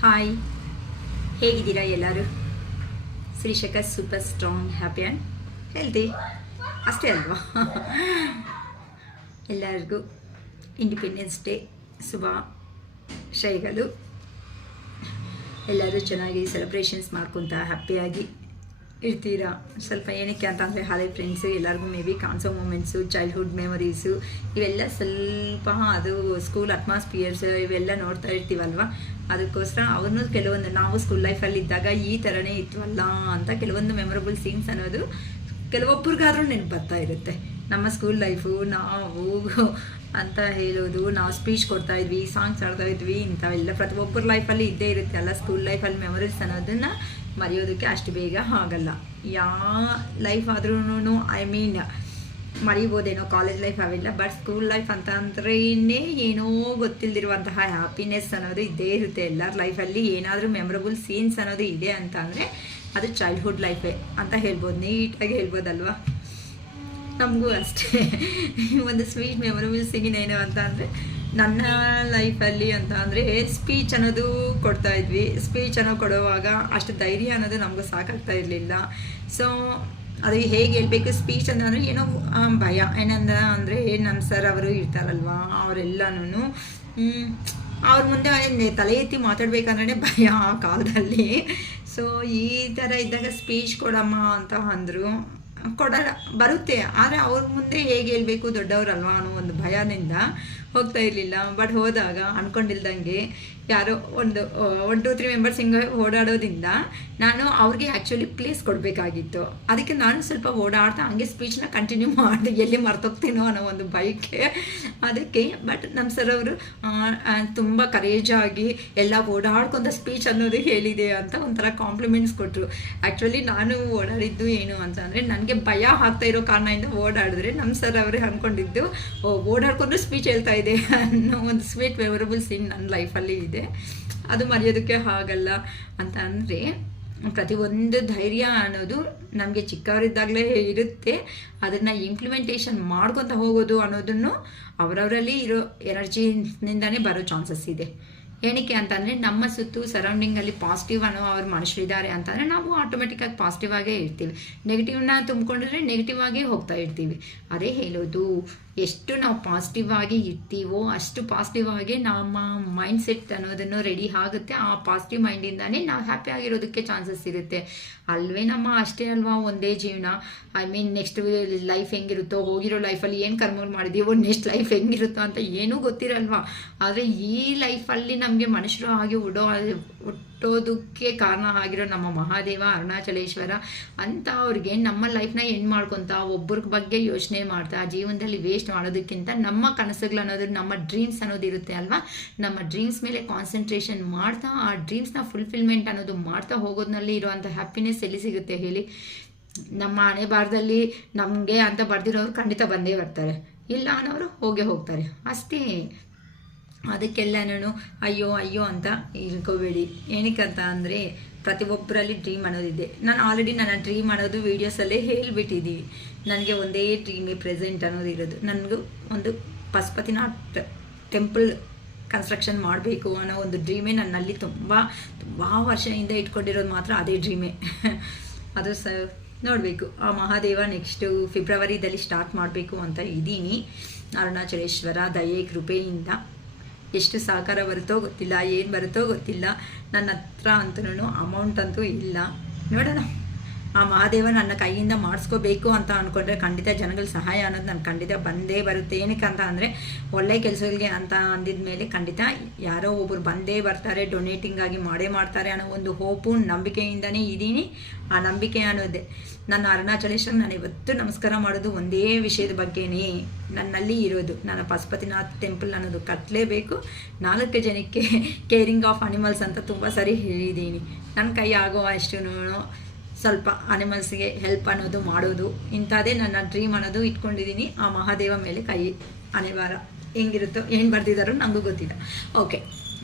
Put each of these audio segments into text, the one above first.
Hi, ಹೇಗಿದ್ದೀರಾ ಎಲ್ಲರೂ? Shrishekhar super strong happy and healthy ಅಷ್ಟೇ ಅಲ್ವಾ? ಎಲ್ಲರಿಗೂ ಇಂಡಿಪೆಂಡೆನ್ಸ್ ಡೇ ಶುಭಾಶಯಗಳು. ಎಲ್ಲರೂ ಚೆನ್ನಾಗಿ ಸೆಲೆಬ್ರೇಷನ್ಸ್ ಮಾಡ್ಕೊತಾ ಹ್ಯಾಪಿಯಾಗಿ ಇರ್ತೀರಾ. ಸ್ವಲ್ಪ ಏನಕ್ಕೆ ಅಂತ ಅಂದರೆ ಹಳೆ ಫ್ರೆಂಡ್ಸು ಎಲ್ಲರಿಗೂ ಮೇ ಬಿ ಕಾಣಿಸೋ ಮೂಮೆಂಟ್ಸು, ಚೈಲ್ಡ್ಹುಡ್ ಮೆಮೊರೀಸು ಇವೆಲ್ಲ ಸ್ವಲ್ಪ ಅದು ಸ್ಕೂಲ್ ಅಟ್ಮಾಸ್ಫಿಯರ್ಸು ಇವೆಲ್ಲ ನೋಡ್ತಾ ಇರ್ತೀವಲ್ವ. ಅದಕ್ಕೋಸ್ಕರ ಅವ್ರನ್ನೂ ಕೆಲವೊಂದು ನಾವು ಸ್ಕೂಲ್ ಲೈಫಲ್ಲಿ ಇದ್ದಾಗ ಈ ಥರನೇ ಇತ್ವಲ್ಲ ಅಂತ ಕೆಲವೊಂದು ಮೆಮೊರಬಲ್ ಸೀನ್ಸ್ ಅನ್ನೋದು ಕೆಲವೊಬ್ಬರಿಗಾದ್ರೂ ನೆನಪು ಬರ್ತಾ ಇರುತ್ತೆ. ನಮ್ಮ ಸ್ಕೂಲ್ ಲೈಫು ನಾವು ಅಂತ ಹೇಳೋದು, ನಾವು ಸ್ಪೀಚ್ ಕೊಡ್ತಾ ಇದ್ವಿ, ಸಾಂಗ್ಸ್ ಆಡ್ತಾ ಇದ್ವಿ, ಇಂಥವೆಲ್ಲ ಪ್ರತಿಯೊಬ್ಬರ ಲೈಫಲ್ಲಿ ಇದ್ದೇ ಇರುತ್ತೆ ಅಲ್ಲ. ಸ್ಕೂಲ್ ಲೈಫಲ್ಲಿ ಮೆಮೊರೀಸ್ ಅನ್ನೋದನ್ನು ಮರೆಯೋದಕ್ಕೆ ಅಷ್ಟು ಬೇಗ ಆಗಲ್ಲ. ಯಾವ ಲೈಫ್ ಆದ್ರೂ ಮರಿಬೋದೇನೋ, ಕಾಲೇಜ್ ಲೈಫ್ ಅವೆಲ್ಲ. ಬಟ್ ಸ್ಕೂಲ್ ಲೈಫ್ ಅಂತ ಅಂದ್ರೆ ಏನೋ ಗೊತ್ತಿಲ್ಲದಿರುವಂತಹ ಹ್ಯಾಪಿನೆಸ್ ಅನ್ನೋದು ಇದ್ದೇ ಇರುತ್ತೆ ಎಲ್ಲರ ಲೈಫಲ್ಲಿ. ಏನಾದರೂ ಮೆಮೊರಬಲ್ ಸೀನ್ಸ್ ಅನ್ನೋದು ಇದೆ ಅಂತ ಅಂದರೆ ಅದು ಚೈಲ್ಡ್ಹುಡ್ ಲೈಫೇ ಅಂತ ಹೇಳ್ಬೋದು, ನೀಟಾಗಿ ಹೇಳ್ಬೋದಲ್ವಾ. ನಮಗೂ ಅಷ್ಟೇ ಒಂದು ಸ್ವೀಟ್ ಮೆಮೊರಬಲ್ ಸೀನ್ ಏನು ಅಂತ ಅಂದರೆ ನನ್ನ ಲೈಫಲ್ಲಿ ಅಂತ ಅಂದರೆ ಸ್ಪೀಚ್ ಅನ್ನೋದು ಕೊಡ್ತಾ ಇದ್ವಿ. ಸ್ಪೀಚ್ ಅನ್ನೋ ಕೊಡುವಾಗ ಅಷ್ಟು ಧೈರ್ಯ ಅನ್ನೋದು ನಮಗೂ ಸಾಕಾಗ್ತಾ ಇರಲಿಲ್ಲ. ಸೊ ಅದು ಹೇಗೆ ಹೇಳ್ಬೇಕು ಸ್ಪೀಚ್ ಅಂತಂದರೆ ಏನೋ ಭಯ. ಅಂದರೆ ನಮ್ಮ ಸರ್ ಅವರು ಇರ್ತಾರಲ್ವ, ಅವರೆಲ್ಲನೂ ಅವ್ರ ಮುಂದೆ ತಲೆ ಎತ್ತಿ ಮಾತಾಡ್ಬೇಕಂದ್ರೆ ಭಯ ಆ ಕಾಲದಲ್ಲಿ. ಸೊ ಈ ಥರ ಇದ್ದಾಗ ಸ್ಪೀಚ್ ಕೊಡಮ್ಮ ಅಂತ ಅಂದರು. ಬರುತ್ತೆ, ಆದರೆ ಅವ್ರ ಮುಂದೆ ಹೇಗೆ ಹೇಳ್ಬೇಕು ದೊಡ್ಡವ್ರಲ್ವಾ ಅನ್ನೋ ಒಂದು ಭಯದಿಂದ ಹೋಗ್ತಾ ಇರಲಿಲ್ಲ. ಬಟ್ ಹೋದಾಗ ಅಂದ್ಕೊಂಡಿಲ್ದಂಗೆ ಯಾರೋ ಒಂದು 1-2-3 ಮೆಂಬರ್ಸ್ ಹಿಂಗೆ ಓಡಾಡೋದ್ರಿಂದ ನಾನು ಅವ್ರಿಗೆ ಆ್ಯಕ್ಚುಲಿ ಪ್ಲೇಸ್ ಕೊಡಬೇಕಾಗಿತ್ತು. ಅದಕ್ಕೆ ನಾನು ಸ್ವಲ್ಪ ಓಡಾಡ್ತಾ ಹಂಗೆ ಸ್ಪೀಚ್ನ ಕಂಟಿನ್ಯೂ ಮಾಡಿದೆ, ಎಲ್ಲಿ ಮರ್ತೋಗ್ತೇನೋ ಅನ್ನೋ ಒಂದು ಬೈಕೆ ಅದಕ್ಕೆ. ಬಟ್ ನಮ್ಮ ಸರ್ ಅವರು ತುಂಬ ಕರೇಜಾಗಿ ಎಲ್ಲ ಓಡಾಡ್ಕೊಂತ ಸ್ಪೀಚ್ ಅನ್ನೋದು ಹೇಳಿದೆ ಅಂತ ಒಂಥರ ಕಾಂಪ್ಲಿಮೆಂಟ್ಸ್ ಕೊಟ್ಟರು. ಆ್ಯಕ್ಚುಲಿ ನಾನು ಓಡಾಡಿದ್ದು ಏನು ಅಂತ ಅಂದರೆ ನನಗೆ ಭಯ ಆಗ್ತಾ ಇರೋ ಕಾರಣದಿಂದ ಓಡಾಡಿದ್ರೆ ನಮ್ಮ ಸರ್ ಅವರೇ ಅಂದ್ಕೊಂಡಿದ್ದು ಓಡಾಡ್ಕೊಂಡು ಸ್ಪೀಚ್ ಹೇಳ್ತಾ ಇದೆ ಅನ್ನೋ ಒಂದು ಸ್ವೀಟ್ ಮೆಮೊರಬಲ್ ಸೀನ್ ನನ್ನ ಲೈಫಲ್ಲಿ ಇದೆ. ಅದು ಮರೆಯೋದಕ್ಕೆ ಆಗಲ್ಲ. ಅಂತ ಅಂದರೆ ಪ್ರತಿಯೊಂದು ಧೈರ್ಯ ಅನ್ನೋದು ನಮಗೆ ಚಿಕ್ಕವರಿದ್ದಾಗಲೇ ಇರುತ್ತೆ. ಅದನ್ನು ಇಂಪ್ಲಿಮೆಂಟೇಷನ್ ಮಾಡ್ಕೊತ ಹೋಗೋದು ಅನ್ನೋದನ್ನು ಅವರವರಲ್ಲಿ ಇರೋ ಎನರ್ಜಿಯಿಂದನೇ ಬರೋ ಚಾನ್ಸಸ್ ಇದೆ. ಏನಕ್ಕೆ ಅಂತಂದರೆ ನಮ್ಮ ಸುತ್ತು ಸರೌಂಡಿಂಗಲ್ಲಿ ಪಾಸಿಟಿವ್ ಅನ್ನೋ ಅವ್ರ ಮನುಷ್ಯರಿದ್ದಾರೆ ಅಂತಂದರೆ ನಾವು ಆಟೋಮೆಟಿಕ್ಕಾಗಿ ಪಾಸಿಟಿವ್ ಆಗೇ ಇರ್ತೀವಿ. ನೆಗೆಟಿವ್ನ ತುಂಬಿಕೊಂಡ್ರೆ ನೆಗೆಟಿವ್ ಆಗೇ ಹೋಗ್ತಾ ಇರ್ತೀವಿ. ಅದೇ ಹೇಳೋದು, ಎಷ್ಟು ನಾವು ಪಾಸಿಟಿವ್ ಆಗಿ ಇರ್ತೀವೋ ಅಷ್ಟು ಪಾಸಿಟಿವ್ ಆಗಿ ನಮ್ಮ ಮೈಂಡ್ ಸೆಟ್ ಅನ್ನೋದನ್ನು ರೆಡಿ ಆಗುತ್ತೆ. ಆ ಪಾಸಿಟಿವ್ ಮೈಂಡಿಂದಾನೇ ನಾವು ಹ್ಯಾಪಿ ಆಗಿರೋದಕ್ಕೆ ಚಾನ್ಸಸ್ ಇರುತ್ತೆ ಅಲ್ವೇ. ನಮ್ಮ ಅಷ್ಟೇ ಅಲ್ವಾ ಒಂದೇ ಜೀವನ. ನೆಕ್ಸ್ಟ್ ಲೈಫ್ ಹೆಂಗಿರುತ್ತೋ, ಹೋಗಿರೋ ಲೈಫಲ್ಲಿ ಏನು ಕರ್ಮಗಳು ಮಾಡಿದ್ದೀವೋ ನೆಕ್ಸ್ಟ್ ಲೈಫ್ ಹೆಂಗಿರುತ್ತೋ ಅಂತ ಏನೂ ಗೊತ್ತಿರಲ್ವಾ. ಆದರೆ ಈ ಲೈಫಲ್ಲಿ ನಮಗೆ ಮನುಷ್ಯರು ಆಗಿ ಹುಟ್ಟೋದಕ್ಕೆ ಕಾರಣ ಆಗಿರೋ ನಮ್ಮ ಮಹಾದೇವ ಅರುಣಾಚಲೇಶ್ವರ ಅಂತ ಅವ್ರಿಗೆ ನಮ್ಮ ಲೈಫ್ನ ಎಂಡ್ ಮಾಡ್ಕೊತ ಒಬ್ಬರ ಬಗ್ಗೆ ಯೋಚನೆ ಮಾಡ್ತಾ ಜೀವನದಲ್ಲಿ ವೇಸ್ಟ್ ಮಾಡೋದಕ್ಕಿಂತ ನಮ್ಮ ಕನಸುಗಳು ಅನ್ನೋದು, ನಮ್ಮ ಡ್ರೀಮ್ಸ್ ಅನ್ನೋದು ಇರುತ್ತೆ ಅಲ್ವಾ, ನಮ್ಮ ಡ್ರೀಮ್ಸ್ ಮೇಲೆ ಕಾನ್ಸಂಟ್ರೇಷನ್ ಮಾಡ್ತಾ ಆ ಡ್ರೀಮ್ಸ್ನ ಫುಲ್ಫಿಲ್ಮೆಂಟ್ ಅನ್ನೋದು ಮಾಡ್ತಾ ಹೋಗೋದ್ರಲ್ಲಿ ಇರುವಂಥ ಹ್ಯಾಪಿನೆಸ್ ಎಲ್ಲಿ ಸಿಗುತ್ತೆ ಹೇಳಿ. ನಮ್ಮ ಹಣೆ ಬಾರದಲ್ಲಿ ನಮಗೆ ಅಂತ ಬರ್ದಿರೋರು ಖಂಡಿತ ಬಂದೇ ಬರ್ತಾರೆ, ಇಲ್ಲ ಅನ್ನೋರು ಹೋಗೇ ಹೋಗ್ತಾರೆ ಅಷ್ಟೇ. ಅದಕ್ಕೆಲ್ಲನೂ ಅಯ್ಯೋ ಅಯ್ಯೋ ಅಂತ ಇಳ್ಕೋಬೇಡಿ. ಏನಕ್ಕಂತ ಅಂದರೆ ಪ್ರತಿಯೊಬ್ಬರಲ್ಲಿ ಡ್ರೀಮ್ ಅನ್ನೋದಿದೆ. ನಾನು ಆಲ್ರೆಡಿ ನನ್ನ ಡ್ರೀಮ್ ಅನ್ನೋದು ವೀಡಿಯೋಸಲ್ಲೇ ಹೇಳಿಬಿಟ್ಟಿದ್ದೀವಿ. ನನಗೆ ಒಂದೇ ಡ್ರೀಮೇ ಪ್ರೆಸೆಂಟ್ ಅನ್ನೋದು ಇರೋದು. ನನಗೂ ಒಂದು ಪಶುಪತಿನಾಥ್ ಟೆಂಪಲ್ ಕನ್ಸ್ಟ್ರಕ್ಷನ್ ಮಾಡಬೇಕು ಅನ್ನೋ ಒಂದು ಡ್ರೀಮೇ ನನ್ನಲ್ಲಿ ತುಂಬ ತುಂಬ ವರ್ಷದಿಂದ ಇಟ್ಕೊಂಡಿರೋದು. ಮಾತ್ರ ಅದೇ ಡ್ರೀಮೇ. ಅದು ನೋಡಬೇಕು. ಆ ಮಹಾದೇವ ನೆಕ್ಸ್ಟು ಫೆಬ್ರವರಿದಲ್ಲಿ ಸ್ಟಾರ್ಟ್ ಮಾಡಬೇಕು ಅಂತ ಇದ್ದೀನಿ. ಅರುಣಾಚಲೇಶ್ವರ ದಯೆ ಕೃಪೆಯಿಂದ ಎಷ್ಟು ಸಹಕಾರ ಬರುತ್ತೋ ಗೊತ್ತಿಲ್ಲ, ಏನು ಬರುತ್ತೋ ಗೊತ್ತಿಲ್ಲ. ನನ್ನ ಹತ್ರ ಅಂತೂ ಅಮೌಂಟ್ ಅಂತೂ ಇಲ್ಲ. ನೋಡೋಣ, ಆ ಮಹಾದೇವ ನನ್ನ ಕೈಯಿಂದ ಮಾಡಿಸ್ಕೋಬೇಕು ಅಂತ ಅಂದ್ಕೊಂಡ್ರೆ ಖಂಡಿತ ಜನಗಳ ಸಹಾಯ ಅನ್ನೋದು ನನ್ನ ಖಂಡಿತ ಬಂದೇ ಬರುತ್ತೆ. ಏನಕ್ಕೆ ಅಂತ ಅಂದರೆ ಒಳ್ಳೆ ಕೆಲಸಗಳಿಗೆ ಅಂತ ಅಂದಿದ ಮೇಲೆ ಖಂಡಿತ ಯಾರೋ ಒಬ್ಬರು ಬಂದೇ ಬರ್ತಾರೆ, ಡೊನೇಟಿಂಗ್ ಆಗಿ ಮಾಡೇ ಮಾಡ್ತಾರೆ ಅನ್ನೋ ಒಂದು ಹೋಪು ನಂಬಿಕೆಯಿಂದನೇ ಇದ್ದೀನಿ. ಆ ನಂಬಿಕೆ ಅನ್ನೋದೇ ನನ್ನ ಅರುಣಾಚಲೇಶ್ವರ ನಾನು ಇವತ್ತು ನಮಸ್ಕಾರ ಮಾಡೋದು ಒಂದೇ ವಿಷಯದ ಬಗ್ಗೆನೇ ನನ್ನಲ್ಲಿ ಇರೋದು. ನನ್ನ ಪಶುಪತಿನಾಥ್ ಟೆಂಪಲ್ ಅನ್ನೋದು ಕಟ್ಟಲೇಬೇಕು. 4 ಜನಕ್ಕೆ ಕೇರಿಂಗ್ ಆಫ್ ಅನಿಮಲ್ಸ್ ಅಂತ ತುಂಬ ಸರಿ ಹೇಳಿದ್ದೀನಿ. ನನ್ನ ಕೈ ಆಗೋ ಅಷ್ಟು ಸ್ವಲ್ಪ ಅನಿಮಲ್ಸ್ಗೆ ಹೆಲ್ಪ್ ಅನ್ನೋದು ಮಾಡೋದು, ಇಂಥದ್ದೇ ನನ್ನ ಡ್ರೀಮ್ ಅನ್ನೋದು ಇಟ್ಕೊಂಡಿದ್ದೀನಿ. ಆ ಮಹಾದೇವ ಮೇಲೆ ಕೈ ಅನಿವಾರ ಹೆಂಗಿರುತ್ತೋ, ಏನು ಬರ್ದಿದ್ದಾರೋ ನನಗೂ ಗೊತ್ತಿಲ್ಲ. ಓಕೆ,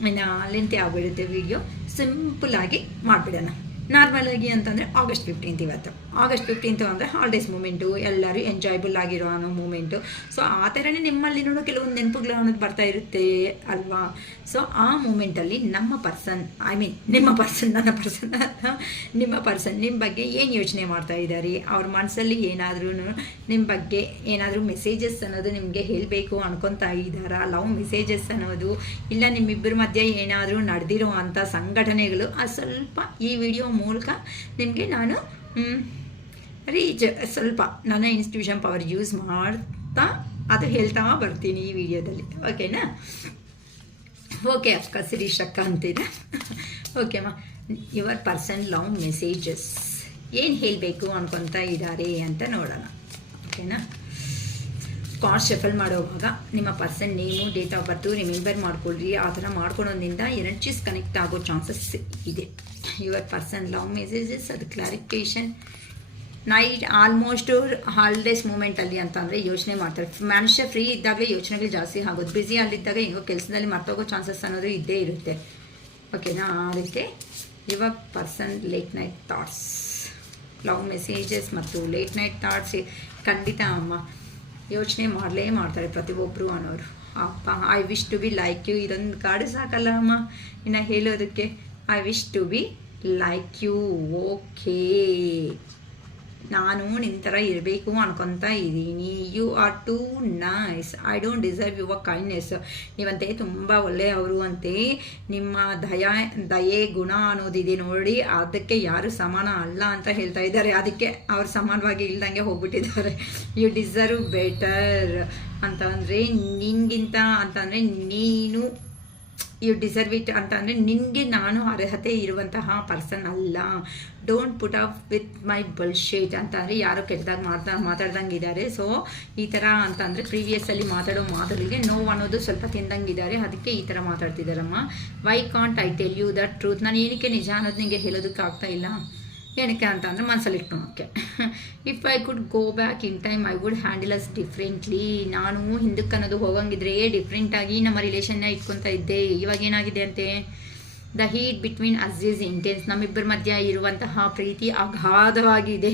ಇನ್ನು ಲೆಂತಿ ಆಗಿಬಿಡುತ್ತೆ ವಿಡಿಯೋ, ಸಿಂಪಲ್ಲಾಗಿ ಮಾಡಿಬಿಡೋಣ. ನಾರ್ಮಲ್ ಆಗಿ ಅಂತಂದರೆ August 15th ಇವತ್ತು. August 15th ಅಂದರೆ ಹಾಲಿಡೇಸ್ ಮೂಮೆಂಟು, ಎಲ್ಲರೂ ಎಂಜಾಯಬಲ್ ಆಗಿರೋ ಅನ್ನೋ ಮೂಮೆಂಟು. ಸೊ ಆ ಥರನೇ ನಿಮ್ಮಲ್ಲಿ ಕೆಲವೊಂದು ನೆನಪುಗಳು ಅನ್ನೋದು ಬರ್ತಾ ಇರುತ್ತೆ ಅಲ್ವಾ. ಸೊ ಆ ಮೂಮೆಂಟಲ್ಲಿ ನಮ್ಮ ಪರ್ಸನ್, ನಿಮ್ಮ ಪರ್ಸನ್, ನನ್ನ ಪರ್ಸನ್, ನಿಮ್ಮ ಪರ್ಸನ್ ನಿಮ್ಮ ಬಗ್ಗೆ ಏನು ಯೋಚನೆ ಮಾಡ್ತಾ ಇದ್ದಾರೆ, ಅವ್ರ ಮನಸ್ಸಲ್ಲಿ ಏನಾದ್ರೂ ನಿಮ್ಮ ಬಗ್ಗೆ ಏನಾದರೂ ಮೆಸೇಜಸ್ ಅನ್ನೋದು ನಿಮಗೆ ಹೇಳಬೇಕು ಅನ್ಕೊತಾ ಇದ್ದಾರಾ, ಲವ್ ಮೆಸೇಜಸ್ ಅನ್ನೋದು, ಇಲ್ಲ ನಿಮ್ಮಿಬ್ಬರ ಮಧ್ಯೆ ಏನಾದರೂ ನಡೆದಿರೋ ಅಂಥ ಸಂಘಟನೆಗಳು, ಸ್ವಲ್ಪ ಈ ವಿಡಿಯೋ ಮೂಲಕ ನಿಮಗೆ ನಾನು ಸ್ವಲ್ಪ ನನ್ನ ಇನ್ಸ್ಟಿಟ್ಯೂಷನ್ ಪವರ್ ಯೂಸ್ ಮಾಡ್ತಾ ಅದು ಹೇಳ್ತಾ ಬರ್ತೀನಿ ಈ ವಿಡಿಯೋದಲ್ಲಿ. ಓಕೆನಾ? ಓಕೆ ಅಕ್ಕ, ಶಿರೀಶ್ ಅಕ್ಕ ಅಂತಿದೆ. ಓಕೆಮ್ಮ, ಯುವರ್ ಪರ್ಸನ್ ಲವ್ ಮೆಸೇಜಸ್ ಏನು ಹೇಳಬೇಕು ಅನ್ಕೊತಾ ಇದ್ದಾರೆ ಅಂತ ನೋಡೋಣ. ಓಕೆನಾ? ಕಾರ್ಡ್ ಶಫಲ್ ಮಾಡೋವಾಗ ನಿಮ್ಮ person name, date of birth remember ಮಾಡ್ಕೊಳ್ರಿ. ಆ ಥರ ಮಾಡ್ಕೊಳೋದ್ರಿಂದ ಎನರ್ಜೀಸ್ ಕನೆಕ್ಟ್ ಆಗೋ ಚಾನ್ಸಸ್ ಇದೆ. ಯುವರ್ ಪರ್ಸನ್ ಲವ್ ಮೆಸೇಜಸ್, ಅದು ಕ್ಲಾರಿಫಿಕೇಷನ್. ನೈಟ್ ಆಲ್ಮೋಸ್ಟ್ ಹಾಲಿಡೇಸ್ ಮೂಮೆಂಟಲ್ಲಿ ಅಂತಂದರೆ ಯೋಚನೆ ಮಾಡ್ತಾರೆ. ಮನುಷ್ಯ ಫ್ರೀ ಇದ್ದಾಗಲೇ ಯೋಚನೆಗಳು ಜಾಸ್ತಿ ಆಗೋದು. ಬ್ಯುಸಿ ಅಲ್ಲಿದ್ದಾಗ ಹೆಂಗೋ ಕೆಲಸದಲ್ಲಿ ಮರ್ತೋಗೋ ಚಾನ್ಸಸ್ ಅನ್ನೋದು ಇದ್ದೇ ಇರುತ್ತೆ. ಓಕೆನಾ? ಅದಕ್ಕೆ your person late night thoughts, love messages ಮತ್ತು ಲೇಟ್ ನೈಟ್ ಥಾಟ್ಸ್ ಖಂಡಿತ ಅಮ್ಮ ಯೋಚನೆ ಮಾಡಲೇ ಮಾಡ್ತಾರೆ ಪ್ರತಿಯೊಬ್ಬರು ಅನ್ನೋರು. ಅಪ್ಪ, I wish to be like you, ಇದೊಂದು ಕಾರ್ಡು ಸಾಕಲ್ಲ ಅಮ್ಮ ಇನ್ನು ಹೇಳೋದಕ್ಕೆ. I wish to be like you. Okay, ನಾನು ನಿನ್ನ ಥರ ಇರಬೇಕು ಅನ್ಕೊತಾ ಇದ್ದೀನಿ. You are too nice, I don't deserve your kindness. ನೀವಂತೆ ತುಂಬ ಒಳ್ಳೆಯವರು ಅಂತೆ. ನಿಮ್ಮ ದಯೆ ಗುಣ ಅನ್ನೋದಿದೆ ನೋಡಿ, ಅದಕ್ಕೆ ಯಾರು ಸಮಾನ ಅಲ್ಲ ಅಂತ ಹೇಳ್ತಾ ಇದ್ದಾರೆ. ಅದಕ್ಕೆ ಅವ್ರು ಸಮಾನವಾಗಿ ಇಲ್ದಂಗೆ ಹೋಗ್ಬಿಟ್ಟಿದ್ದಾರೆ. ಯು ಡಿಸರ್ವ್ ಬೆಟರ್ ಅಂತಂದರೆ ನಿನ್ಗಿಂತ ಅಂತಂದರೆ ನೀನು, ಯು ಡಿಸರ್ವ್ ಇಟ್ ಅಂತಂದರೆ ನಿನಗೆ ನಾನು ಅರ್ಹತೆ ಇರುವಂತಹ ಪರ್ಸನ್ ಅಲ್ಲ. Don't put up with my bullshit ಅಂತಂದರೆ ಯಾರೋ ಕೆಟ್ಟದಾಗ ಮಾತಾಡ್ದಂಗಿದ್ದಾರೆ. ಸೊ ಈ ಥರ ಅಂತಂದರೆ ಪ್ರೀವಿಯಸ್ಸಲ್ಲಿ ಮಾತಾಡೋ ಮಾತುಗಳಿಗೆ ನೋವು ಅನ್ನೋದು ಸ್ವಲ್ಪ ತಿಂದಂಗಿದ್ದಾರೆ. ಅದಕ್ಕೆ ಈ ಥರ ಮಾತಾಡ್ತಿದ್ದಾರಮ್ಮ. Why can't I tell you the truth, ನಾನು ಏನಕ್ಕೆ ನಿಜ ಅನ್ನೋದು ನಿಮಗೆ ಹೇಳೋದಕ್ಕೆ ಆಗ್ತಾ ಇಲ್ಲ. ಏನಕ್ಕೆ ಅಂತ ಅಂದರೆ ಮನಸ್ಸಲ್ಲಿ ಇಟ್ಕೊಳೋಕ್ಕೆ. If I could go back in time I would handle us differently. ನಾನು ಹಿಂದಕ್ಕೆ ಅನ್ನೋದು ಹೋಗಂಗಿದ್ರೆ ಡಿಫ್ರೆಂಟಾಗಿ ನಮ್ಮ ರಿಲೇಷನ್ನ ಇಟ್ಕೊತಾ ಇದ್ದೆ. ಇವಾಗ ಏನಾಗಿದೆ ಅಂತೆ, the heat between us is intense. ನಮ್ಮಿಬ್ಬರ ಮಧ್ಯ ಇರುವಂತಹ ಪ್ರೀತಿ ಅಗಾಧವಾಗಿದೆ.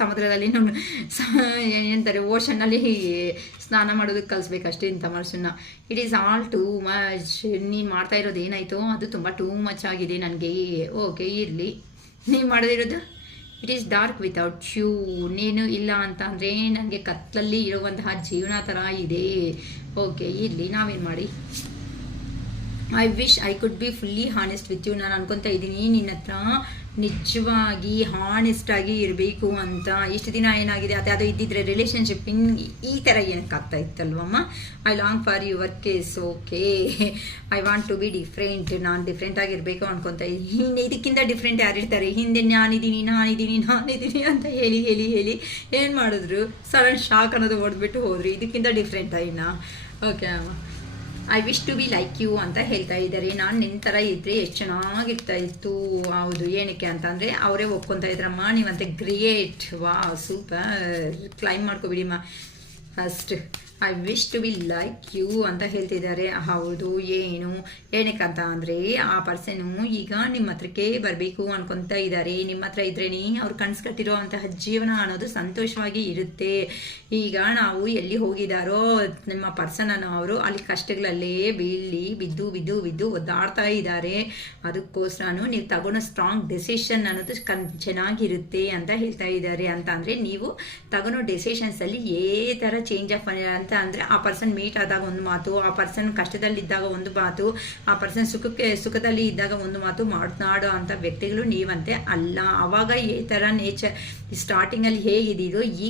ಸಮುದ್ರದಲ್ಲಿ ಏನಂತಾರೆ, ಓಷನ್ನಲ್ಲಿ ಸ್ನಾನ ಮಾಡೋದಕ್ಕೆ ಕಲಿಸ್ಬೇಕಷ್ಟೇ ಇಂಥ ಮನುಷ್ಯನ. It is all too much. ನೀನು ಮಾಡ್ತಾ ಇರೋದು ಏನಾಯಿತು ಅದು ತುಂಬ ಟೂ ಮಚ್ ಆಗಿದೆ ನನಗೆ. ಓಕೆ ಇರಲಿ, ನೀವು ಮಾಡೋದಿರೋದು it is dark without you. ನೀನು ಇಲ್ಲ ಅಂತ ಅಂದರೆ ನನಗೆ ಕತ್ತಲಲ್ಲಿ ಇರುವಂತಹ ಜೀವನ ಥರ ಇದೆ. ಓಕೆ ಇರಲಿ, ನಾವೇನು ಮಾಡಿ. I wish I could be fully honest with you. ನಾನು ಅನ್ಕೊತಾ ಇದ್ದೀನಿ ನಿನ್ನ ಹತ್ರ ನಿಜವಾಗಿ ಹಾನೆಸ್ಟಾಗಿ ಇರಬೇಕು ಅಂತ. ಇಷ್ಟು ದಿನ ಏನಾಗಿದೆ ಅದು ಇದ್ದಿದ್ರೆ ರಿಲೇಷನ್ಶಿಪ್ ಈ ಥರ ಏನಕ್ಕಾಗ್ತಾ ಇತ್ತಲ್ವಮ್ಮ. I long for your case. Okay, I want to be different. ನಾನು ಡಿಫ್ರೆಂಟಾಗಿರಬೇಕು ಅನ್ಕೊತಾ ಇದ್ದೀನಿ. ಇದಕ್ಕಿಂತ ಡಿಫ್ರೆಂಟ್ ಯಾರಿರ್ತಾರೆ? ಹಿಂದೆ ನಾನಿದ್ದೀನಿ ಅಂತ ಹೇಳಿ ಹೇಳಿ ಹೇಳಿ ಏನು ಮಾಡಿದ್ರು, ಸಡನ್ ಶಾಕ್ ಅನ್ನೋದು ಹೊಡೆದ್ಬಿಟ್ಟು ಹೋದ್ರು. ಇದಕ್ಕಿಂತ ಡಿಫ್ರೆಂಟಾ ಇನ್ನು? ಓಕೆ ಅಮ್ಮ, I wish to be like you ಅಂತ ಹೇಳ್ತಾ ಇದ್ದಾರೆ. ನಾನು ನಿನ್ನ ಥರ ಇದ್ದರೆ ಎಷ್ಟು ಚೆನ್ನಾಗಿರ್ತಾ ಇತ್ತು. ಹೌದು, ಏನಕ್ಕೆ ಅಂತಂದರೆ ಅವರೇ ಒಪ್ಕೊತಾ ಇದ್ರಮ್ಮ, ನೀವಂತೆ ಗ್ರೇಟ್, ವಾ ಸೂಪರ್, ಕ್ಲೈಮ್ ಮಾಡ್ಕೊಬಿಡಿಮ್ಮ first. I wish to be like you ಅಂತ ಹೇಳ್ತಿದ್ದಾರೆ. ಹೌದು, ಏನಕ್ಕಂತ ಅಂದರೆ ಆ ಪರ್ಸನು ಈಗ ನಿಮ್ಮ ಹತ್ರಕ್ಕೆ ಬರಬೇಕು ಅನ್ಕೊತಾ ಇದ್ದಾರೆ. ನಿಮ್ಮ ಹತ್ರ ಇದ್ರೇನೆ ಅವ್ರು ಕಟ್ತಿರೋ ಅಂತಹ ಜೀವನ ಅನ್ನೋದು ಸಂತೋಷವಾಗಿ ಇರುತ್ತೆ. ಈಗ ನಾವು ಎಲ್ಲಿ ಹೋಗಿದಾರೋ ನಿಮ್ಮ ಪರ್ಸನನ್ನು ಅವರು ಅಲ್ಲಿ ಕಷ್ಟಗಳಲ್ಲೇ ಬಿದ್ದು ಬಿದ್ದು ಬಿದ್ದು ಒದ್ದಾಡ್ತಾ ಇದ್ದಾರೆ. ಅದಕ್ಕೋಸ್ಕರ ನೀವು ತಗೊಳ್ಳೋ ಸ್ಟ್ರಾಂಗ್ ಡೆಸಿಷನ್ ಅನ್ನೋದು ಚೆನ್ನಾಗಿರುತ್ತೆ ಅಂತ ಹೇಳ್ತಾ ಇದ್ದಾರೆ. ಅಂತ ಅಂದರೆ ನೀವು ತಗೊಳ್ಳೋ ಡೆಸಿಷನ್ಸಲ್ಲಿ ಥರ ಚೇಂಜ್ ಆಫ್ ಅಂತ ಅಂದರೆ ಆ ಪರ್ಸನ್ ಮೀಟ್ ಆದಾಗ ಒಂದು ಮಾತು, ಆ ಪರ್ಸನ್ ಕಷ್ಟದಲ್ಲಿದ್ದಾಗ ಒಂದು ಮಾತು, ಆ ಪರ್ಸನ್ ಸುಖದಲ್ಲಿ ಇದ್ದಾಗ ಒಂದು ಮಾತು ಮಾತನಾಡೋ ಅಂಥ ವ್ಯಕ್ತಿಗಳು ನೀವಂತೆ ಅಲ್ಲ. ಆವಾಗ ಈ ಥರ ನೇಚರ್ ಸ್ಟಾರ್ಟಿಂಗಲ್ಲಿ ಹೇಗಿದ್ದೀರೋ ಈ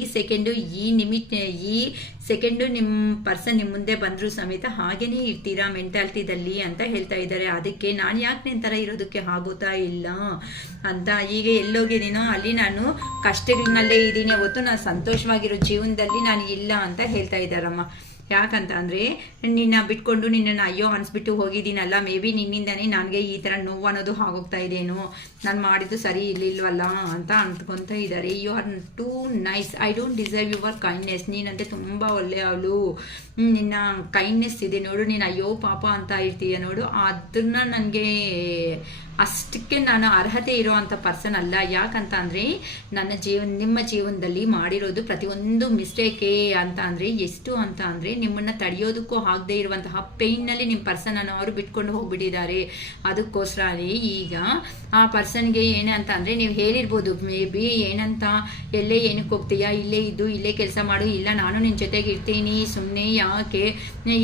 ಸೆಕೆಂಡು ನಿಮ್ಮ ಪರ್ಸನ್ ನಿಮ್ಮ ಮುಂದೆ ಬಂದರೂ ಸಮೇತ ಹಾಗೇನೇ ಇರ್ತೀರಾ ಮೆಂಟಾಲಿಟಿದಲ್ಲಿ ಅಂತ ಹೇಳ್ತಾ ಇದ್ದಾರೆ. ಅದಕ್ಕೆ ನಾನು ಯಾಕೆ ನಿನ್ನ ಥರ ಇರೋದಕ್ಕೆ ಆಗೋತಾ ಇಲ್ಲ ಅಂತ. ಈಗ ಎಲ್ಲೋಗಿದ್ದೀನೋ ಅಲ್ಲಿ ನಾನು ಕಷ್ಟಗಳನ್ನಲ್ಲೇ ಇದ್ದೀನಿ, ಹೊತ್ತು ನಾನು ಸಂತೋಷವಾಗಿರೋ ಜೀವನದಲ್ಲಿ ನಾನು ಇಲ್ಲ ಅಂತ ಹೇಳ್ತಾ ಇದ್ದಾರಮ್ಮ. ಯಾಕಂತ ಅಂದರೆ ನಿನ್ನ ಬಿಟ್ಕೊಂಡು ನಿನ್ನನ್ನು ಅಯ್ಯೋ ಅನಿಸ್ಬಿಟ್ಟು ಹೋಗಿದ್ದೀನಲ್ಲ, ಮೇ ಬಿ ನಿನ್ನಿಂದನೇ ನನಗೆ ಈ ಥರ ನೋವು ಅನ್ನೋದು ಆಗೋಗ್ತಾ ಇದೇನೋ, ನಾನು ಮಾಡಿದ್ದು ಸರಿ ಇರಲಿಲ್ವಲ್ಲ ಅಂತ ಅಂದ್ಕೊತಾ ಇದ್ದಾರೆ. You are too nice, I don't deserve your kindness. ನೀನಂತೆ ತುಂಬ ಒಳ್ಳೆಯವಳು, ನಿನ್ನ ಕೈಂಡ್ನೆಸ್ ಇದೆ ನೋಡು, ನೀನು ಅಯ್ಯೋ ಪಾಪ ಅಂತ ಇರ್ತೀಯ ನೋಡು, ಅದನ್ನು ನನಗೆ ಅಷ್ಟಕ್ಕೆ ನಾನು ಅರ್ಹತೆ ಇರುವಂಥ ಪರ್ಸನ್ ಅಲ್ಲ. ಯಾಕಂತ ಅಂದರೆ ನಿಮ್ಮ ಜೀವನದಲ್ಲಿ ಮಾಡಿರೋದು ಪ್ರತಿಯೊಂದು ಮಿಸ್ಟೇಕೇ ಅಂತ ಅಂದರೆ ಎಷ್ಟು ಅಂತ ಅಂದರೆ ನಿಮ್ಮನ್ನು ತಡೆಯೋದಕ್ಕೂ ಆಗದೆ ಇರುವಂತಹ ಪೇಯ್ನಲ್ಲಿ ನಿಮ್ಮ ಪರ್ಸನನ್ನು ಅವರು ಬಿಟ್ಕೊಂಡು ಹೋಗ್ಬಿಟ್ಟಿದ್ದಾರೆ. ಅದಕ್ಕೋಸ್ಕರನೇ ಈಗ ಆ ಪರ್ಸನ್ಗೆ ಏನೇ ಅಂತ ಅಂದರೆ ನೀವು ಹೇಳಿರ್ಬೋದು ಮೇ ಬಿ ಏನಂತ, ಎಲ್ಲೇ ಏನಕ್ಕೆ ಹೋಗ್ತೀಯಾ, ಇಲ್ಲೇ ಇದ್ದು ಇಲ್ಲೇ ಕೆಲಸ ಮಾಡು, ಇಲ್ಲ ನಾನು ನಿನ್ನ ಜೊತೆಗೆ ಇರ್ತೀನಿ, ಸುಮ್ಮನೆ ಯಾಕೆ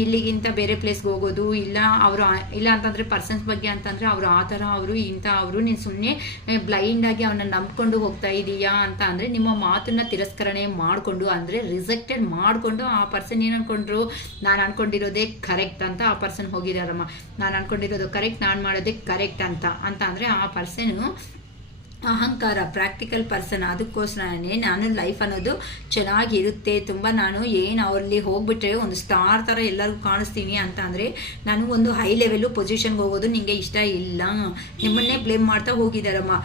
ಇಲ್ಲಿಗಿಂತ ಬೇರೆ ಪ್ಲೇಸ್ಗೆ ಹೋಗೋದು, ಇಲ್ಲ ಅವರು ಇಲ್ಲ ಅಂತಂದರೆ ಪರ್ಸನ್ಸ್ ಬಗ್ಗೆ ಅಂತಂದರೆ ಅವರು ಆ ಥರ ಅವರು ಇಂಥ ಅವರು ನೀನು ಸುಮ್ಮನೆ ಬ್ಲೈಂಡಾಗಿ ಅವನ್ನ ನಂಬ್ಕೊಂಡು ಹೋಗ್ತಾ ಇದೀಯಾ ಅಂತ ಅಂದರೆ ನಿಮ್ಮ ಮಾತನ್ನ ತಿರಸ್ಕರಣೆ ಮಾಡಿಕೊಂಡು ಅಂದರೆ ರಿಜೆಕ್ಟೆಡ್ ಮಾಡಿಕೊಂಡು ಆ ಪರ್ಸನ್ ಏನು ಅನ್ಕೊಂಡ್ರು, ನಾನು ಅನ್ಕೊಂಡಿರೋದೇ ಕರೆಕ್ಟ್ ಅಂತ ಆ ಪರ್ಸನ್ ಹೋಗಿದಾರಮ್ಮ. ನಾನು ಅನ್ಕೊಂಡಿರೋದು ಕರೆಕ್ಟ್, ನಾನು ಮಾಡೋದೇ ಕರೆಕ್ಟ್ ಅಂತ ಅಂದರೆ ಆ ಪರ್ಸನು ಅಹಂಕಾರ, ಪ್ರಾಕ್ಟಿಕಲ್ ಪರ್ಸನ್. ಅದಕ್ಕೋಸ್ಕರನೇ ನಾನು ಲೈಫ್ ಅನ್ನೋದು ಚೆನ್ನಾಗಿರುತ್ತೆ, ತುಂಬ ನಾನು ಏನು ಅವರಲ್ಲಿ ಹೋಗ್ಬಿಟ್ರೆ ಒಂದು ಸ್ಟಾರ್ ಥರ ಎಲ್ಲರಿಗೂ ಕಾಣಿಸ್ತೀನಿ ಅಂತ ಅಂದರೆ ನಾನು ಒಂದು ಹೈ ಲೆವೆಲ್ಲು ಪೊಸಿಷನ್ಗೆ ಹೋಗೋದು ನಿಮಗೆ ಇಷ್ಟ ಇಲ್ಲ. ನಿಮ್ಮನ್ನೇ ಬ್ಲೇಮ್ ಮಾಡ್ತಾ ಹೋಗಿದ್ದಾರಮ್ಮ.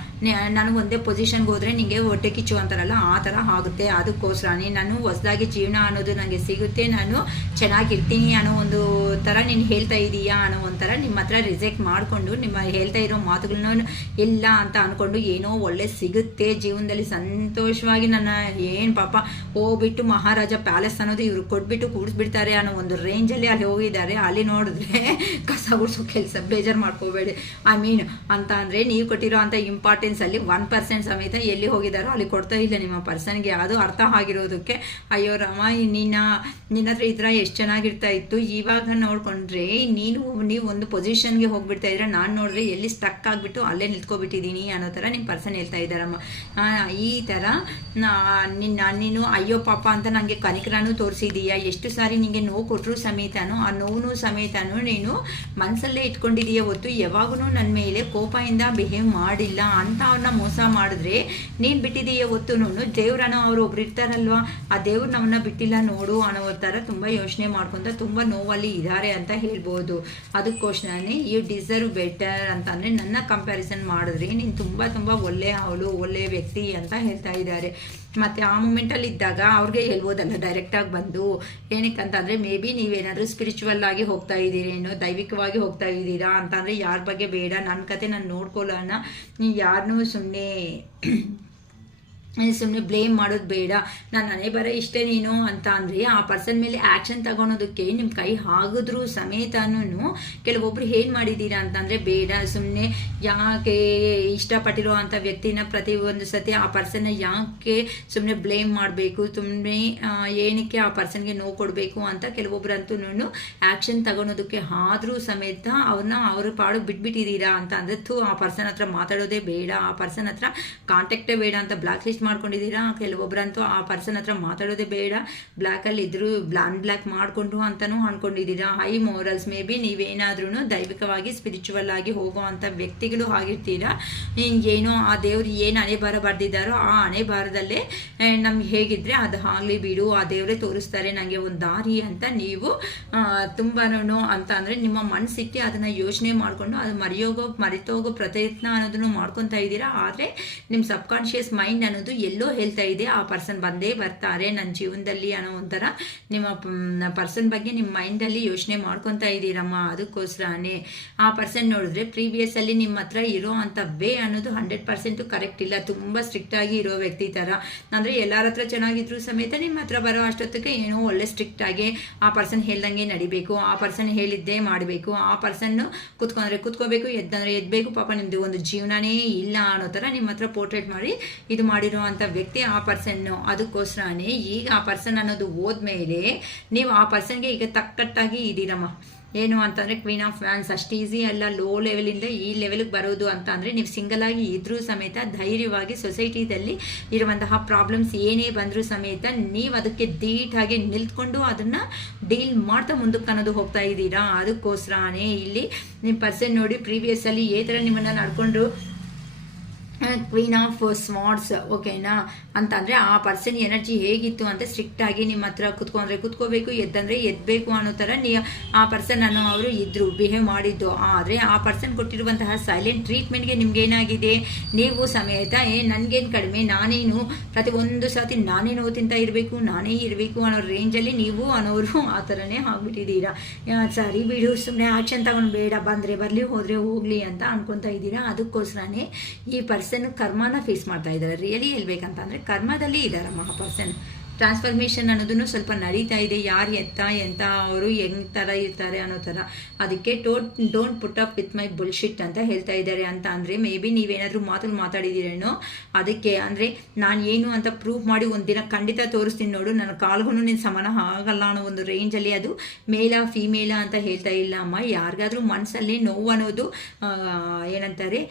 ನಾನು ಒಂದೇ ಪೊಸಿಷನ್ಗೆ ಹೋದರೆ ನಿಮಗೆ ಹೊಟ್ಟೆ ಕಿಚ್ಚು ಅಂತಾರಲ್ಲ ಆ ಥರ ಆಗುತ್ತೆ. ಅದಕ್ಕೋಸ್ಕರನೇ ನಾನು ಹೊಸದಾಗಿ ಜೀವನ ಅನ್ನೋದು ನನಗೆ ಸಿಗುತ್ತೆ, ನಾನು ಚೆನ್ನಾಗಿರ್ತೀನಿ ಅನ್ನೋ ಒಂದು ಥರ ನೀನು ಹೇಳ್ತಾ ಇದೀಯಾ ಅನ್ನೋ ಒಂಥರ ನಿಮ್ಮ ಹತ್ರ ರಿಜೆಕ್ಟ್ ಮಾಡಿಕೊಂಡು ನಿಮ್ಮ ಹೇಳ್ತಾ ಇರೋ ಮಾತುಗಳನ್ನ ಇಲ್ಲ ಅಂತ ಅಂದ್ಕೊಂಡು ಏನೋ ಒಳ್ಳೆ ಸಿಗುತ್ತೆ ಜೀವನದಲ್ಲಿ ಸಂತೋಷವಾಗಿ ನನ್ನ ಏನು ಪಾಪ ಹೋಗ್ಬಿಟ್ಟು ಮಹಾರಾಜ ಪ್ಯಾಲೇಸ್ ಅನ್ನೋದು ಇವ್ರು ಕೊಟ್ಬಿಟ್ಟು ಕೂಡಿಸ್ಬಿಡ್ತಾರೆ ಅನ್ನೋ ಒಂದು ರೇಂಜಲ್ಲಿ ಅಲ್ಲಿ ಹೋಗಿದ್ದಾರೆ. ಅಲ್ಲಿ ನೋಡಿದ್ರೆ ಕಸ ಗುಡಿಸೋ ಕೆಲಸ, ಬೇಜಾರು ಮಾಡ್ಕೋಬೇಡಿ. ಐ ಮೀನ್ ಅಂತ ಅಂದರೆ ನೀವು ಕೊಟ್ಟಿರೋ ಅಂಥ ಇಂಪಾರ್ಟೆನ್ಸಲ್ಲಿ 1% ಸಮೇತ ಎಲ್ಲಿ ಹೋಗಿದ್ದಾರೋ ಅಲ್ಲಿ ಕೊಡ್ತಾ ಇಲ್ಲ ನಿಮ್ಮ ಪರ್ಸನ್ಗೆ. ಅದು ಅರ್ಥ ಆಗಿರೋದಕ್ಕೆ ಅಯ್ಯೋ ರಾಮ ನಿನ್ನ ಹತ್ರ ಈ ಥರ ಎಷ್ಟು ಚೆನ್ನಾಗಿರ್ತಾ ಇತ್ತು, ಇವಾಗ ನೋಡ್ಕೊಂಡ್ರೆ ನೀವು ಒಂದು ಪೊಸಿಷನ್ಗೆ ಹೋಗ್ಬಿಡ್ತಾ ಇದ್ರೆ, ನಾನು ನೋಡಿದ್ರೆ ಎಲ್ಲಿ ಸ್ಟಕ್ ಆಗಿಬಿಟ್ಟು ಅಲ್ಲೇ ನಿಂತ್ಕೊಬಿಟ್ಟಿದ್ದೀನಿ ಅನ್ನೋ ಥರ ನಿಮ್ಮ ಪರ್ಸನ್ ಹೇಳ್ತಾ ಇದ್ದಾರಮ್ಮ. ಈ ಥರ ನೀನು ಅಯ್ಯೋ ಪಾಪ ಅಂತ ನನಗೆ ಕನಿಕರನೂ ತೋರಿಸಿದೀಯಾ, ಎಷ್ಟು ಸಾರಿ ನಿಮಗೆ ನೋವು ಕೊಟ್ಟರು ಸಮೇತನೂ ಆ ನೋವು ಸಮೇತನೂ ನೀನು ಮನಸ್ಸಲ್ಲೇ ಇಟ್ಕೊಂಡಿದೀಯ ಹೊತ್ತು ಯಾವಾಗೂ ನನ್ನ ಮೇಲೆ ಕೋಪದಿಂದ ಬಿಹೇವ್ ಮಾಡಿಲ್ಲ ಅಂತ ಅವ್ರನ್ನ ಮೋಸ ಮಾಡಿದ್ರೆ ನೀನು ಬಿಟ್ಟಿದೀಯ ಹೊತ್ತುನು ದೇವ್ರನೋ ಅವ್ರು ಒಬ್ರು ಇರ್ತಾರಲ್ವ, ಆ ದೇವ್ರು ನಮ್ಮನ್ನ ಬಿಟ್ಟಿಲ್ಲ ನೋಡು ಅನ್ನೋ ಥರ ತುಂಬ ಯೋಚನೆ ಮಾಡ್ಕೊಂತ ತುಂಬ ನೋವಲ್ಲಿ ಇದ್ದಾರೆ ಅಂತ ಹೇಳ್ಬೋದು. ಅದಕ್ಕೋಸ್ಕರನೇ ಯು ಡಿಸರ್ವ್ ಬೆಟರ್ ಅಂತಂದರೆ ನನ್ನ ಕಂಪ್ಯಾರಿಸನ್ ಮಾಡಿದ್ರೆ ನೀನು ತುಂಬ ಒಳ್ಳೆ ಅವಳು ಒಳ್ಳೆ ವ್ಯಕ್ತಿ ಅಂತ ಹೇಳ್ತಾ ಇದ್ದಾರೆ. ಮತ್ತು ಆ ಮೂಮೆಂಟಲ್ಲಿ ಇದ್ದಾಗ ಅವ್ರಿಗೆ ಹೇಳ್ಬೋದಲ್ಲ ಡೈರೆಕ್ಟಾಗಿ ಬಂದು, ಏನಕ್ಕೆ ಅಂತಂದರೆ ಮೇ ಬಿ ನೀವೇನಾದರೂ ಸ್ಪಿರಿಚುವಲ್ ಆಗಿ ಹೋಗ್ತಾ ಇದ್ದೀರೇನೋ, ದೈವಿಕವಾಗಿ ಹೋಗ್ತಾ ಇದ್ದೀರಾ ಅಂತಂದರೆ ಯಾರ ಬಗ್ಗೆ ಬೇಡ, ನನ್ನ ಕತೆ ನಾನು ನೋಡ್ಕೊಳ್ಳೋಣ, ಯಾರನ್ನೂ ಸುಮ್ಮನೆ ಬ್ಲೇಮ್ ಮಾಡೋದು ಬೇಡ, ನಾನು ಮನೆ ಬರೋ ಇಷ್ಟೇ ನೀನು ಅಂತ ಅಂದರೆ ಆ ಪರ್ಸನ್ ಮೇಲೆ ಆ್ಯಕ್ಷನ್ ತಗೊಳೋದಕ್ಕೆ ನಿಮ್ಮ ಕೈ ಆಗಿದ್ರೂ ಸಮೇತನೂ ಕೆಲವೊಬ್ರು ಏನು ಮಾಡಿದ್ದೀರಾ ಅಂತಂದರೆ ಬೇಡ, ಸುಮ್ಮನೆ ಯಾಕೆ ಇಷ್ಟಪಟ್ಟಿರೋ ಅಂಥ ವ್ಯಕ್ತಿನ ಪ್ರತಿಯೊಂದು ಸತಿ ಆ ಪರ್ಸನ್ನ ಯಾಕೆ ಸುಮ್ಮನೆ ಬ್ಲೇಮ್ ಮಾಡಬೇಕು, ಸುಮ್ಮನೆ ಏನಕ್ಕೆ ಆ ಪರ್ಸನ್ಗೆ ನೋವು ಕೊಡಬೇಕು ಅಂತ ಕೆಲವೊಬ್ರಂತೂ ಆ್ಯಕ್ಷನ್ ತಗೊಳೋದಕ್ಕೆ ಆದರೂ ಸಮೇತ ಅವ್ರ ಪಾಡು ಬಿಟ್ಬಿಟ್ಟಿದ್ದೀರಾ ಅಂತ ಅಂದರೆ ಆ ಪರ್ಸನ್ ಹತ್ರ ಮಾತಾಡೋದೇ ಬೇಡ, ಆ ಪರ್ಸನ್ ಹತ್ರ ಕಾಂಟ್ಯಾಕ್ಟೇ ಬೇಡ ಅಂತ ಬ್ಲಾಕ್ ಲಿಸ್ಟ್ ಮಾಡ್ಕೊಂಡಿದ್ದೀರಾ. ಕೆಲವೊಬ್ಬರಂತೂ ಆ ಪರ್ಸನ್ ಹತ್ರ ಮಾತಾಡೋದೇ ಬೇಡ, ಬ್ಲ್ಯಾಕಲ್ಲಿ ಇದ್ರು ಬ್ಲ್ಯಾಕ್ ಮಾಡಿಕೊಂಡು ಅಂತಲೂ ಅಂದ್ಕೊಂಡಿದ್ದೀರಾ. ಹೈ ಮೋರಲ್ಸ್, ಮೇ ಬಿ ನೀವೇನಾದ್ರೂ ದೈವಿಕವಾಗಿ ಸ್ಪಿರಿಚುವಲ್ ಆಗಿ ಹೋಗುವಂಥ ವ್ಯಕ್ತಿಗಳು ಆಗಿರ್ತೀರಾ. ಏನೋ ಆ ದೇವ್ರು ಏನು ಹಣೆ ಬಾರ ಬರೆದಿದ್ದಾರೋ ಆ ಹಣೆ ಬಾರದಲ್ಲೇ ನಮ್ಗೆ ಹೇಗಿದ್ರೆ ಅದು ಆಗಲಿ ಬಿಡು, ಆ ದೇವರೇ ತೋರಿಸ್ತಾರೆ ನನಗೆ ಒಂದು ದಾರಿ ಅಂತ ನೀವು ತುಂಬಾ ಅಂತ ಅಂದರೆ ನಿಮ್ಮ ಮನಸ್ಸಿಟ್ಟು ಅದನ್ನು ಯೋಚನೆ ಮಾಡಿಕೊಂಡು ಅದು ಮರೆತೋಗೋ ಪ್ರಯತ್ನ ಅನ್ನೋದನ್ನು ಮಾಡ್ಕೊತಾ ಇದ್ದೀರಾ. ಆದರೆ ನಿಮ್ಮ ಸಬ್ಕಾನ್ಷಿಯಸ್ ಮೈಂಡ್ ಅನ್ನೋದು ಎಲ್ಲೋ ಹೇಳ್ತಾ ಇದೆ ಆ ಪರ್ಸನ್ ಬಂದೇ ಬರ್ತಾರೆ ನನ್ನ ಜೀವನದಲ್ಲಿ ಅನ್ನೋ ಒಂಥರ ನಿಮ್ಮ ಪರ್ಸನ್ ಬಗ್ಗೆ ನಿಮ್ಮ ಮೈಂಡಲ್ಲಿ ಯೋಚನೆ ಮಾಡ್ಕೊತಾ ಇದ್ದೀರಮ್ಮ. ಅದಕ್ಕೋಸ್ಕರನೇ ಆ ಪರ್ಸನ್ ನೋಡಿದ್ರೆ ಪ್ರೀವಿಯಸ್ ಅಲ್ಲಿ ನಿಮ್ಮ ಹತ್ರ ಇರೋ ಅಂಥ ವೇ ಅನ್ನೋದು 100% ಕರೆಕ್ಟ್ ಇಲ್ಲ, ತುಂಬ ಸ್ಟ್ರಿಕ್ಟ್ ಆಗಿ ಇರೋ ವ್ಯಕ್ತಿ ಥರ. ಅಂದರೆ ಎಲ್ಲರ ಹತ್ರ ಚೆನ್ನಾಗಿದ್ರು ಸಮೇತ ನಿಮ್ಮ ಹತ್ರ ಬರೋ ಅಷ್ಟೊತ್ತಿಗೆ ಏನೋ ಒಳ್ಳೆ ಸ್ಟ್ರಿಕ್ಟ್ ಆಗಿ ಆ ಪರ್ಸನ್ ಹೇಳ್ದಂಗೆ ನಡಿಬೇಕು, ಆ ಪರ್ಸನ್ ಹೇಳಿದ್ದೇ ಮಾಡಬೇಕು, ಆ ಪರ್ಸನ್ನು ಕುತ್ಕೊಂಡ್ರೆ ಕುತ್ಕೋಬೇಕು, ಎದ್ದಂದ್ರೆ ಎದ್ಬೇಕು, ಪಾಪ ನಿಮ್ಮದು ಒಂದು ಜೀವನನೇ ಇಲ್ಲ ಅನ್ನೋ ಥರ ನಿಮ್ಮ ಹತ್ರ ಪೋರ್ಟ್ರೇಟ್ ಮಾಡಿ ಇದು ಮಾಡಿರೋ ಅಂಥ ವ್ಯಕ್ತಿ ಆ ಪರ್ಸನ್ನು. ಅದಕ್ಕೋಸ್ಕರನೇ ಈಗ ಆ ಪರ್ಸನ್ ಅನ್ನೋದು ಹೋದ್ಮೇಲೆ ನೀವು ಆ ಪರ್ಸನ್ಗೆ ಈಗ ತಕ್ಕಟ್ಟಾಗಿ ಇದ್ದೀರಮ್ಮ. ಏನು ಅಂತಂದರೆ ಕ್ವೀನ್ ಆಫ್ ವ್ಯಾನ್ಸ್ ಅಷ್ಟು ಈಸಿ ಅಲ್ಲ, ಲೋ ಲೆವೆಲಿಂದ ಈ ಲೆವೆಲ್ಗೆ ಬರೋದು ಅಂತ ಅಂದರೆ ನೀವು ಸಿಂಗಲ್ ಆಗಿ ಇದ್ರೂ ಸಮೇತ ಧೈರ್ಯವಾಗಿ ಸೊಸೈಟಿದಲ್ಲಿ ಇರುವಂತಹ ಪ್ರಾಬ್ಲಮ್ಸ್ ಏನೇ ಬಂದರೂ ಸಮೇತ ನೀವು ಅದಕ್ಕೆ ಧೀಟಾಗಿ ನಿಲ್ತ್ಕೊಂಡು ಅದನ್ನು ಡೀಲ್ ಮಾಡ್ತಾ ಮುಂದಕ್ಕೆ ಅನ್ನೋದು ಹೋಗ್ತಾ ಇದ್ದೀರಾ. ಅದಕ್ಕೋಸ್ಕರನೇ ಇಲ್ಲಿ ನಿಮ್ಮ ಪರ್ಸನ್ ನೋಡಿ ಪ್ರೀವಿಯಸ್ ಅಲ್ಲಿ ಈ ಥರ ನಿಮ್ಮನ್ನು ನಡ್ಕೊಂಡು ಕ್ವೀನ್ ಆಫ್ ಸ್ವಾರ್ಡ್ಸ್, ಓಕೆನಾ ಅಂತಂದರೆ ಆ ಪರ್ಸನ್ ಎನರ್ಜಿ ಹೇಗಿತ್ತು ಅಂತ ಸ್ಟ್ರಿಕ್ಟಾಗಿ ನಿಮ್ಮ ಹತ್ರ ಕುತ್ಕೊಂಡ್ರೆ ಕುತ್ಕೋಬೇಕು, ಎದ್ದಂದರೆ ಎದ್ದಬೇಕು ಅನ್ನೋ ಥರ ಆ ಪರ್ಸನ್ ಅನ್ನೋ ಅವರು ಇದ್ದರು, ಬಿಹೇವ್ ಮಾಡಿದ್ದು. ಆದರೆ ಆ ಪರ್ಸನ್ ಕೊಟ್ಟಿರುವಂತಹ ಸೈಲೆಂಟ್ ಟ್ರೀಟ್ಮೆಂಟ್ಗೆ ನಿಮ್ಗೇನಾಗಿದೆ, ನೀವು ಸಮೇತ ನನಗೇನು ಕಡಿಮೆ, ನಾನೇನು ಪ್ರತಿ ಒಂದು ಸರ್ತಿ ನಾನೇ ನೋವು ತಿಂತ ಇರಬೇಕು, ನಾನೇ ಇರಬೇಕು ಅನ್ನೋ ರೇಂಜಲ್ಲಿ ನೀವು ಅನ್ನೋರು ಆ ಥರನೇ ಆಗ್ಬಿಟ್ಟಿದ್ದೀರಾ. ಸರಿ ಬಿಡು, ಸುಮ್ಮನೆ ಆಕ್ಷನ್ ತಗೊಂಡು ಬೇಡ, ಬಂದರೆ ಬರಲಿ ಹೋದರೆ ಹೋಗಲಿ ಅಂತ ಅನ್ಕೊತಾ ಇದ್ದೀರಾ. ಅದಕ್ಕೋಸ್ಕರನೇ ಈ ಪರ್ಸನ್ ಕರ್ಮನ ಫೇಸ್ ಮಾಡ್ತಾ ಇದ್ದಾರೆ. ರಿಯಲಿ ಹೇಳ್ಬೇಕಂತಂದರೆ ಕರ್ಮದಲ್ಲಿ ಇದ್ದಾರಮ್ಮ ಆ ಪರ್ಸನ್. ಟ್ರಾನ್ಸ್ಫರ್ಮೇಷನ್ ಅನ್ನೋದನ್ನು ಸ್ವಲ್ಪ ನಡೀತಾ ಇದೆ. ಯಾರು ಎಂತ ಅವರು ಹೆಂಗ್ ಥರ ಇರ್ತಾರೆ ಅನ್ನೋ ಥರ. ಅದಕ್ಕೆ don't put up with my bullshit ಅಂತ ಹೇಳ್ತಾ ಇದ್ದಾರೆ. ಅಂತ ಅಂದರೆ ಮೇ ಬಿ ನೀವೇನಾದರೂ ಮಾತಾಡಿದ್ದೀರೇನೋ ಅದಕ್ಕೆ. ಅಂದರೆ ನಾನು ಏನು ಅಂತ ಪ್ರೂವ್ ಮಾಡಿ ಒಂದಿನ ಖಂಡಿತ ತೋರಿಸ್ತೀನಿ ನೋಡು, ನನ್ನ ಕಾಲ್ಗೂ ನೀನು ಸಮಾನ ಆಗಲ್ಲ ಅನ್ನೋ ಒಂದು ರೇಂಜಲ್ಲಿ. ಅದು ಮೇಲ ಫೀಮೇಲ ಅಂತ ಹೇಳ್ತಾ ಇಲ್ಲ ಅಮ್ಮ. ಯಾರಿಗಾದ್ರೂ ಮನಸ್ಸಲ್ಲಿ ನೋವು ಅನ್ನೋದು ಏನಂತಾರೆ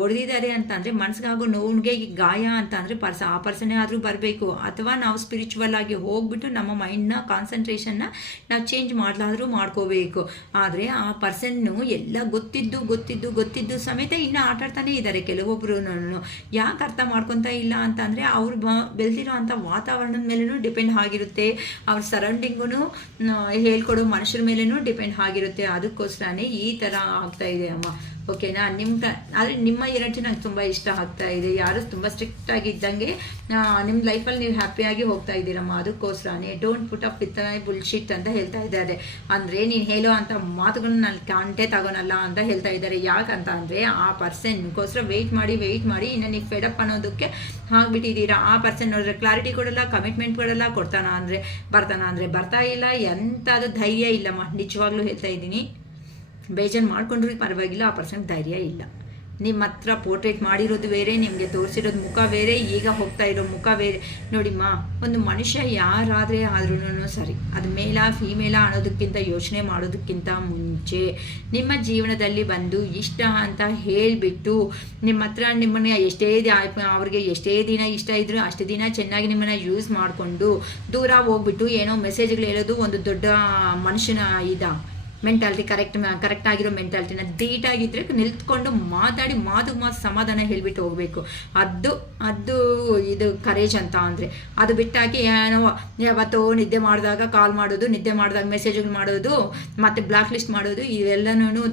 ಹೊಡೆದಿದ್ದಾರೆ ಅಂತ ಅಂದರೆ, ಮನಸ್ಸಿಗಾಗೋ ನೋವಿಗೆ ಗಾಯ ಅಂತ ಅಂದರೆ ಆ ಪರ್ಸನ್ನೇ ಆದರೂ ಬರಬೇಕು. ಅಥವಾ ನಾವು ಸ್ಪಿರಿಚುವಲ್ ಆಗಿ ಹೋಗ್ಬಿಟ್ಟು ನಮ್ಮ ಮೈಂಡ್ನ ಕಾನ್ಸಂಟ್ರೇಷನ್ನ ನಾವು ಚೇಂಜ್ ಮಾಡಲಾದ್ರೂ ಮಾಡ್ಕೋಬೇಕು. ಆದರೆ ಆ ಪರ್ಸನ್ನು ಎಲ್ಲ ಗೊತ್ತಿದ್ದು ಸಮೇತ ಇನ್ನೂ ಆಟಾಡ್ತಾನೆ ಇದ್ದಾರೆ ಕೆಲವೊಬ್ಬರು. ಯಾಕೆ ಅರ್ಥ ಮಾಡ್ಕೊತಾ ಇಲ್ಲ ಅಂತ ಅಂದರೆ ಅವ್ರು ಬೆಳೆದಿರೋ ಅಂಥ ವಾತಾವರಣದ ಮೇಲೂ ಡಿಪೆಂಡ್ ಆಗಿರುತ್ತೆ, ಅವ್ರ ಸರೌಂಡಿಂಗೂ ಹೇಳ್ಕೊಡೋ ಮನುಷ್ಯರ ಮೇಲೇನೂ ಡಿಪೆಂಡ್ ಆಗಿರುತ್ತೆ. ಅದಕ್ಕೋಸ್ಕರನೇ ಈ ಥರ ಆಗ್ತಾ ಇದೆ ಅಮ್ಮ, ಓಕೆನಾ. ಆದರೆ ನಿಮ್ಮ ಎನರ್ಜಿ ನಂಗೆ ತುಂಬ ಇಷ್ಟ ಆಗ್ತಾ ಇದೆ. ಯಾರು ತುಂಬ ಸ್ಟ್ರಿಕ್ಟ್ ಆಗಿದ್ದಂಗೆ ನಿಮ್ಮ ಲೈಫಲ್ಲಿ ನೀವು ಹ್ಯಾಪಿಯಾಗಿ ಹೋಗ್ತಾ ಇದ್ದೀರಮ್ಮ. ಅದಕ್ಕೋಸ್ಕರನೇ don't put up with bullshit ಅಂತ ಹೇಳ್ತಾ ಇದ್ದಾರೆ. ಅಂದರೆ ನೀನು ಹೇಳೋ ಅಂಥ ಮಾತುಗಳನ್ನ ನಾನು ಕಾಂಟೆ ತಗೋನಲ್ಲ ಅಂತ ಹೇಳ್ತಾ ಇದ್ದಾರೆ. ಯಾಕಂತ ಅಂದರೆ ಆ ಪರ್ಸನ್ಗೋಸ್ಕರ ವೆಯ್ಟ್ ಮಾಡಿ ಇನ್ನು ನೀವು ಫೆಡಪ್ ಅನ್ನೋದಕ್ಕೆ ಆಗ್ಬಿಟ್ಟಿದ್ದೀರಾ. ಆ ಪರ್ಸನ್ ನೋಡಿದ್ರೆ ಕ್ಲಾರಿಟಿ ಕೊಡಲ್ಲ, ಕಮಿಟ್ಮೆಂಟ್ ಕೊಡಲ್ಲ, ಬರ್ತಾನ ಅಂದರೆ ಬರ್ತಾ ಇಲ್ಲ. ಎಂಥದ್ದು ಧೈರ್ಯ ಇಲ್ಲಮ್ಮ, ನಿಜವಾಗ್ಲೂ ಹೇಳ್ತಾ ಇದ್ದೀನಿ. ಬೇಜಾರು ಮಾಡ್ಕೊಂಡ್ರೂ ಪರವಾಗಿಲ್ಲ, ಆ ಪರ್ಸನ್ಗೆ ಧೈರ್ಯ ಇಲ್ಲ. ನಿಮ್ಮ ಹತ್ರ ಪೋರ್ಟ್ರೇಟ್ ಮಾಡಿರೋದು ಬೇರೆ, ನಿಮಗೆ ತೋರಿಸಿರೋದು ಮುಖ ಬೇರೆ, ಈಗ ಹೋಗ್ತಾ ಇರೋ ಮುಖ ಬೇರೆ. ನೋಡಿಮ್ಮ, ಒಂದು ಮನುಷ್ಯ ಯಾರಾದರೆ ಆದ್ರೂ ಸರಿ, ಅದು ಮೇಲ ಫೀಮೇಲ ಅನ್ನೋದಕ್ಕಿಂತ ಯೋಚನೆ ಮಾಡೋದಕ್ಕಿಂತ ಮುಂಚೆ ನಿಮ್ಮ ಜೀವನದಲ್ಲಿ ಬಂದು ಇಷ್ಟ ಅಂತ ಹೇಳಿಬಿಟ್ಟು ನಿಮ್ಮ ಹತ್ರ ನಿಮ್ಮನ್ನ ಅವ್ರಿಗೆ ಎಷ್ಟೇ ದಿನ ಇಷ್ಟ ಇದ್ದರೂ ಅಷ್ಟು ದಿನ ಚೆನ್ನಾಗಿ ನಿಮ್ಮನ್ನು ಯೂಸ್ ಮಾಡಿಕೊಂಡು ದೂರ ಹೋಗ್ಬಿಟ್ಟು ಏನೋ ಮೆಸೇಜ್ಗಳು ಹೇಳೋದು ಒಂದು ದೊಡ್ಡ ಮನುಷ್ಯನ ಮೆಂಟಾಲಿಟಿ. ಕರೆಕ್ಟ್ ಆಗಿರೋ ಮೆಂಟಾಲಿಟಿನ ನೀಟಾಗಿದ್ದರೆ ನಿಲ್ತ್ಕೊಂಡು ಮಾತಾಡಿ ಮಾತು ಸಮಾಧಾನ ಹೇಳಿಬಿಟ್ಟು ಹೋಗಬೇಕು. ಅದು ಇದು ಕರೇಜ್ ಅಂತ ಅಂದರೆ. ಅದು ಬಿಟ್ಟಾಕಿ ಏನೋ ಯಾವತ್ತೋ ನಿದ್ದೆ ಮಾಡಿದಾಗ ಕಾಲ್ ಮಾಡೋದು, ನಿದ್ದೆ ಮಾಡಿದಾಗ ಮೆಸೇಜ್ಗಳು ಮಾಡೋದು, ಮತ್ತು ಬ್ಲಾಕ್ ಲಿಸ್ಟ್ ಮಾಡೋದು, ಇವೆಲ್ಲನೂ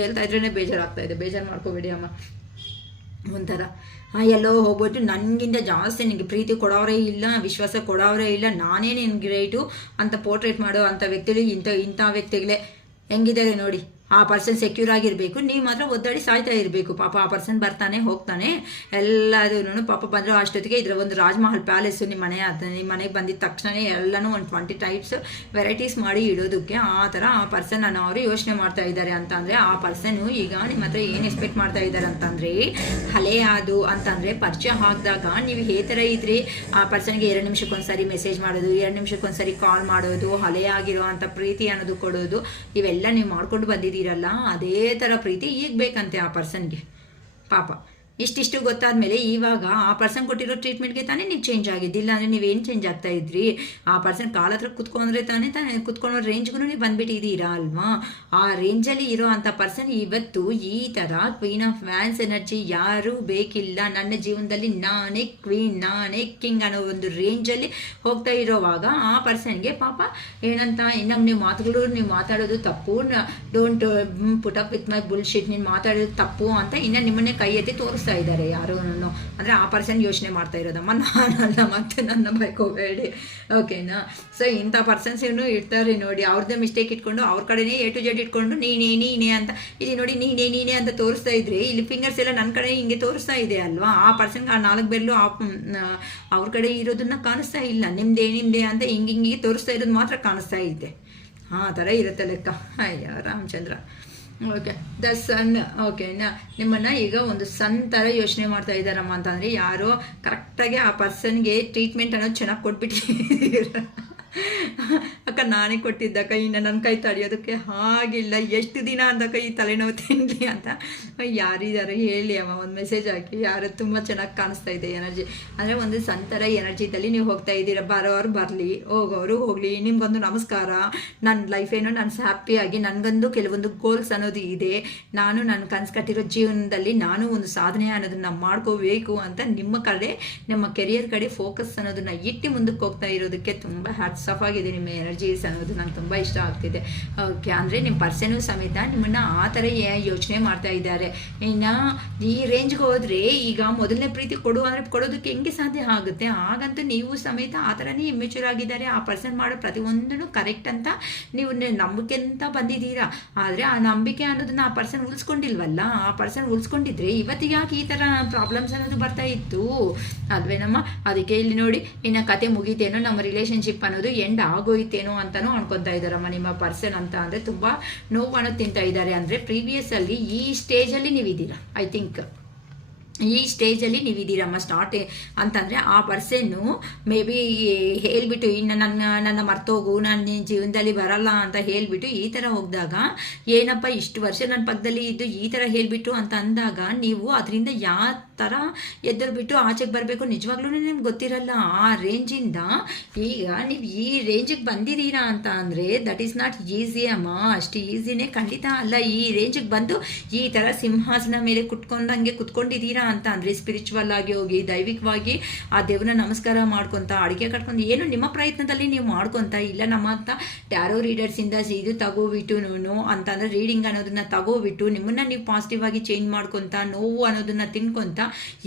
ಹೇಳ್ತಾ ಇದ್ರೇ ಬೇಜಾರಾಗ್ತಾ ಇದೆ. ಬೇಜಾರು ಮಾಡ್ಕೋಬೇಡಿ ಅಮ್ಮ. ಒಂಥರ ಎಲ್ಲೋ ಹೋಗ್ಬಿಟ್ಟು ನನಗಿಂತ ಜಾಸ್ತಿ ನಿನಗೆ ಪ್ರೀತಿ ಕೊಡೋರೇ ಇಲ್ಲ, ವಿಶ್ವಾಸ ಕೊಡೋರೇ ಇಲ್ಲ, ನಾನೇ ನಿನ್ಗೆ ಗ್ರೇಟು ಅಂತ ಪೋರ್ಟ್ರೇಟ್ ಮಾಡೋ ಅಂಥ ವ್ಯಕ್ತಿಗಳು ಇಂಥ ವ್ಯಕ್ತಿಗಳೇ ಹೆಂಗಿದ್ದಾರೆ ನೋಡಿ. ಆ ಪರ್ಸನ್ ಸೆಕ್ಯೂರ್ ಆಗಿರಬೇಕು, ನೀವು ಮಾತ್ರ ಒದ್ದಾಡಿ ಸಾಯ್ತಾ ಇರಬೇಕು. ಪಾಪ ಆ ಪರ್ಸನ್ ಬರ್ತಾನೆ ಹೋಗ್ತಾನೆ ಎಲ್ಲದೂ. ಪಾಪ ಬಂದರೂ ಅಷ್ಟೊತ್ತಿಗೆ ಇದರ ಒಂದು ರಾಜ್ಮಹಲ್ ಪ್ಯಾಲೇಸು ನಿಮ್ಮ ಮನೆಗೆ ಬಂದಿದ್ದ ತಕ್ಷಣ ಎಲ್ಲನೂ ಒಂದು 20 ಟೈಪ್ಸ್ ವೆರೈಟೀಸ್ ಮಾಡಿ ಇಡೋದಕ್ಕೆ ಆ ಥರ ಆ ಪರ್ಸನ್ ಅವರು ಯೋಚನೆ ಮಾಡ್ತಾ ಇದ್ದಾರೆ. ಅಂತಂದರೆ ಆ ಪರ್ಸನ್ನು ಈಗ ನಿಮ್ಮ ಹತ್ರ ಏನು ಎಕ್ಸ್ಪೆಕ್ಟ್ ಮಾಡ್ತಾ ಇದ್ದಾರೆ ಅಂತಂದರೆ, ಹಳೆಯದು ಅಂತಂದರೆ ಪರಿಚಯ ಹಾಕಿದಾಗ ನೀವು ಈ ಥರ ಇದ್ರಿ, ಆ ಪರ್ಸನ್ಗೆ 2 ನಿಮಿಷಕ್ಕೊಂದ್ಸರಿ ಮೆಸೇಜ್ ಮಾಡೋದು, 2 ನಿಮಿಷಕ್ಕೊಂದ್ಸರಿ ಕಾಲ್ ಮಾಡೋದು, ಹಳೆಯಾಗಿರೋ ಅಂಥ ಪ್ರೀತಿ ಅನ್ನೋದು ಕೊಡೋದು, ಇವೆಲ್ಲ ನೀವು ಮಾಡ್ಕೊಂಡು ಬಂದಿದ್ದೀರಿ ಇರಲ್ಲ. ಅದೇ ಥರ ಪ್ರೀತಿ ಈಗ ಬೇಕಂತೆ ಆ ಪರ್ಸನ್ಗೆ. ಪಾಪ ಇಷ್ಟಿಷ್ಟು ಗೊತ್ತಾದ್ಮೇಲೆ ಇವಾಗ ಆ ಪರ್ಸನ್ ಕೊಟ್ಟಿರೋ ಟ್ರೀಟ್ಮೆಂಟ್ಗೆ ತಾನೇ ನೀವು ಚೇಂಜ್ ಆಗಿದ್ದಿಲ್ಲ ಅಂದರೆ ನೀವೇನು ಚೇಂಜ್ ಆಗ್ತಾ ಇದ್ರಿ? ಆ ಪರ್ಸನ್ ಕಾಲ ಹತ್ರ ಕುತ್ಕೊಂಡ್ರೆ ತಾನೇ ಕುತ್ಕೊಳ್ಳೋ ರೇಂಜ್ಗೂ ನೀವು ಬಂದ್ಬಿಟ್ಟಿದ್ದೀರಾ ಅಲ್ವಾ? ಆ ರೇಂಜಲ್ಲಿ ಇರೋ ಅಂಥ ಪರ್ಸನ್ ಇವತ್ತು ಈ ಥರ ಕ್ವೀನ್ ಆಫ್ ವ್ಯಾನ್ಸ್ ಎನರ್ಜಿ ಯಾರೂ ಬೇಕಿಲ್ಲ, ನನ್ನ ಜೀವನದಲ್ಲಿ ನಾನೇ ಕ್ವೀನ್, ನಾನೇ ಕಿಂಗ್ ಅನ್ನೋ ಒಂದು ರೇಂಜಲ್ಲಿ ಹೋಗ್ತಾ ಇರೋವಾಗ ಆ ಪರ್ಸನ್ಗೆ ಪಾಪ ಏನಂತ ಇನ್ನು ನೀವು ಮಾತಾಡೋದು ತಪ್ಪು, don't put up with my bullshit, ನೀನು ಮಾತಾಡೋದು ತಪ್ಪು ಅಂತ ಇನ್ನು ನಿಮ್ಮನ್ನೇ ಕೈ ಎತ್ತಿ ತೋರಿಸ್ತಾ ಇದ್ದಾರೆ ಯಾರು. ಅಂದರೆ ಆ ಪರ್ಸನ್ ಯೋಚನೆ ಮಾಡ್ತಾ ಇರೋದಮ್ಮ, ನಾನಲ್ಲ, ಮತ್ತೆ ನನ್ನ ಬೈಕೋಬೇಡಿ, ಓಕೆನಾ. ಸೊ ಇಂಥ ಪರ್ಸನ್ಸ್ ಏನು ಇರ್ತಾರೆ ನೋಡಿ, ಅವ್ರದ್ದೇ ಮಿಸ್ಟೇಕ್ ಇಟ್ಕೊಂಡು ಅವ್ರ ಕಡೆನೇ A to Z ಇಟ್ಕೊಂಡು ನೀನೇ ಅಂತ ಇಲ್ಲಿ ನೋಡಿ, ನೀನೇ ಅಂತ ತೋರಿಸ್ತಾ ಇದ್ರೆ ಇಲ್ಲಿ ಫಿಂಗರ್ಸ್ ಎಲ್ಲ ನನ್ನ ಕಡೆ ಹಿಂಗೆ ತೋರಿಸ್ತಾ ಇದೆ ಅಲ್ವಾ? ಆ ಪರ್ಸನ್ಗೆ ಆ 4 ಬೆರಳು ಅವ್ರ ಕಡೆ ಇರೋದನ್ನ ಕಾಣಿಸ್ತಾ ಇಲ್ಲ, ನಿಮ್ದೇ ಅಂತ ಹಿಂಗೆ ತೋರಿಸ್ತಾ ಇರೋದು ಮಾತ್ರ ಕಾಣಿಸ್ತಾ ಇದೆ. ಆ ಥರ ಇರುತ್ತೆ ಲೆಕ್ಕ. ಅಯ್ಯ ರಾಮಚಂದ್ರ. ಓಕೆ, ದ ಸನ್. ಓಕೆನಾ, ನಿಮ್ಮನ್ನು ಈಗ ಒಂದು ಸನ್ ಥರ ಯೋಚನೆ ಮಾಡ್ತಾ ಇದ್ದಾರಮ್ಮ. ಅಂತಂದರೆ ಯಾರೋ ಕರೆಕ್ಟಾಗಿ ಆ ಪರ್ಸನ್ಗೆ ಟ್ರೀಟ್ಮೆಂಟ್ ಅನ್ನೋದು ಚೆನ್ನಾಗಿ ಕೊಟ್ಬಿಟ್ಟಿದ್ದೀರ. ಅಕ್ಕ ನಾನೇ ಕೊಟ್ಟಿದ್ದಕ್ಕ, ಇನ್ನು ನನ್ನ ಕೈ ತಡೆಯೋದಕ್ಕೆ ಹಾಗಿಲ್ಲ, ಎಷ್ಟು ದಿನ ಅಂದಕ್ಕ ಈ ತಲೆನೋವು ತಿನ್ನಲಿ ಅಂತ ಯಾರಿದ್ದಾರೆ ಹೇಳಿ ಅಮ್ಮ, ಒಂದು ಮೆಸೇಜ್ ಹಾಕಿ. ಯಾರು ತುಂಬ ಚೆನ್ನಾಗಿ ಕಾಣಿಸ್ತಾ ಇದೆ ಎನರ್ಜಿ, ಅಂದರೆ ಒಂದು ಸಂತರ ಎನರ್ಜಿದಲ್ಲಿ ನೀವು ಹೋಗ್ತಾ ಇದ್ದೀರಾ. ಬರೋರು ಬರಲಿ, ಹೋಗೋರು ಹೋಗಲಿ, ನಿಮ್ಗೊಂದು ನಮಸ್ಕಾರ. ನನ್ನ ಲೈಫ್ ಏನೋ ನಾನು ಹ್ಯಾಪಿಯಾಗಿ, ನನಗೊಂದು ಕೆಲವೊಂದು ಗೋಲ್ಸ್ ಅನ್ನೋದು ಇದೆ, ನಾನು ನನ್ನ ಕನಸು ಕಟ್ಟಿರೋ ಜೀವನದಲ್ಲಿ ನಾನು ಒಂದು ಸಾಧನೆ ಅನ್ನೋದನ್ನ ಮಾಡ್ಕೋಬೇಕು ಅಂತ ನಿಮ್ಮ ಕಡೆ, ನಿಮ್ಮ ಕೆರಿಯರ್ ಕಡೆ ಫೋಕಸ್ ಅನ್ನೋದನ್ನ ಇಟ್ಟು ಮುಂದಕ್ಕೆ ಹೋಗ್ತಾ ಇರೋದಕ್ಕೆ ತುಂಬ ಹ್ಯಾಟ್ಸ್ ಆಫ್ ಆಗಿದೆ. ನಿಮ್ಮ ಎನರ್ಜೀಸ್ ಅನ್ನೋದು ನಂಗೆ ತುಂಬ ಇಷ್ಟ ಆಗ್ತಿದೆ. ಓಕೆ, ಅಂದರೆ ನಿಮ್ಮ ಪರ್ಸನು ಸಮೇತ ನಿಮ್ಮನ್ನು ಆ ಥರ ಯೋಚನೆ ಮಾಡ್ತಾ ಇದ್ದಾರೆ. ಇನ್ನು ಈ ರೇಂಜ್ಗೆ ಹೋದರೆ ಈಗ ಮೊದಲನೇ ಪ್ರೀತಿ ಕೊಡು ಅಂದರೆ ಕೊಡೋದಕ್ಕೆ ಹೆಂಗೆ ಸಾಧ್ಯ ಆಗುತ್ತೆ? ಹಾಗಂತೂ ನೀವು ಸಮೇತ ಆ ಥರನೇ ಇಮ್ಮೆಚೂರ್ ಆಗಿದ್ದಾರೆ. ಆ ಪರ್ಸನ್ ಮಾಡೋ ಪ್ರತಿಯೊಂದೂ ಕರೆಕ್ಟ್ ಅಂತ ನೀವು ನಂಬಿಕೆ ಅಂತ ಬಂದಿದ್ದೀರಾ. ಆದರೆ ಆ ನಂಬಿಕೆ ಅನ್ನೋದನ್ನ ಆ ಪರ್ಸನ್ ಉಳಿಸ್ಕೊಂಡಿಲ್ವಲ್ಲ. ಆ ಪರ್ಸನ್ ಉಳಿಸ್ಕೊಂಡಿದ್ರೆ ಇವತ್ತಿಗೆ ಯಾಕೆ ಈ ಥರ ಪ್ರಾಬ್ಲಮ್ಸ್ ಅನ್ನೋದು ಬರ್ತಾ ಇತ್ತು ಅಲ್ವೇನಮ್ಮ? ಅದಕ್ಕೆ ಇಲ್ಲಿ ನೋಡಿ, ಇನ್ನು ಕತೆ ಮುಗೀತೇನೋ, ನಮ್ಮ ರಿಲೇಷನ್ಶಿಪ್ ಅನ್ನೋದು ಎಂಡ್ ಆಗೋಯ್ತೇನೋ ಅಂತಲೂ ಅನ್ಕೊತಾ ಇದ್ದಾರಮ್ಮ ನಿಮ್ಮ ಪರ್ಸನ್. ಅಂತ ಅಂದರೆ ತುಂಬ ನೋವು ಅನ್ನೋದು ತಿಂತಾ ಇದ್ದಾರೆ. ಅಂದರೆ ಪ್ರೀವಿಯಸ್ ಅಲ್ಲಿ ಈ ಸ್ಟೇಜಲ್ಲಿ ನೀವಿದ್ದೀರಾ, ಐ ಥಿಂಕ್ ಈ ಸ್ಟೇಜಲ್ಲಿ ನೀವಿದ್ದೀರಮ್ಮ. ಸ್ಟಾರ್ಟ್ ಅಂತಂದರೆ ಆ ಪರ್ಸನ್ನು ಮೇ ಬಿ ಹೇಳಿಬಿಟ್ಟು ಇನ್ನು ನನ್ನ ಮರ್ತೋಗು, ನಾನು ನಿನ್ನ ಜೀವನದಲ್ಲಿ ಬರಲ್ಲ ಅಂತ ಹೇಳಿಬಿಟ್ಟು ಈ ಥರ ಹೋಗಿದಾಗ, ಏನಪ್ಪ ಇಷ್ಟು ವರ್ಷ ನನ್ನ ಪಕ್ಕದಲ್ಲಿ ಇದ್ದು ಈ ಥರ ಹೇಳಿಬಿಟ್ಟು ಅಂತ ಅಂದಾಗ ನೀವು ಅದರಿಂದ ಯಾವ ಥರ ಎದ್ದರ್ಬಿಟ್ಟು ಆಚೆಗೆ ಬರಬೇಕು ನಿಜವಾಗ್ಲೂ ನಿಮ್ಗೆ ಗೊತ್ತಿರಲ್ಲ. ಆ ರೇಂಜಿಂದ ಈಗ ನೀವು ಈ ರೇಂಜಿಗೆ ಬಂದಿದ್ದೀರಾ ಅಂತ ಅಂದರೆ ದಟ್ ಈಸ್ ನಾಟ್ ಈಸಿ ಅಮ್ಮ. ಅಷ್ಟು ಈಸಿನೇ ಖಂಡಿತ ಅಲ್ಲ. ಈ ರೇಂಜಿಗೆ ಬಂದು ಈ ಥರ ಸಿಂಹಾಸನ ಮೇಲೆ ಕುತ್ಕೊಂಡಿದ್ದೀರಾ ಅಂತ ಅಂದರೆ ಸ್ಪಿರಿಚುವಲ್ ಆಗಿ ಹೋಗಿ ದೈವಿಕವಾಗಿ ಆ ದೇವ್ರನ್ನ ನಮಸ್ಕಾರ ಮಾಡ್ಕೊತ ಅಡಿಗೆ ಕಟ್ಕೊಂಡು ಏನು ನಿಮ್ಮ ಪ್ರಯತ್ನದಲ್ಲಿ ನೀವು ಮಾಡ್ಕೊತ ಇಲ್ಲ. ನಮ್ಮ ಅಂತ ಟ್ಯಾರೋ ರೀಡರ್ಸಿಂದ ಇದು ತಗೋಬಿಟ್ಟು ಅಂತಂದರೆ ರೀಡಿಂಗ್ ಅನ್ನೋದನ್ನ ತಗೋಬಿಟ್ಟು ನಿಮ್ಮನ್ನ ನೀವು ಪಾಸಿಟಿವ್ ಆಗಿ ಚೇಂಜ್ ಮಾಡ್ಕೊತ ನೋವು ಅನ್ನೋದನ್ನ ತಿನ್ಕೊಂತ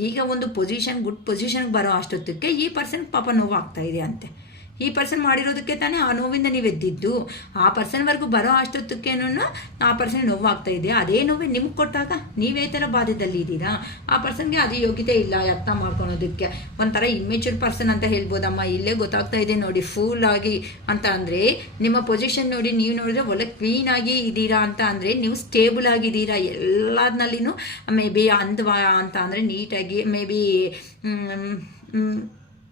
ಈಗ ಒಂದು ಪೊಸಿಷನ್, ಗುಡ್ ಪೊಸಿಷನ್ಗೆ ಬರೋ ಅಷ್ಟೊತ್ತಕ್ಕೆ ಈ ಪರ್ಸನ್ ಪಾಪ ನೋವು ಆಗ್ತಾ ಇದೆ ಅಂತೆ. ಈ ಪರ್ಸನ್ ಮಾಡಿರೋದಕ್ಕೆ ತಾನೇ ಆ ನೋವಿಂದ ನೀವು ಎದ್ದಿದ್ದು. ಆ ಪರ್ಸನ್ವರೆಗೂ ಬರೋ ಅಷ್ಟೊತ್ತಕ್ಕೇನೂ ಆ ಪರ್ಸನ್ ನೋವಾಗ್ತಾ ಇದೆ. ಅದೇ ನೋವೇ ನಿಮ್ಗೆ ಕೊಟ್ಟಾಗ ನೀವೇ ಥರ ಬಾಧ್ಯದಲ್ಲಿ ಇದ್ದೀರಾ. ಆ ಪರ್ಸನ್ಗೆ ಅದು ಯೋಗ್ಯತೆ ಇಲ್ಲ ಅರ್ಥ ಮಾಡ್ಕೊಳೋದಕ್ಕೆ. ಒಂಥರ ಇಮ್ಮೆಚೂರ್ ಪರ್ಸನ್ ಅಂತ ಹೇಳ್ಬೋದಮ್ಮ. ಇಲ್ಲೇ ಗೊತ್ತಾಗ್ತಾ ಇದೆ ನೋಡಿ, ಫುಲ್ ಆಗಿ ಅಂತ ಅಂದರೆ ನಿಮ್ಮ ಪೊಸಿಷನ್ ನೋಡಿ, ನೀವು ನೋಡಿದ್ರೆ ಒಳ್ಳೆ ಕ್ವೀನ್ ಆಗಿ ಇದ್ದೀರಾ ಅಂತ ಅಂದರೆ ನೀವು ಸ್ಟೇಬಲ್ ಆಗಿದ್ದೀರಾ ಎಲ್ಲದರಲ್ಲಿನೂ. ಮೇ ಬಿ ಅಂದವಾ ಅಂತ ಅಂದರೆ ನೀಟಾಗಿ, ಮೇ ಬಿ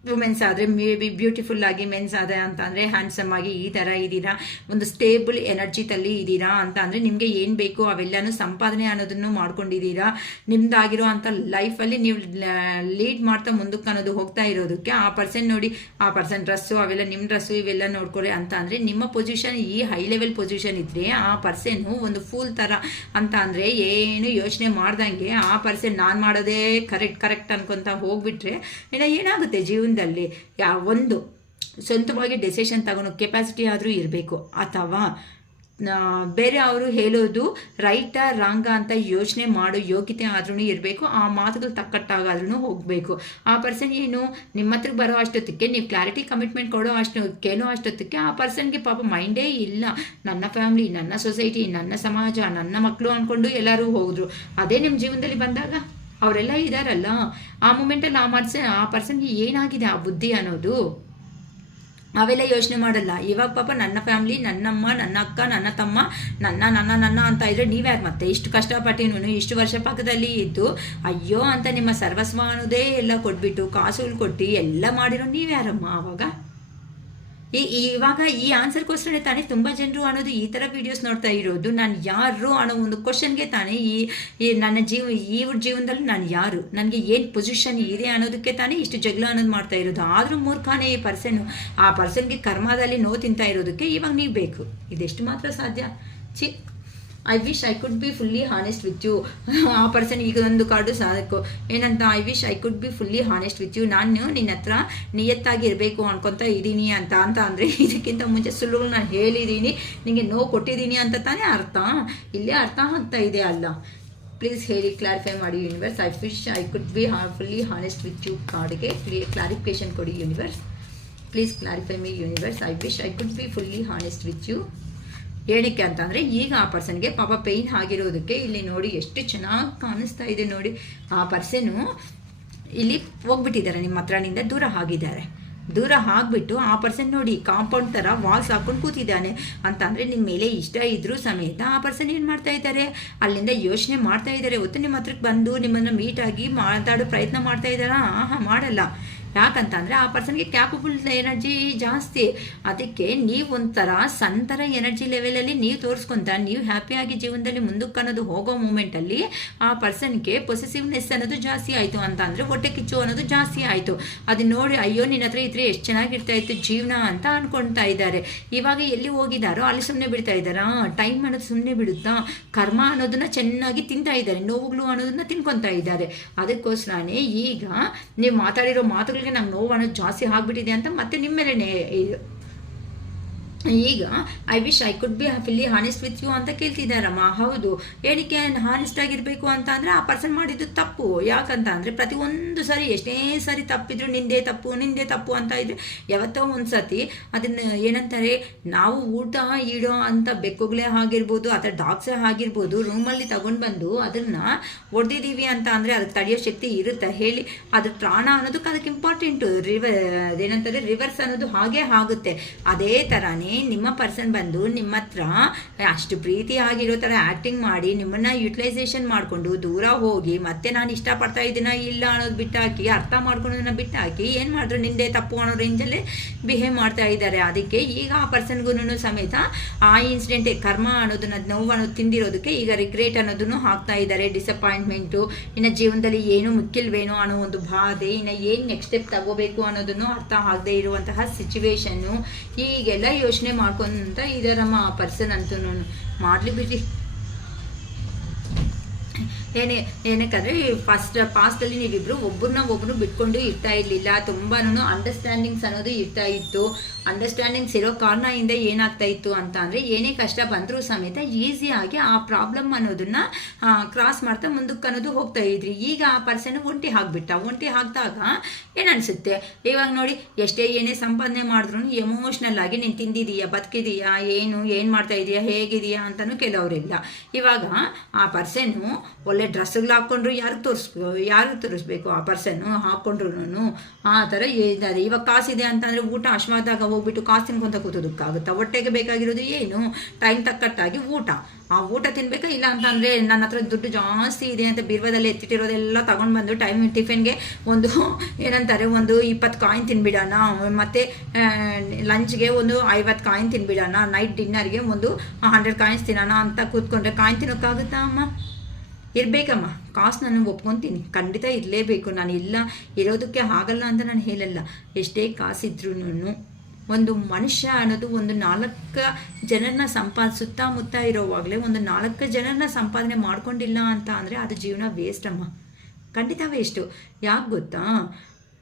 ವುಮೆನ್ಸ್ ಆದರೆ ಮೇ ಬಿ ಬ್ಯೂಟಿಫುಲ್ ಆಗಿ, ಮೆನ್ಸ್ ಆದರೆ ಅಂತ ಅಂದರೆ ಹ್ಯಾಂಡ್ಸಮ್ ಆಗಿ ಈ ಥರ ಇದ್ದೀರಾ. ಒಂದು ಸ್ಟೇಬಲ್ ಎನರ್ಜಿತಲ್ಲಿ ಇದ್ದೀರಾ ಅಂತ ಅಂದರೆ ನಿಮಗೆ ಏನು ಬೇಕು ಅವೆಲ್ಲನೂ ಸಂಪಾದನೆ ಅನ್ನೋದನ್ನು ಮಾಡ್ಕೊಂಡಿದ್ದೀರಾ. ನಿಮ್ದಾಗಿರೋ ಅಂಥ ಲೈಫಲ್ಲಿ ನೀವು ಲೀಡ್ ಮಾಡ್ತಾ ಮುಂದಕ್ಕೆ ಅನ್ನೋದು ಹೋಗ್ತಾ ಇರೋದಕ್ಕೆ ಆ ಪರ್ಸನ್ ನೋಡಿ, ಆ ಪರ್ಸನ್ ಡ್ರೆಸ್ಸು ಅವೆಲ್ಲ ನಿಮ್ಮ ಡ್ರೆಸ್ಸು ಇವೆಲ್ಲ ನೋಡ್ಕೊರಿ ಅಂತ ಅಂದರೆ ನಿಮ್ಮ ಪೊಸಿಷನ್ ಈ ಹೈ ಲೆವೆಲ್ ಪೊಸಿಷನ್ ಇದ್ದರೆ ಆ ಪರ್ಸನ್ನು ಒಂದು ಫೂಲ್ ಥರ ಅಂತ ಅಂದರೆ ಏನು ಯೋಚನೆ ಮಾಡ್ದಂಗೆ ಆ ಪರ್ಸನ್ ನಾನು ಮಾಡೋದೇ ಕರೆಕ್ಟ್ ಅನ್ಕೊತ ಹೋಗ್ಬಿಟ್ರೆ ಏನಾಗುತ್ತೆ ಜೀವನ ಒಂದು ಸ್ವಂತವಾಗಿ ಡೆಸಿಷನ್ ತಗೊಳ್ಳೋ ಕೆಪಾಸಿಟಿ ಆದರೂ ಇರಬೇಕು. ಅಥವಾ ಬೇರೆ ಅವರು ಹೇಳೋದು ರೈಟಾ ರಾಂಗಾ ಅಂತ ಯೋಚನೆ ಮಾಡೋ ಯೋಗ್ಯತೆ ಆದ್ರೂ ಇರಬೇಕು. ಆ ಮಾತುಗಳು ತಕ್ಕಟ್ಟಾಗಾದ್ರೂ ಹೋಗಬೇಕು. ಆ ಪರ್ಸನ್ ಏನು ನಿಮ್ಮ ಹತ್ರಕ್ಕೆ ಬರೋ ಅಷ್ಟೊತ್ತಿಗೆ ನೀವು ಕ್ಲಾರಿಟಿ ಕಮಿಟ್ಮೆಂಟ್ ಕೊಡೋ ಕೇಳೋ ಅಷ್ಟೊತ್ತಿಗೆ ಆ ಪರ್ಸನ್ಗೆ ಪಾಪ ಮೈಂಡೇ ಇಲ್ಲ. ನನ್ನ ಫ್ಯಾಮಿಲಿ, ನನ್ನ ಸೊಸೈಟಿ, ನನ್ನ ಸಮಾಜ, ನನ್ನ ಮಕ್ಕಳು ಅಂದ್ಕೊಂಡು ಎಲ್ಲರೂ ಹೋದ್ರು. ಅದೇ ನಿಮ್ಮ ಜೀವನದಲ್ಲಿ ಬಂದಾಗ ಅವರೆಲ್ಲ ಇದ್ದಾರಲ್ಲ, ಆ ಮೂಮೆಂಟಲ್ಲಿ ಆ ಪರ್ಸನ್ಗೆ ಏನಾಗಿದೆ ಆ ಬುದ್ಧಿ ಅನ್ನೋದು ಅವೆಲ್ಲ ಯೋಚನೆ ಮಾಡಲ್ಲ. ಇವಾಗ ಪಾಪ ನನ್ನ ಫ್ಯಾಮಿಲಿ, ನನ್ನಮ್ಮ, ನನ್ನ ಅಕ್ಕ, ನನ್ನ ತಮ್ಮ, ನನ್ನ ಅಂತ ಇದ್ರೆ ನೀವ್ಯಾರು ಮತ್ತೆ ಇಷ್ಟು ಕಷ್ಟಪಟ್ಟಿನೂ ಇಷ್ಟು ವರ್ಷ ಪಕ್ಕದಲ್ಲಿ ಇದ್ದು ಅಯ್ಯೋ ಅಂತ ನಿಮ್ಮ ಸರ್ವಸ್ವ ಅನ್ನೋದೇ ಎಲ್ಲ ಕೊಟ್ಬಿಟ್ಟು ಕಾಸುಗಳು ಕೊಟ್ಟು ಎಲ್ಲ ಮಾಡಿರೋ ನೀವ್ಯಾರಮ್ಮ ಅವಾಗ? ಇವಾಗ ಈ ಆನ್ಸರ್ಗೋಸ್ಕರನೇ ತಾನೇ ತುಂಬ ಜನರು ಅನ್ನೋದು ಈ ಥರ ವೀಡಿಯೋಸ್ ನೋಡ್ತಾ ಇರೋದು. ನಾನು ಯಾರು ಅನ್ನೋ ಒಂದು ಕ್ವಶನ್ಗೆ ತಾನೇ ಈ ನನ್ನ ಜೀವನದಲ್ಲಿ ನಾನು ಯಾರು, ನನಗೆ ಏನು ಪೊಸಿಷನ್ ಇದೆ ಅನ್ನೋದಕ್ಕೆ ತಾನೇ ಇಷ್ಟು ಜಗಳ ಅನ್ನೋದು ಮಾಡ್ತಾ ಇರೋದು. ಆದರೂ ಮೂರ್ಖಾನೇ ಈ ಪರ್ಸನ್ನು. ಆ ಪರ್ಸನ್ಗೆ ಕರ್ಮದಲ್ಲಿ ನೋವು ತಿಂತಾ ಇರೋದಕ್ಕೆ ಇವಾಗ ನೀವು ಬೇಕು. ಇದೆಷ್ಟು ಮಾತ್ರ ಸಾಧ್ಯ? I wish I could be fully honest with you. ಆ ಪರ್ಸನ್ ಈಗ ಒಂದು ಕಾರ್ಡು ಸಾಕು ಏನಂತ, I wish I could be fully honest with you. ನಾನು ನಿನ್ನ ಹತ್ರ ನಿಯತ್ತಾಗಿ ಇರಬೇಕು ಅನ್ಕೊತ ಇದ್ದೀನಿ ಅಂತ ಅಂದರೆ ಇದಕ್ಕಿಂತ ಮುಂಚೆ ಸುಳ್ಳು ನಾನು ಹೇಳಿದ್ದೀನಿ, ನಿಮಗೆ ನೋವು ಕೊಟ್ಟಿದ್ದೀನಿ ಅಂತ ತಾನೇ ಅರ್ಥ. ಇಲ್ಲೇ ಅರ್ಥ ಆಗ್ತಾ ಇದೆ ಅಲ್ಲ. ಪ್ಲೀಸ್ ಹೇಳಿ, ಕ್ಲಾರಿಫೈ ಮಾಡಿ universe. I wish I could be fully honest with you ಕಾರ್ಡ್ಗೆ ಕ್ಲಾರಿಫಿಕೇಶನ್ ಕೊಡಿ universe. Please clarify me universe. I wish I could be fully honest with you. ಏನಕ್ಕೆ ಅಂತಂದರೆ ಈಗ ಆ ಪರ್ಸನ್ಗೆ ಪಾಪ ಪೇಯ್ನ್ ಆಗಿರೋದಕ್ಕೆ ಇಲ್ಲಿ ನೋಡಿ ಎಷ್ಟು ಚೆನ್ನಾಗಿ ಕಾಣಿಸ್ತಾ ಇದೆ ನೋಡಿ. ಆ ಪರ್ಸನು ಇಲ್ಲಿ ಹೋಗ್ಬಿಟ್ಟಿದ್ದಾರೆ, ನಿಮ್ಮ ಹತ್ರನಿಂದ ದೂರ ಆಗಿದ್ದಾರೆ. ದೂರ ಆಗಿಬಿಟ್ಟು ಆ ಪರ್ಸನ್ ನೋಡಿ ಕಾಂಪೌಂಡ್ ಥರ ವಾಲ್ಸ್ ಹಾಕೊಂಡು ಕೂತಿದ್ದಾನೆ ಅಂತ ಅಂದರೆ ನಿಮ್ಮ ಮೇಲೆ ಇಷ್ಟ ಇದ್ರೂ ಸಮೇತ ಆ ಪರ್ಸನ್ ಏನು ಮಾಡ್ತಾ ಇದ್ದಾರೆ, ಅಲ್ಲಿಂದ ಯೋಚನೆ ಮಾಡ್ತಾ ಇದ್ದಾರೆ. ಹೊತ್ತು ನಿಮ್ಮ ಹತ್ರಕ್ಕೆ ಬಂದು ನಿಮ್ಮನ್ನು ಮೀಟಾಗಿ ಮಾತಾಡೋ ಪ್ರಯತ್ನ ಮಾಡ್ತಾ ಇದ್ದಾರಾ? ಮಾಡಲ್ಲ. ಯಾಕಂತ ಅಂದರೆ ಆ ಪರ್ಸನ್ಗೆ ಕ್ಯಾಪಬಲ್ ಎನರ್ಜಿ ಜಾಸ್ತಿ. ಅದಕ್ಕೆ ನೀವು ಒಂಥರ ಸಂತರ ಎನರ್ಜಿ ಲೆವೆಲಲ್ಲಿ ನೀವು ತೋರಿಸ್ಕೊಂತ ನೀವು ಹ್ಯಾಪಿಯಾಗಿ ಜೀವನದಲ್ಲಿ ಮುಂದಕ್ಕೆ ಅನ್ನೋದು ಹೋಗೋ ಮೂಮೆಂಟಲ್ಲಿ ಆ ಪರ್ಸನ್ಗೆ ಪೊಸೆಸಿವ್ನೆಸ್ ಅನ್ನೋದು ಜಾಸ್ತಿ ಆಯಿತು ಅಂತ ಅಂದರೆ ಹೊಟ್ಟೆ ಕಿಚ್ಚು ಅನ್ನೋದು ಜಾಸ್ತಿ ಆಯಿತು. ಅದನ್ನ ನೋಡಿ ಅಯ್ಯೋ ನಿನ್ನ ಹತ್ರ ಇದ್ರೆ ಎಷ್ಟು ಚೆನ್ನಾಗಿರ್ತಾ ಇತ್ತು ಜೀವನ ಅಂತ ಅನ್ಕೊಳ್ತಾ ಇದ್ದಾರೆ. ಇವಾಗ ಎಲ್ಲಿ ಹೋಗಿದ್ದಾರೋ ಅಲ್ಲಿ ಸುಮ್ಮನೆ ಬಿಡ್ತಾ ಇದ್ದಾರಾ? ಟೈಮ್ ಅನ್ನೋದು ಸುಮ್ಮನೆ ಬಿಡುತ್ತಾ? ಕರ್ಮ ಅನ್ನೋದನ್ನ ಚೆನ್ನಾಗಿ ತಿಂತಾ ಇದ್ದಾರೆ, ನೋವುಗಳು ಅನ್ನೋದನ್ನ ತಿನ್ಕೊತಾ ಇದ್ದಾರೆ. ಅದಕ್ಕೋಸ್ಕರನೇ ಈಗ ನೀವು ಮಾತಾಡಿರೋ ಮಾತುಗಳಿಗೆ ನಂಗೆ ನೋವು ಅನ್ನೋದು ಜಾಸ್ತಿ ಆಗಿಬಿಟ್ಟಿದೆ ಅಂತ ಮತ್ತೆ ನಿಮ್ಮ ಮೇಲೆನೇ ಈಗ I wish I could be fully honest with you ಅಂತ ಕೇಳ್ತಿದ್ದಾರಮ್ಮ. ಹೌದು, ಏನಕ್ಕೆ ಹಾನೆಸ್ಟ್ ಆಗಿರಬೇಕು ಅಂತ ಅಂದರೆ ಆ ಪರ್ಸನ್ ಮಾಡಿದ್ದು ತಪ್ಪು. ಯಾಕಂತ ಅಂದರೆ ಪ್ರತಿಯೊಂದು ಸರಿ ಎಷ್ಟೇ ಸರಿ ತಪ್ಪಿದ್ರು ನಿಂದೇ ತಪ್ಪು ಅಂತ ಇದ್ರೆ ಯಾವತ್ತೋ ಒಂದು ಸತಿ ಅದನ್ನು ಏನಂತಾರೆ, ನಾವು ಊಟ ಈಡೋ ಅಂತ ಬೆಕ್ಕುಗಳೇ ಆಗಿರ್ಬೋದು ಅಥವಾ ಡಾಗ್ಸೇ ಆಗಿರ್ಬೋದು ರೂಮಲ್ಲಿ ತಗೊಂಡು ಬಂದು ಅದನ್ನು ಹೊಡೆದಿದ್ದೀವಿ ಅಂತ ಅಂದರೆ ಅದಕ್ಕೆ ತಡೆಯೋ ಶಕ್ತಿ ಇರುತ್ತೆ ಹೇಳಿ. ಅದ್ರ ಪ್ರಾಣ ಅನ್ನೋದಕ್ಕೆ ಅದಕ್ಕೆ ಇಂಪಾರ್ಟೆಂಟು. ಏನಂತಾರೆ ರಿವರ್ಸ್ ಅನ್ನೋದು ಹಾಗೇ ಆಗುತ್ತೆ. ಅದೇ ಥರನೇ ನಿಮ್ಮ ಪರ್ಸನ್ ಬಂದು ನಿಮ್ಮ ಹತ್ರ ಅಷ್ಟು ಪ್ರೀತಿ ಆಗಿರೋ ಥರ ಆ್ಯಕ್ಟಿಂಗ್ ಮಾಡಿ ನಿಮ್ಮನ್ನು ಯುಟಿಲೈಸೇಷನ್ ಮಾಡಿಕೊಂಡು ದೂರ ಹೋಗಿ ಮತ್ತೆ ನಾನು ಇಷ್ಟಪಡ್ತಾ ಇದ್ದೀನ ಇಲ್ಲ ಅನ್ನೋದು ಬಿಟ್ಟಾಕಿ ಅರ್ಥ ಮಾಡ್ಕೊಳ್ಳೋದನ್ನ ಬಿಟ್ಟಾಕಿ ಏನು ಮಾಡಿದ್ರು ನಿಂದೇ ತಪ್ಪು ಅನ್ನೋ ರೇಂಜಲ್ಲೇ ಬಿಹೇವ್ ಮಾಡ್ತಾ ಇದ್ದಾರೆ. ಅದಕ್ಕೆ ಈಗ ಆ ಪರ್ಸನ್ಗೂ ಸಮೇತ ಆ ಇನ್ಸಿಡೆಂಟ್ ಕರ್ಮ ಅನ್ನೋದನ್ನ ನೋವು ಅನ್ನೋದು ತಿಂದಿರೋದಕ್ಕೆ ಈಗ ರಿಗ್ರೆಟ್ ಅನ್ನೋದನ್ನು ಹಾಕ್ತಾ ಇದ್ದಾರೆ. ಡಿಸಪಾಯಿಂಟ್ಮೆಂಟು, ಇನ್ನು ಜೀವನದಲ್ಲಿ ಏನು ಮುಕ್ಕಿಲ್ವೇನೋ ಅನ್ನೋ ಒಂದು ಬಾಧೆ, ಇನ್ನು ಏನು ನೆಕ್ಸ್ಟ್ ಸ್ಟೆಪ್ ತಗೋಬೇಕು ಅನ್ನೋದನ್ನು ಅರ್ಥ ಆಗದೆ ಇರುವಂತಹ ಸಿಚುವೇಶನ್ನು ಈಗೆಲ್ಲ ಯೋಚನೆ ಮಾಡ್ಕೊಂತ ಇದಾರಮ್ಮ ಆ ಪರ್ಸನ್ ಅಂತೂ. ಮಾಡ್ಲಿ ಬಿಡಿ, ಏನಕ್ಕಂದರೆ ಪಾಸ್ಟಲ್ಲಿ ನೀವಿಬ್ರು ಒಬ್ಬರು ಬಿಟ್ಕೊಂಡು ಇರ್ತಾ ಇರಲಿಲ್ಲ. ತುಂಬಾ ಅಂಡರ್ಸ್ಟ್ಯಾಂಡಿಂಗ್ಸ್ ಅನ್ನೋದು ಇರ್ತಾ ಇತ್ತು. ಅಂಡರ್ಸ್ಟ್ಯಾಂಡಿಂಗ್ಸ್ ಇರೋ ಕಾರಣದಿಂದ ಏನಾಗ್ತಾ ಇತ್ತು ಅಂತ ಅಂದರೆ ಏನೇ ಕಷ್ಟ ಬಂದರೂ ಸಮೇತ ಈಸಿಯಾಗಿ ಆ ಪ್ರಾಬ್ಲಮ್ ಅನ್ನೋದನ್ನ ಕ್ರಾಸ್ ಮಾಡ್ತಾ ಮುಂದಕ್ಕೆ ಅನ್ನೋದು ಹೋಗ್ತಾ ಇದ್ರಿ. ಈಗ ಆ ಪರ್ಸನ್ ಒಂಟಿ ಹಾಕಿದಾಗ ಏನನ್ಸುತ್ತೆ, ಇವಾಗ ನೋಡಿ ಎಷ್ಟೇ ಏನೇ ಸಂಪಾದನೆ ಮಾಡಿದ್ರು ಎಮೋಷ್ನಲ್ ಆಗಿ ನೀನು ತಿಂದಿದೀಯಾ, ಬದುಕಿದೀಯಾ, ಏನು ಮಾಡ್ತಾ ಇದೀಯಾ, ಹೇಗಿದೆಯಾ ಅಂತಲೂ ಕೆಲವರಿಲ್ಲ. ಇವಾಗ ಆ ಪರ್ಸನ್ನು ಒಳ್ಳೆ ಡ್ರೆಸ್ಗಳು ಹಾಕ್ಕೊಂಡ್ರು ಯಾರು ತೋರಿಸ್ಬೇಕು? ಆ ಪರ್ಸನ್ನು ಹಾಕ್ಕೊಂಡ್ರು ಆ ಥರ ಇದ್ದಾರೆ. ಇವಾಗ ಕಾಸಿದೆ ಅಂತಂದರೆ ಊಟ ಅಶ್ವಾದಾಗ ಹೋಗ್ಬಿಟ್ಟು ಕಾಸು ತಿನ್ಕೊಂತ ಕೂತೋದಕ್ಕಾಗುತ್ತಾ? ಹೊಟ್ಟೆಗೆ ಬೇಕಾಗಿರೋದು ಏನು? ಟೈಮ್ ತಕ್ಕಟ್ಟಾಗಿ ಊಟ. ಆ ಊಟ ತಿನ್ಬೇಕಾ? ಇಲ್ಲ ಅಂತಂದರೆ ನನ್ನ ಹತ್ರ ದುಡ್ಡು ಜಾಸ್ತಿ ಇದೆ ಅಂತ ಬೀರ್ವದಲ್ಲಿ ಎತ್ತಿಟ್ಟಿರೋದೆಲ್ಲ ತಗೊಂಡು ಬಂದು ಟಿಫಿನ್ಗೆ ಒಂದು ಏನಂತಾರೆ ಒಂದು 20 ಕಾಯಿನ್ ತಿನ್ಬಿಡೋಣ, ಮತ್ತು ಲಂಚ್ಗೆ ಒಂದು 50 ಕಾಯಿನ್ ತಿನ್ಬಿಡೋಣ, ನೈಟ್ ಡಿನ್ನರ್ಗೆ ಒಂದು 100 ಕಾಯಿನ್ಸ್ ತಿನ್ನೋಣ ಅಂತ ಕೂತ್ಕೊಂಡ್ರೆ ಕಾಯಿನ್ ತಿನ್ನೋಕ್ಕಾಗುತ್ತಾ ಅಮ್ಮ? ಇರಬೇಕಮ್ಮ, ಕಾಸು ನಾನು ಒಪ್ಕೊತೀನಿ, ಖಂಡಿತ ಇರಲೇಬೇಕು. ನಾನು ಇಲ್ಲ ಇರೋದಕ್ಕೆ ಆಗಲ್ಲ ಅಂತ ನಾನು ಹೇಳಲ್ಲ. ಎಷ್ಟೇ ಕಾಸಿದ್ರೂ ಒಂದು ಮನುಷ್ಯ ಅನ್ನೋದು ಒಂದು 4 ಜನರನ್ನ ಸುತ್ತಮುತ್ತ ಇರೋವಾಗಲೇ ಒಂದು 4 ಜನರನ್ನ ಸಂಪಾದನೆ ಮಾಡ್ಕೊಂಡಿಲ್ಲ ಅಂತ ಅಂದರೆ ಅದು ಜೀವನ ವೇಸ್ಟ್ ಅಮ್ಮ, ಖಂಡಿತ ವೇಸ್ಟು. ಯಾಕೆ ಗೊತ್ತಾ?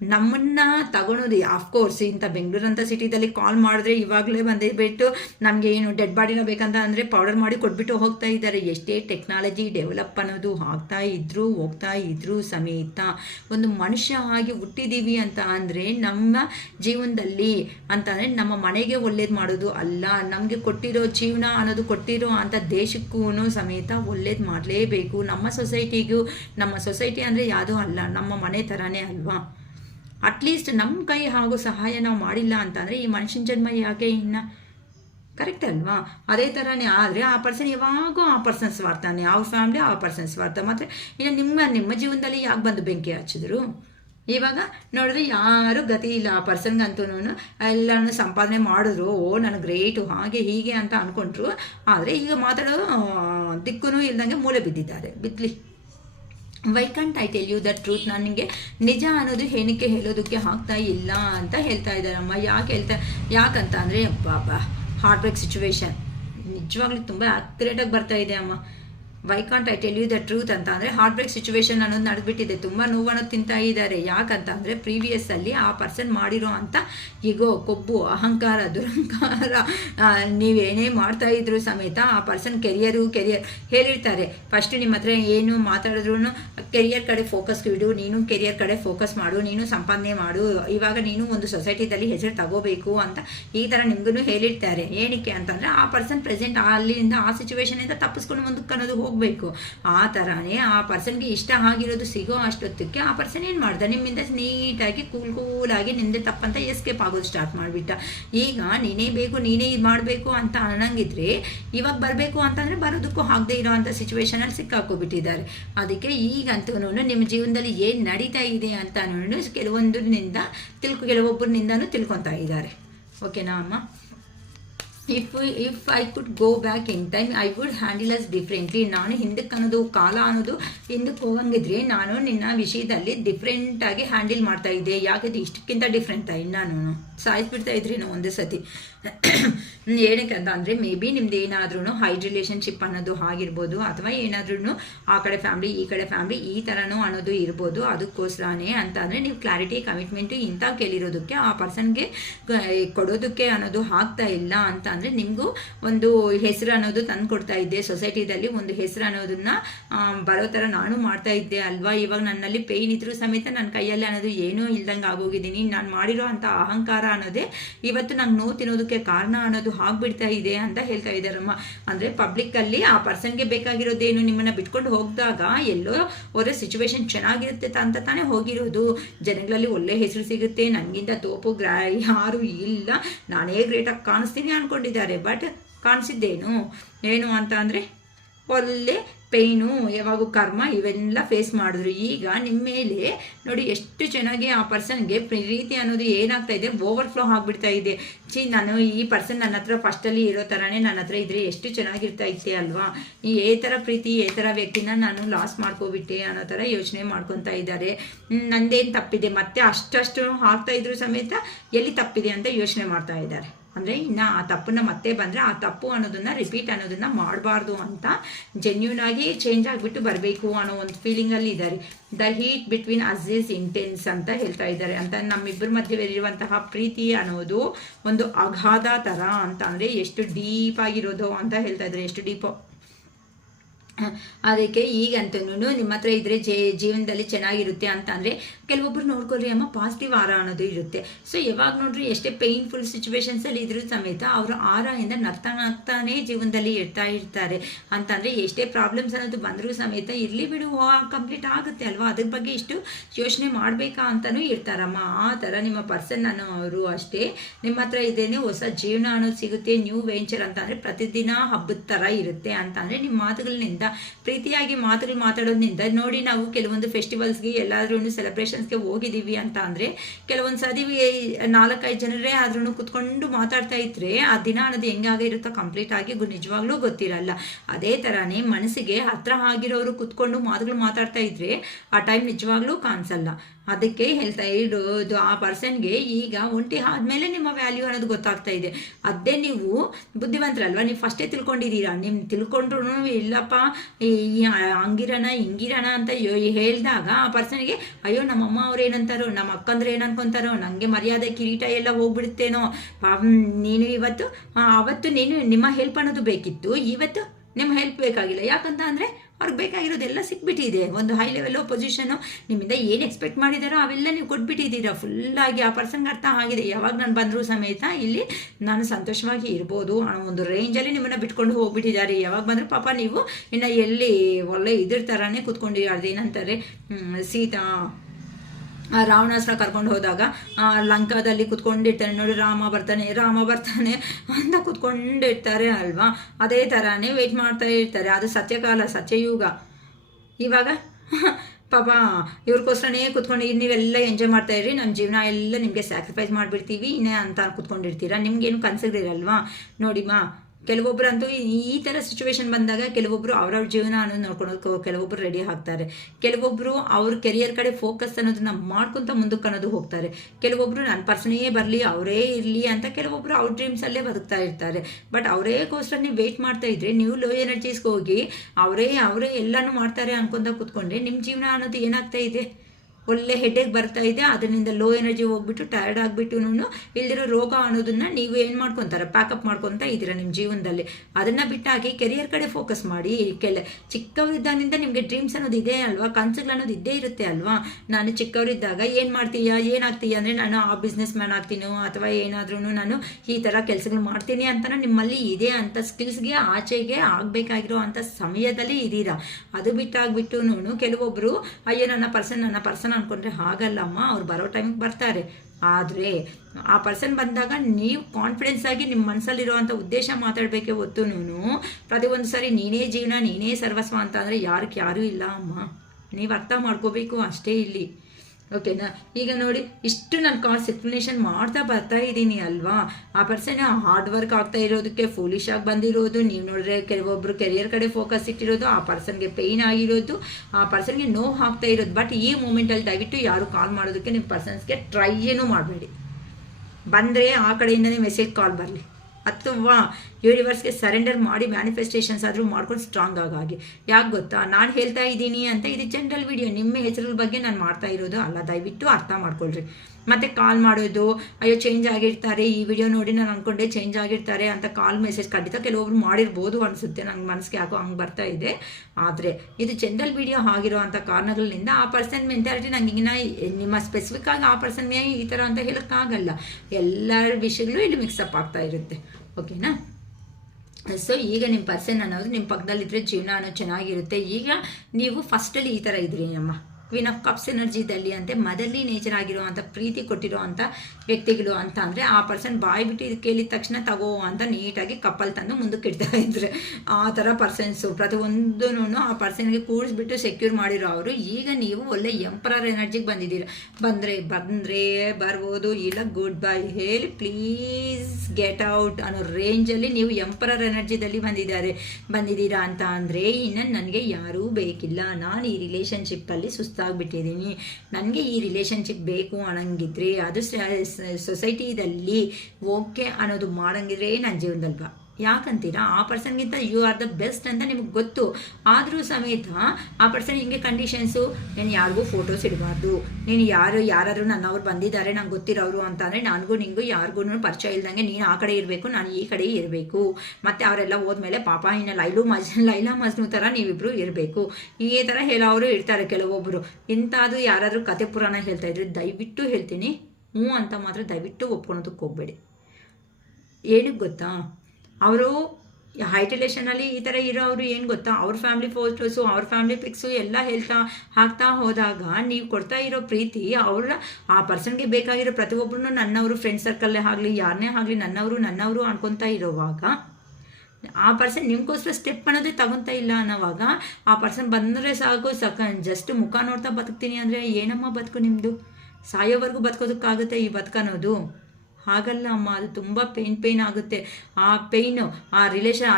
ನಮ್ಮನ್ನು ತಗೊಳೋದು ಆಫ್ಕೋರ್ಸ್ ಇಂಥ ಬೆಂಗಳೂರಂಥ ಸಿಟಿದಲ್ಲಿ ಕಾಲ್ ಮಾಡಿದ್ರೆ ಇವಾಗಲೇ ಬಂದಿಬಿಟ್ಟು ನಮಗೆ ಏನು ಡೆಡ್ ಬಾಡಿನ ಬೇಕಂತ ಅಂದರೆ ಪೌಡರ್ ಮಾಡಿ ಕೊಟ್ಬಿಟ್ಟು ಹೋಗ್ತಾ ಇದ್ದಾರೆ. ಎಷ್ಟೇ ಟೆಕ್ನಾಲಜಿ ಡೆವಲಪ್ ಅನ್ನೋದು ಹೋಗ್ತಾ ಇದ್ರು ಸಮೇತ ಒಂದು ಮನುಷ್ಯ ಆಗಿ ಹುಟ್ಟಿದ್ದೀವಿ ಅಂತ ಅಂದರೆ ನಮ್ಮ ಜೀವನದಲ್ಲಿ ಅಂತಂದರೆ ನಮ್ಮ ಮನೆಗೆ ಒಳ್ಳೇದು ಮಾಡೋದು ಅಲ್ಲ, ನಮಗೆ ಕೊಟ್ಟಿರೋ ಜೀವನ ಅನ್ನೋದು ಕೊಟ್ಟಿರೋ ಅಂಥ ದೇಶಕ್ಕೂ ಸಮೇತ ಒಳ್ಳೇದು ಮಾಡಲೇಬೇಕು. ನಮ್ಮ ಸೊಸೈಟಿ ಅಂದರೆ ಯಾವುದೂ ಅಲ್ಲ, ನಮ್ಮ ಮನೆ ಥರನೇ ಅಲ್ವಾ? ಅಟ್ಲೀಸ್ಟ್ ನಮ್ಮ ಕೈ ಹಾಗೂ ಸಹಾಯ ನಾವು ಮಾಡಿಲ್ಲ ಅಂತಂದರೆ ಈ ಮನುಷ್ಯನ ಜನ್ಮ ಯಾಕೆ ಇನ್ನು? ಕರೆಕ್ಟ್ ಅಲ್ವಾ? ಅದೇ ಥರನೇ ಆದರೆ ಆ ಪರ್ಸನ್ ಯಾವಾಗೂ ಆ ಪರ್ಸನ್ ಸ್ವಾರ್ಥನೇ, ಅವ್ರ ಫ್ಯಾಮಿಲಿ ಆ ಪರ್ಸನ್ ಸ್ವಾರ್ಥ. ಮತ್ತು ಇನ್ನು ನಿಮ್ಮ ಜೀವನದಲ್ಲಿ ಯಾಕೆ ಬಂದು ಬೆಂಕಿ ಹಚ್ಚಿದ್ರು? ಇವಾಗ ನೋಡಿದ್ರೆ ಯಾರು ಗತಿ ಇಲ್ಲ ಆ ಪರ್ಸನ್ಗಂತೂ. ಎಲ್ಲನೂ ಸಂಪಾದನೆ ಮಾಡಿದ್ರು, ನನಗೆ ಗ್ರೇಟು ಹಾಗೆ ಹೀಗೆ ಅಂತ ಅಂದ್ಕೊಂಡ್ರು. ಆದರೆ ಈಗ ಮಾತಾಡೋ ದಿಕ್ಕೂ ಇಲ್ದಂಗೆ ಮೂಲೆ ಬಿದ್ದಿದ್ದಾರೆ. ಬಿದ್ಲಿ. Why can't I tell you the truth? ನನಗೆ ನಿಜ ಅನ್ನೋದು ಏನಕ್ಕೆ ಹೇಳೋದಕ್ಕೆ ಆಗ್ತಾ ಇಲ್ಲ ಅಂತ ಹೇಳ್ತಾ ಇದ್ದಾರಮ್ಮ. ಯಾಕಂತ ಅಂದರೆ ಹಾರ್ಟ್ ಬ್ರೇಕ್ ಸಿಚುವೇಶನ್ ನಿಜವಾಗ್ಲೂ ತುಂಬ ಅಕ್ಯುರೇಟಾಗಿ ಬರ್ತಾ ಇದೆ ಅಮ್ಮ. Why can't I tell you the truth ಅಂತ ಅಂದರೆ ಹಾರ್ಟ್ ಬ್ರೇಕ್ ಸಿಚುವೇಶನ್ ಅನ್ನೋದು ನಡೆದ್ಬಿಟ್ಟಿದೆ. ತುಂಬ ನೋವನ್ನು ತಿಂತಾ ಇದ್ದಾರೆ. ಯಾಕಂತ ಅಂದರೆ ಪ್ರೀವಿಯಸ್ಸಲ್ಲಿ ಆ ಪರ್ಸನ್ ಮಾಡಿರೋ ಅಂಥ ಈಗೋ, ಕೊಬ್ಬು, ಅಹಂಕಾರ, ದುರಹಂಕಾರ, ನೀವೇನೇ ಮಾಡ್ತಾ ಇದ್ರು ಸಮೇತ ಆ ಪರ್ಸನ್ ಕೆರಿಯರ್ ಹೇಳಿರ್ತಾರೆ. ಫಸ್ಟು ನಿಮ್ಮ ಹತ್ರ ಏನು ಮಾತಾಡಿದ್ರು ಕೆರಿಯರ್ ಕಡೆ ಫೋಕಸ್ ಇಡು, ನೀನು ಕೆರಿಯರ್ ಕಡೆ ಫೋಕಸ್ ಮಾಡು, ನೀನು ಸಂಪಾದನೆ ಮಾಡು, ಇವಾಗ ನೀನು ಒಂದು ಸೊಸೈಟಿದಲ್ಲಿ ಹೆಸರು ತಗೋಬೇಕು ಅಂತ ಈ ಥರ ನಿಮಗೂ ಹೇಳಿರ್ತಾರೆ. ಏನಕ್ಕೆ ಅಂತಂದರೆ ಆ ಪರ್ಸನ್ ಪ್ರೆಸೆಂಟ್ ಅಲ್ಲಿಂದ ಆ ಸಿಚುವೇಶನಿಂದ ತಪ್ಪಿಸ್ಕೊಂಡು ಮುಂದಕ್ಕೆ ಅನ್ನೋದು ಹೋಗಬೇಕು. ಆ ಥರನೇ ಆ ಪರ್ಸನ್ಗೆ ಇಷ್ಟ ಆಗಿರೋದು ಸಿಗೋ ಅಷ್ಟೊತ್ತಕ್ಕೆ ಆ ಪರ್ಸನ್ ಏನು ಮಾಡ್ದ, ನಿಮ್ಮಿಂದ ನೀಟಾಗಿ ಕೂಲಾಗಿ ನಿಂದೆ ತಪ್ಪಂತ ಎಸ್ಕೇಪ್ ಆಗೋದು ಸ್ಟಾರ್ಟ್ ಮಾಡಿಬಿಟ್ಟ. ಈಗ ನೀನೇ ಬೇಕು, ನೀನೇ ಇದು ಮಾಡಬೇಕು ಅಂತ ಅನ್ನಂಗಿದ್ರೆ ಇವಾಗ ಬರಬೇಕು ಅಂತಂದರೆ ಬರೋದಕ್ಕೂ ಆಗದೆ ಇರೋ ಅಂಥ ಸಿಚುವೇಶನಲ್ಲಿ ಸಿಕ್ಕಾಕೋಬಿಟ್ಟಿದ್ದಾರೆ. ಅದಕ್ಕೆ ಈಗಂತೂ ನಿಮ್ಮ ಜೀವನದಲ್ಲಿ ಏನು ನಡೀತಾ ಇದೆ ಅಂತ ಕೆಲವೊಬ್ಬರಿಂದನೂ ತಿಳ್ಕೊತಾ ಇದ್ದಾರೆ. ಓಕೆನಾ ಅಮ್ಮ? If I could go back in time I would handle us differently. ನಾನು ಹಿಂದಕ್ಕೆ ಅನ್ನೋದು ಕಾಲ ಅನ್ನೋದು ಹಿಂದಕ್ಕೆ ಹೋಗಂಗಿದ್ರೆ ನಾನು ನಿನ್ನ ವಿಷಯದಲ್ಲಿ ಡಿಫ್ರೆಂಟಾಗಿ ಹ್ಯಾಂಡಲ್ ಮಾಡ್ತಾ ಇದ್ದೆ. ಯಾಕಂದ್ರೆ ಇಷ್ಟಕ್ಕಿಂತ ಡಿಫ್ರೆಂಟಾಗಿ ನಾನು ಸಾಯಿಸ್ಬಿಡ್ತಾ ಇದ್ರಿ ನಾವು ಒಂದೇ ಸತಿ. ಏನಕ್ಕೆ ಅಂತ ಅಂದರೆ ಮೇ ಬಿ ನಿಮ್ದು ಏನಾದ್ರೂ ಹೈ ರಿಲೇಷನ್ಶಿಪ್ ಅನ್ನೋದು ಆಗಿರ್ಬೋದು, ಅಥವಾ ಏನಾದ್ರೂ ಆ ಕಡೆ ಫ್ಯಾಮ್ಲಿ ಈ ಕಡೆ ಫ್ಯಾಮ್ಲಿ ಈ ಥರನೂ ಅನ್ನೋದು ಇರ್ಬೋದು. ಅದಕ್ಕೋಸ್ಕರನೇ ಅಂತ ಅಂದರೆ ನೀವು ಕ್ಲಾರಿಟಿ ಕಮಿಟ್ಮೆಂಟು ಇಂಥ ಕೇಳಿರೋದಕ್ಕೆ ಆ ಪರ್ಸನ್ಗೆ ಕೊಡೋದಕ್ಕೆ ಅನ್ನೋದು ಆಗ್ತಾ ಇಲ್ಲ ಅಂತ ಅಂದರೆ ನಿಮಗೂ ಒಂದು ಹೆಸರು ಅನ್ನೋದು ತಂದು ಕೊಡ್ತಾ ಇದ್ದೆ. ಸೊಸೈಟಿದಲ್ಲಿ ಒಂದು ಹೆಸರು ಅನ್ನೋದನ್ನ ಬರೋ ಥರ ನಾನು ಮಾಡ್ತಾ ಇದ್ದೆ ಅಲ್ವಾ. ಇವಾಗ ನನ್ನಲ್ಲಿ ಪೇಯ್ನ್ ಇದ್ರೂ ಸಮೇತ ನನ್ನ ಕೈಯಲ್ಲಿ ಅನ್ನೋದು ಏನೂ ಇಲ್ದಂಗೆ ಆಗೋಗಿದ್ದೀನಿ. ನಾನು ಮಾಡಿರೋ ಅಂಥ ಅಹಂಕಾರ ಅನ್ನೋದೇ ಇವತ್ತು ನಂಗೆ ನೋವು ತಿನ್ನೋದಕ್ಕೆ ಕಾರಣ ಅನ್ನೋದು ಆಗ್ಬಿಡ್ತಾ ಇದೆ ಅಂತ ಹೇಳ್ತಾ ಇದ್ದಾರಮ್ಮ. ಅಂದರೆ ಪಬ್ಲಿಕ್ಕಲ್ಲಿ ಆ ಪರ್ಸನ್ಗೆ ಬೇಕಾಗಿರೋದೇನು, ನಿಮ್ಮನ್ನು ಬಿಟ್ಕೊಂಡು ಹೋಗಿದಾಗ ಎಲ್ಲೋ ಅವರ ಸಿಚುವೇಶನ್ ಚೆನ್ನಾಗಿರುತ್ತೆ ಅಂತ ತಾನೇ ಹೋಗಿರೋದು. ಜನಗಳಲ್ಲಿ ಒಳ್ಳೆ ಹೆಸರು ಸಿಗುತ್ತೆ, ನನಗಿಂತ ತೋಪು ಯಾರು ಇಲ್ಲ, ನಾನೇ ಗ್ರೇಟಾಗಿ ಕಾಣಿಸ್ತೀನಿ ಅಂದ್ಕೊಂಡಿದ್ದಾರೆ. ಬಟ್ ಕಾಣಿಸಿದ್ದೇನು ಏನು ಅಂತ ಅಂದರೆ ಒಳ್ಳೆ ಪೇಯ್ನು, ಯಾವಾಗೂ ಕರ್ಮ ಇವೆಲ್ಲ ಫೇಸ್ ಮಾಡಿದ್ರು. ಈಗ ನಿಮ್ಮ ಮೇಲೆ ನೋಡಿ ಎಷ್ಟು ಚೆನ್ನಾಗಿ ಆ ಪರ್ಸನ್ಗೆ ಪ್ರೀತಿ ಅನ್ನೋದು ಏನಾಗ್ತಾ ಇದೆ, ಓವರ್ಫ್ಲೋ ಆಗಿಬಿಡ್ತಾ ಇದೆ. ನಾನು ಈ ಪರ್ಸನ್ ನನ್ನ ಹತ್ರ ಫಸ್ಟಲ್ಲಿ ಇರೋ ಥರನೇ ನನ್ನ ಹತ್ರ ಇದ್ರೆ ಎಷ್ಟು ಚೆನ್ನಾಗಿರ್ತಾ ಇತ್ತೆ ಅಲ್ವಾ. ಈ ಥರ ಪ್ರೀತಿ ಥರ ವ್ಯಕ್ತಿನ ನಾನು ಲಾಸ್ ಮಾಡ್ಕೊಬಿಟ್ಟೆ ಅನ್ನೋ ಥರ ಯೋಚನೆ ಮಾಡ್ಕೊತಾ ಇದ್ದಾರೆ. ನಂದೇನು ತಪ್ಪಿದೆ, ಮತ್ತೆ ಅಷ್ಟು ಆಗ್ತಾ ಇದ್ರು ಸಮೇತ ಎಲ್ಲಿ ತಪ್ಪಿದೆ ಅಂತ ಯೋಚನೆ ಮಾಡ್ತಾ ಇದ್ದಾರೆ. ಅಂದರೆ ಇನ್ನು ಆ ತಪ್ಪನ್ನ ಮತ್ತೆ ಬಂದರೆ ಆ ತಪ್ಪು ಅನ್ನೋದನ್ನು ರಿಪೀಟ್ ಅನ್ನೋದನ್ನು ಮಾಡಬಾರ್ದು ಅಂತ ಜೆನ್ಯೂನ್ ಆಗಿ ಚೇಂಜ್ ಆಗಿಬಿಟ್ಟು ಬರಬೇಕು ಅನ್ನೋ ಒಂದು ಫೀಲಿಂಗಲ್ಲಿ ಇದ್ದಾರೆ. The heat between us is intense ಅಂತ ಹೇಳ್ತಾ ಇದ್ದಾರೆ. ಅಂತ ನಮ್ಮಿಬ್ಬರ ಮಧ್ಯೆ ಇರುವಂತಹ ಪ್ರೀತಿ ಅನ್ನೋದು ಒಂದು ಅಗಾಧ ಥರ ಅಂತ ಅಂದರೆ ಎಷ್ಟು ಡೀಪ್ ಆಗಿರೋದು ಅಂತ ಹೇಳ್ತಾ ಇದ್ದಾರೆ. ಎಷ್ಟು ಡೀಪು ಅದಕ್ಕೆ ಈಗಂತೂ ನಿಮ್ಮ ಹತ್ರ ಇದ್ರೆ ಜೀವನದಲ್ಲಿ ಚೆನ್ನಾಗಿರುತ್ತೆ ಅಂತ ಅಂದರೆ ಕೆಲವೊಬ್ರು ನೋಡ್ಕೊಳ್ರಿ ಅಮ್ಮ, ಪಾಸಿಟಿವ್ ಆರ ಅನ್ನೋದು ಇರುತ್ತೆ. ಸೊ ಯಾವಾಗ ನೋಡ್ರಿ ಎಷ್ಟೇ ಪೇಯ್ನ್ಫುಲ್ ಸಿಚುವೇಶನ್ಸಲ್ಲಿ ಇದ್ರೂ ಸಮೇತ ಅವರು ಆರದಿಂದ ನಗ್ತಾನೇ ಜೀವನದಲ್ಲಿ ಇರ್ತಾರೆ ಅಂತಂದರೆ ಎಷ್ಟೇ ಪ್ರಾಬ್ಲಮ್ಸ್ ಅನ್ನೋದು ಬಂದರೂ ಸಮೇತ ಇರಲಿ ಬಿಡು ಕಂಪ್ಲೀಟ್ ಆಗುತ್ತೆ ಅಲ್ವಾ, ಅದ್ರ ಬಗ್ಗೆ ಇಷ್ಟು ಯೋಚನೆ ಮಾಡಬೇಕಾ ಅಂತಲೂ ಇರ್ತಾರಮ್ಮ. ಆ ಥರ ನಿಮ್ಮ ಪರ್ಸನ್ ಅನ್ನೋರು ಅಷ್ಟೇ ನಿಮ್ಮ ಹತ್ರ ಇದೇನೆ ಹೊಸ ಜೀವನ ಅನ್ನೋದು ಸಿಗುತ್ತೆ. ನ್ಯೂ ವೆಂಚರ್ ಅಂತ ಅಂದರೆ ಪ್ರತಿದಿನ ಹಬ್ಬದ ಥರ ಇರುತ್ತೆ ಅಂತ ಅಂದರೆ ನಿಮ್ಮ ಮಾತುಗಳಿಂದ ಪ್ರೀತಿಯಾಗಿ ಮಾತುಗಳು ಮಾತಾಡೋದ್ರಿಂದ ನೋಡಿ ನಾವು ಕೆಲವೊಂದು ಫೆಸ್ಟಿವಲ್ಸ್ಗೆ ಎಲ್ಲಾದ್ರೂ ಸೆಲೆಬ್ರೇಷನ್ಸ್ಗೆ ಹೋಗಿದ್ದೀವಿ ಅಂತ ಅಂದರೆ ಕೆಲವೊಂದು ಸರಿ 4-5 ಜನರೇ ಆದ್ರೂ ಕುತ್ಕೊಂಡು ಮಾತಾಡ್ತಾ ಇದ್ರೆ ಆ ದಿನ ಅನ್ನೋದು ಹೆಂಗಾಗಿರುತ್ತೋ ಕಂಪ್ಲೀಟ್ ಆಗಿ ನಿಜವಾಗ್ಲೂ ಗೊತ್ತಿರಲ್ಲ. ಅದೇ ಥರನೇ ಮನಸ್ಸಿಗೆ ಹತ್ರ ಆಗಿರೋರು ಕುತ್ಕೊಂಡು ಮಾತುಗಳು ಮಾತಾಡ್ತಾ ಇದ್ರೆ ಆ ಟೈಮ್ ನಿಜವಾಗ್ಲೂ ಕಾಣಿಸಲ್ಲ. ಅದಕ್ಕೆ ಹೇಳ್ತಾ ಇರೋದು ಆ ಪರ್ಸನ್ಗೆ ಈಗ ಒಂಟಿ ಆದಮೇಲೆ ನಿಮ್ಮ ವ್ಯಾಲ್ಯೂ ಅನ್ನೋದು ಗೊತ್ತಾಗ್ತಾ ಇದೆ. ಅದೇ ನೀವು ಬುದ್ಧಿವಂತರಲ್ವ, ನೀವು ಫಸ್ಟೇ ತಿಳ್ಕೊಂಡಿದ್ದೀರಾ. ನಿಮ್ಮ ತಿಳ್ಕೊಂಡ್ರು ಇಲ್ಲಪ್ಪ ಹಂಗಿರೋಣ ಹಿಂಗಿರೋಣ ಅಂತ ಹೇಳಿದಾಗ ಆ ಪರ್ಸನ್ಗೆ ಅಯ್ಯೋ ನಮ್ಮಮ್ಮ ಅವ್ರು ಏನಂತಾರೋ, ನಮ್ಮ ಅಕ್ಕಂದ್ರೆ ಏನನ್ಕೊಂತಾರೋ, ನನಗೆ ಮರ್ಯಾದೆ ಕಿರೀಟ ಎಲ್ಲ ಹೋಗ್ಬಿಡುತ್ತೇನೋ, ನೀನು ಅವತ್ತು ನೀನು ನಿಮ್ಮ ಹೆಲ್ಪ್ ಅನ್ನೋದು ಬೇಕಿತ್ತು, ಇವತ್ತು ನಿಮ್ಮ ಹೆಲ್ಪ್ ಬೇಕಾಗಿಲ್ಲ. ಯಾಕಂತ ಅಂದರೆ ಅವ್ರಿಗೆ ಬೇಕಾಗಿರೋದೆಲ್ಲ ಸಿಕ್ಬಿಟ್ಟಿದೆ. ಒಂದು ಹೈ ಲೆವೆಲ್ ಪೊಸಿಷನು ನಿಮ್ಮಿಂದ ಏನು ಎಕ್ಸ್ಪೆಕ್ಟ್ ಮಾಡಿದಾರೋ ಅವೆಲ್ಲ ನೀವು ಕೊಟ್ಬಿಟ್ಟಿದ್ದೀರಾ ಫುಲ್ಲಾಗಿ. ಆ ಪರ್ಸನ್ಗೆ ಅರ್ಥ ಆಗಿದೆ ಯಾವಾಗ ನಾನು ಬಂದರೂ ಸಮೇತ ಇಲ್ಲಿ ನಾನು ಸಂತೋಷವಾಗಿ ಇರ್ಬೋದು ಅನ್ನೋ ಒಂದು ರೇಂಜಲ್ಲಿ ನಿಮ್ಮನ್ನು ಬಿಟ್ಕೊಂಡು ಹೋಗ್ಬಿಟ್ಟಿದ್ದಾರೆ. ಯಾವಾಗ ಬಂದರೂ ಪಾಪ ನೀವು ಇನ್ನು ಎಲ್ಲಿ ಒಳ್ಳೆ ಇದ್ರ ಥರನೇ ಕೂತ್ಕೊಂಡಿದ್ದಾರೆ. ಏನಂತಾರೆ ಸೀತಾ ರಾವಣಾಸ್ತ್ರ ಕರ್ಕೊಂಡು ಹೋದಾಗ ಲಂಕಾದಲ್ಲಿ ಕುತ್ಕೊಂಡಿರ್ತಾನೆ ನೋಡಿ, ರಾಮ ಬರ್ತಾನೆ ಅಂತ ಕುತ್ಕೊಂಡಿರ್ತಾರೆ ಅಲ್ವಾ. ಅದೇ ಥರನೇ ವೆಯ್ಟ್ ಮಾಡ್ತಾ ಇರ್ತಾರೆ. ಅದು ಸತ್ಯಕಾಲ, ಸತ್ಯಯುಗ. ಇವಾಗ ಪಾಪ ಇವ್ರಿಗೋಸ್ಕರನೇ ಕುತ್ಕೊಂಡು ನೀವೆಲ್ಲ ಎಂಜಾಯ್ ಮಾಡ್ತಾ ಇರ್ರಿ, ನಮ್ಮ ಜೀವನ ಎಲ್ಲ ನಿಮಗೆ ಸ್ಯಾಕ್ರಿಫೈಸ್ ಮಾಡಿಬಿಡ್ತೀವಿ ಇನ್ನೇ ಅಂತ ಕುತ್ಕೊಂಡಿರ್ತೀರಾ. ನಿಮ್ಗೇನು ಕನ್ಸಿದಿರಲ್ವಾ ನೋಡಿಮ್ಮ. ಕೆಲವೊಬ್ಬರಂತೂ ಈ ಥರ ಸಿಚುವೇಶನ್ ಬಂದಾಗ ಕೆಲವೊಬ್ಬರು ಅವ್ರವ್ರ ಜೀವನ ಅನ್ನೋದು ನೋಡ್ಕೊಳೋಕೆ ಕೆಲವೊಬ್ಬರು ರೆಡಿ ಆಗ್ತಾರೆ. ಕೆಲವೊಬ್ಬರು ಅವ್ರ ಕೆರಿಯರ್ ಕಡೆ ಫೋಕಸ್ ಅನ್ನೋದನ್ನ ಮಾಡ್ಕೊತ ಮುಂದಕ್ಕೆ ಅನ್ನೋದು ಹೋಗ್ತಾರೆ. ಕೆಲವೊಬ್ಬರು ನನ್ನ ಪರ್ಸನೇ ಬರಲಿ ಅವರೇ ಇರಲಿ ಅಂತ ಕೆಲವೊಬ್ಬರು ಅವ್ರ ಡ್ರೀಮ್ಸಲ್ಲೇ ಬದುಕ್ತಾ ಇರ್ತಾರೆ. ಬಟ್ ಅವರೇಗೋಸ್ಕರ ನೀವು ವೆಯ್ಟ್ ಮಾಡ್ತಾ ಇದ್ರೆ ನೀವು ಲೋ ಎನರ್ಜೀಸ್ಗೆ ಹೋಗಿ ಅವರೇ ಎಲ್ಲನೂ ಮಾಡ್ತಾರೆ ಅನ್ಕೊಂತ ಕೂತ್ಕೊಂಡ್ರೆ ನಿಮ್ಮ ಜೀವನ ಅನ್ನೋದು ಏನಾಗ್ತಾ ಇದೆ, ಒಳ್ಳೆ ಹೆಡ್ಡೇಕ್ ಬರ್ತಾ ಇದೆ, ಅದರಿಂದ ಲೋ ಎನರ್ಜಿ ಹೋಗ್ಬಿಟ್ಟು ಟಯರ್ಡ್ ಆಗಿಬಿಟ್ಟು ಇಲ್ದಿರೋ ರೋಗ ಅನ್ನೋದನ್ನ ನೀವು ಏನು ಮಾಡ್ಕೊತಾರೆ, ಪ್ಯಾಕಪ್ ಮಾಡ್ಕೊತಾ ಇದ್ದೀರಾ ನಿಮ್ಮ ಜೀವನದಲ್ಲಿ. ಅದನ್ನು ಬಿಟ್ಟಾಗಿ ಕೆರಿಯರ್ ಕಡೆ ಫೋಕಸ್ ಮಾಡಿ. ಚಿಕ್ಕವರಿದ್ದಾಗಿಂದ ನಿಮಗೆ ಡ್ರೀಮ್ಸ್ ಅನ್ನೋದು ಇದೆ ಅಲ್ವಾ, ಕನಸುಗಳು ಅನ್ನೋದು ಇದ್ದೇ ಇರುತ್ತೆ ಅಲ್ವಾ. ನಾನು ಚಿಕ್ಕವರಿದ್ದಾಗ ಏನು ಮಾಡ್ತೀಯಾ, ಏನಾಗ್ತೀಯ ಅಂದರೆ ನಾನು ಆ ಬಿಸ್ನೆಸ್ ಮ್ಯಾನ್ ಆಗ್ತೀನೋ ಅಥವಾ ಏನಾದ್ರೂ ನಾನು ಈ ಥರ ಕೆಲಸಗಳು ಮಾಡ್ತೀನಿ ಅಂತ ನಿಮ್ಮಲ್ಲಿ ಇದೆ ಅಂತ ಸ್ಕಿಲ್ಸ್ಗೆ ಆಚೆಗೆ ಆಗಬೇಕಾಗಿರೋ ಅಂಥ ಸಮಯದಲ್ಲಿ ಇದ್ದೀರಾ. ಅದು ಬಿಟ್ಟಾಗ್ಬಿಟ್ಟು ಕೆಲವೊಬ್ಬರು ಅಯ್ಯೋ ನನ್ನ ಪರ್ಸನ್ ಅಂದ್ಕೊಂಡ್ರೆ ಹಾಗಲ್ಲಮ್ಮ, ಅವ್ರು ಬರೋ ಟೈಮಿಗೆ ಬರ್ತಾರೆ. ಆದರೆ ಆ ಪರ್ಸನ್ ಬಂದಾಗ ನೀವು ಕಾನ್ಫಿಡೆನ್ಸ್ ಆಗಿ ನಿಮ್ಮ ಮನಸ್ಸಲ್ಲಿರುವಂಥ ಉದ್ದೇಶ ಮಾತಾಡಬೇಕೇ ಹೊತ್ತು ಪ್ರತಿಯೊಂದು ಸಾರಿ ನೀನೇ ಜೀವನ ನೀನೇ ಸರ್ವಸ್ವ ಅಂತ ಅಂದರೆ ಯಾರೂ ಇಲ್ಲ ಅಮ್ಮ. ನೀವು ಅರ್ಥ ಮಾಡ್ಕೋಬೇಕು ಅಷ್ಟೇ ಇಲ್ಲಿ, ಓಕೆನಾ. ಈಗ ನೋಡಿ, ಇಷ್ಟು ನಾನು ಎಕ್ಸ್ಪ್ಲನೇಷನ್ ಮಾಡ್ತಾ ಬರ್ತಾ ಇದ್ದೀನಿ ಅಲ್ವಾ. ಆ ಪರ್ಸನ್ ಹಾರ್ಡ್ ವರ್ಕ್ ಆಗ್ತಾ ಇರೋದಕ್ಕೆ ಫೂಲಿಶ್ ಆಗಿ ಬಂದಿರೋದು, ನೀವು ನೋಡಿದ್ರೆ ಕೆಲವೊಬ್ಬರು ಕೆರಿಯರ್ ಕಡೆ ಫೋಕಸ್ ಇಟ್ಟಿರೋದು, ಆ ಪರ್ಸನ್ಗೆ ಪೇಯ್ನ್ ಆಗಿರೋದು, ಆ ಪರ್ಸನ್ಗೆ ನೋವು ಆಗ್ತಾ ಇರೋದು. ಬಟ್ ಈ ಮೂಮೆಂಟಲ್ಲಿ ದಯವಿಟ್ಟು ಯಾರು ಕಾಲ್ ಮಾಡೋದಕ್ಕೆ ನಿಮ್ಮ ಪರ್ಸನ್ಸ್ಗೆ ಟ್ರೈ ಏನೂ ಮಾಡಬೇಡಿ. ಬಂದರೆ ಆ ಕಡೆಯಿಂದನೇ ಮೆಸೇಜ್ ಕಾಲ್ ಬರಲಿ, ಅಥವಾ ಯೂನಿವರ್ಸ್ಗೆ ಸರೆಂಡರ್ ಮಾಡಿ ಮ್ಯಾನಿಫೆಸ್ಟೇಷನ್ಸ್ ಆದರೂ ಮಾಡ್ಕೊಂಡು ಸ್ಟ್ರಾಂಗ್ ಆಗಿ. ಯಾಕೆ ಗೊತ್ತಾ, ನಾನು ಹೇಳ್ತಾ ಇದ್ದೀನಿ ಅಂತ ಇದು ಜನರಲ್ ವಿಡಿಯೋ, ನಿಮ್ಮ ಹೆಸರುಗಳ ಬಗ್ಗೆ ನಾನು ಮಾಡ್ತಾ ಇರೋದು ಅಲ್ಲ. ದಯವಿಟ್ಟು ಅರ್ಥ ಮಾಡ್ಕೊಳ್ರಿ. ಮತ್ತು ಕಾಲ್ ಮಾಡೋದು, ಅಯ್ಯೋ ಚೇಂಜ್ ಆಗಿರ್ತಾರೆ, ಈ ವಿಡಿಯೋ ನೋಡಿ ನಾನು ಅಂದ್ಕೊಂಡೆ ಚೇಂಜ್ ಆಗಿರ್ತಾರೆ ಅಂತ ಕಾಲ್ ಮೆಸೇಜ್ ಖಂಡಿತ ಕೆಲವೊಬ್ರು ಮಾಡಿರ್ಬೋದು ಅನಿಸುತ್ತೆ, ನಂಗೆ ಮನಸ್ಸಿಗೆ ಯಾಕೋ ಹಂಗೆ ಬರ್ತಾ ಇದೆ. ಆದರೆ ಇದು ಜನರಲ್ ವಿಡಿಯೋ ಆಗಿರೋ ಅಂಥ ಕಾರಣಗಳಿಂದ ಆ ಪರ್ಸನ್ ಮೆಂಟಾಲಿಟಿ ನಂಗೆ ನಿಮ್ಮ ಸ್ಪೆಸಿಫಿಕ್ ಆಗಿ ಆ ಪರ್ಸನ್ಗೆ ಈ ಥರ ಅಂತ ಹೇಳೋಕ್ಕಾಗಲ್ಲ. ಎಲ್ಲ ವಿಷಯಗಳು ಇಲ್ಲಿ ಮಿಕ್ಸಪ್ ಆಗ್ತಾ ಇರುತ್ತೆ, ಓಕೆನಾ. ಸೊ ಈಗ ನಿಮ್ಮ ಪರ್ಸನ್ ಅನ್ನೋದು ನಿಮ್ಮ ಪಕ್ಕದಲ್ಲಿದ್ದರೆ ಜೀವನ ಅನ್ನೋದು ಚೆನ್ನಾಗಿರುತ್ತೆ. ಈಗ ನೀವು ಫಸ್ಟಲ್ಲಿ ಈ ಥರ ಇದ್ರಿ ನಮ್ಮ ಕ್ವೀನ್ ಆಫ್ ಕಪ್ಸ್ ಎನರ್ಜಿದಲ್ಲಿ ಅಂತೆ ಮದರ್ಲಿ ನೇಚರ್ ಆಗಿರೋ ಅಂಥ ಪ್ರೀತಿ ಕೊಟ್ಟಿರೋ ಅಂಥ ವ್ಯಕ್ತಿಗಳು ಅಂತ ಅಂದರೆ ಆ ಪರ್ಸನ್ ಬಾಯಿ ಬಿಟ್ಟು ಇದು ಕೇಳಿದ ತಕ್ಷಣ ತಗೋ ಅಂತ ನೀಟಾಗಿ ಕಪ್ಪಲ್ ತಂದು ಮುಂದಕ್ಕೆ ಇಡ್ತಾ ಇದ್ರೆ ಆ ಥರ ಪರ್ಸನ್ಸು ಪ್ರತಿಯೊಂದೂ ಆ ಪರ್ಸನ್ಗೆ ಕೂಡಿಸ್ಬಿಟ್ಟು ಸೆಕ್ಯೂರ್ ಮಾಡಿರೋ ಅವರು. ಈಗ ನೀವು ಒಳ್ಳೆ ಎಂಪರರ್ ಎನರ್ಜಿಗೆ ಬಂದಿದ್ದೀರ. ಬಂದರೆ ಬರ್ಬೋದು, ಇಲ್ಲ ಗುಡ್ ಬೈ ಹೇಳಿ ಪ್ಲೀಸ್ ಗೆಟ್ ಔಟ್ ಅನ್ನೋ ರೇಂಜಲ್ಲಿ ನೀವು ಎಂಪರರ್ ಎನರ್ಜಿದಲ್ಲಿ ಬಂದಿದ್ದೀರಾ ಅಂತ ಅಂದರೆ ಇನ್ನು ನನಗೆ ಯಾರೂ ಬೇಕಿಲ್ಲ, ನಾನು ಈ ರಿಲೇಷನ್ಶಿಪ್ಪಲ್ಲಿ ಸುಸ್ತಾಗ್ಬಿಟ್ಟಿದ್ದೀನಿ, ನನಗೆ ಈ ರಿಲೇಷನ್ಶಿಪ್ ಬೇಕು ಅನ್ನಂಗಿದ್ರೆ ಅದು ಸೊಸೈಟಿದಲ್ಲಿ ಓಕೆ ಅನ್ನೋದು ಮಾಡಂಗಿದ್ರೆ ನನ್ನ ಜೀವನದಲ್ಲಿ ಯಾಕಂತೀರಾ, ಆ ಪರ್ಸನ್ಗಿಂತ ಯು ಆರ್ ದ ಬೆಸ್ಟ್ ಅಂತ ನಿಮಗೆ ಗೊತ್ತು. ಆದರೂ ಸಮೇತ ಆ ಪರ್ಸನ್ ಹಿಂಗೆ ಕಂಡೀಷನ್ಸು, నేను ಯಾರಿಗೂ ಫೋಟೋಸ್ ಇಡಬಾರ್ದು, ನೀನು ಯಾರಾದರೂ ನನ್ನವ್ರು ಬಂದಿದ್ದಾರೆ ನಂಗೆ ಗೊತ್ತಿರೋರು ಅಂತ ಅಂದರೆ ನನಗೂ ನಿಂಗೂ ಯಾರಿಗೂ ಪರಿಚಯ ಇಲ್ದಂಗೆ ನೀನು ಆ ಕಡೆ ಇರಬೇಕು, ನಾನು ಈ ಕಡೆ ಇರಬೇಕು, ಮತ್ತು ಅವರೆಲ್ಲ ಹೋದ್ಮೇಲೆ ಪಾಪ ಇನ್ನು ಲೈಲಾ ಮಜ್ನು ಥರ ನೀವಿಬ್ಬರು ಇರಬೇಕು, ಈ ಥರ ಹೇಳೋರು ಇರ್ತಾರೆ ಕೆಲವೊಬ್ಬರು. ಇಂಥದ್ದು ಯಾರಾದರೂ ಕತೆ ಪುರಾಣ ಹೇಳ್ತಾ ಇದ್ರೆ ದಯವಿಟ್ಟು ಹೇಳ್ತೀನಿ ಹ್ಞೂ ಅಂತ ಮಾತ್ರ ದಯವಿಟ್ಟು ಒಪ್ಕೊಳೋದಕ್ಕೆ ಹೋಗಬೇಡಿ. ಏನಕ್ಕೆ ಗೊತ್ತಾ, ಅವರು ಹೈ ರಿಲೇಷನಲ್ಲಿ ಈ ಥರ ಇರೋರು ಏನು ಗೊತ್ತಾ, ಅವ್ರ ಫ್ಯಾಮಿಲಿ ಫೋಟೋಸು ಅವ್ರ ಫ್ಯಾಮಿಲಿ ಪಿಕ್ಸು ಎಲ್ಲ ಹಾಕ್ತಾ ಹೋದಾಗ ನೀವು ಕೊಡ್ತಾ ಇರೋ ಪ್ರೀತಿ ಆ ಪರ್ಸನ್ಗೆ ಬೇಕಾಗಿರೋ ಪ್ರತಿಯೊಬ್ಬರೂ ನನ್ನವರು ಫ್ರೆಂಡ್ ಸರ್ಕಲ್ಲೇ ಆಗಲಿ ಯಾರನ್ನೇ ಆಗಲಿ ನನ್ನವರು ಅನ್ಕೊತಾ ಇರೋವಾಗ ಆ ಪರ್ಸನ್ ನಿಮ್ಗೋಸ್ಕರ ಸ್ಟೆಪ್ ಅನ್ನೋದೇ ತಗೊತಾ ಇಲ್ಲ ಅನ್ನೋವಾಗ ಆ ಪರ್ಸನ್ ಬಂದರೆ ಸಾಕು ಜಸ್ಟ್ ಮುಖ ನೋಡ್ತಾ ಬದುಕ್ತೀನಿ ಅಂದರೆ ಏನಮ್ಮ ಬದುಕು ನಿಮ್ಮದು, ಸಾಯೋವರೆಗೂ ಬದುಕೋದಕ್ಕಾಗುತ್ತೆ ಈ ಬದುಕನ್ನೋದು? ಹಾಗಲ್ಲ ಅಮ್ಮ, ಅದು ತುಂಬ ಪೇಯ್ನ್ ಆಗುತ್ತೆ. ಆ ಪೇಯ್ನು ಆ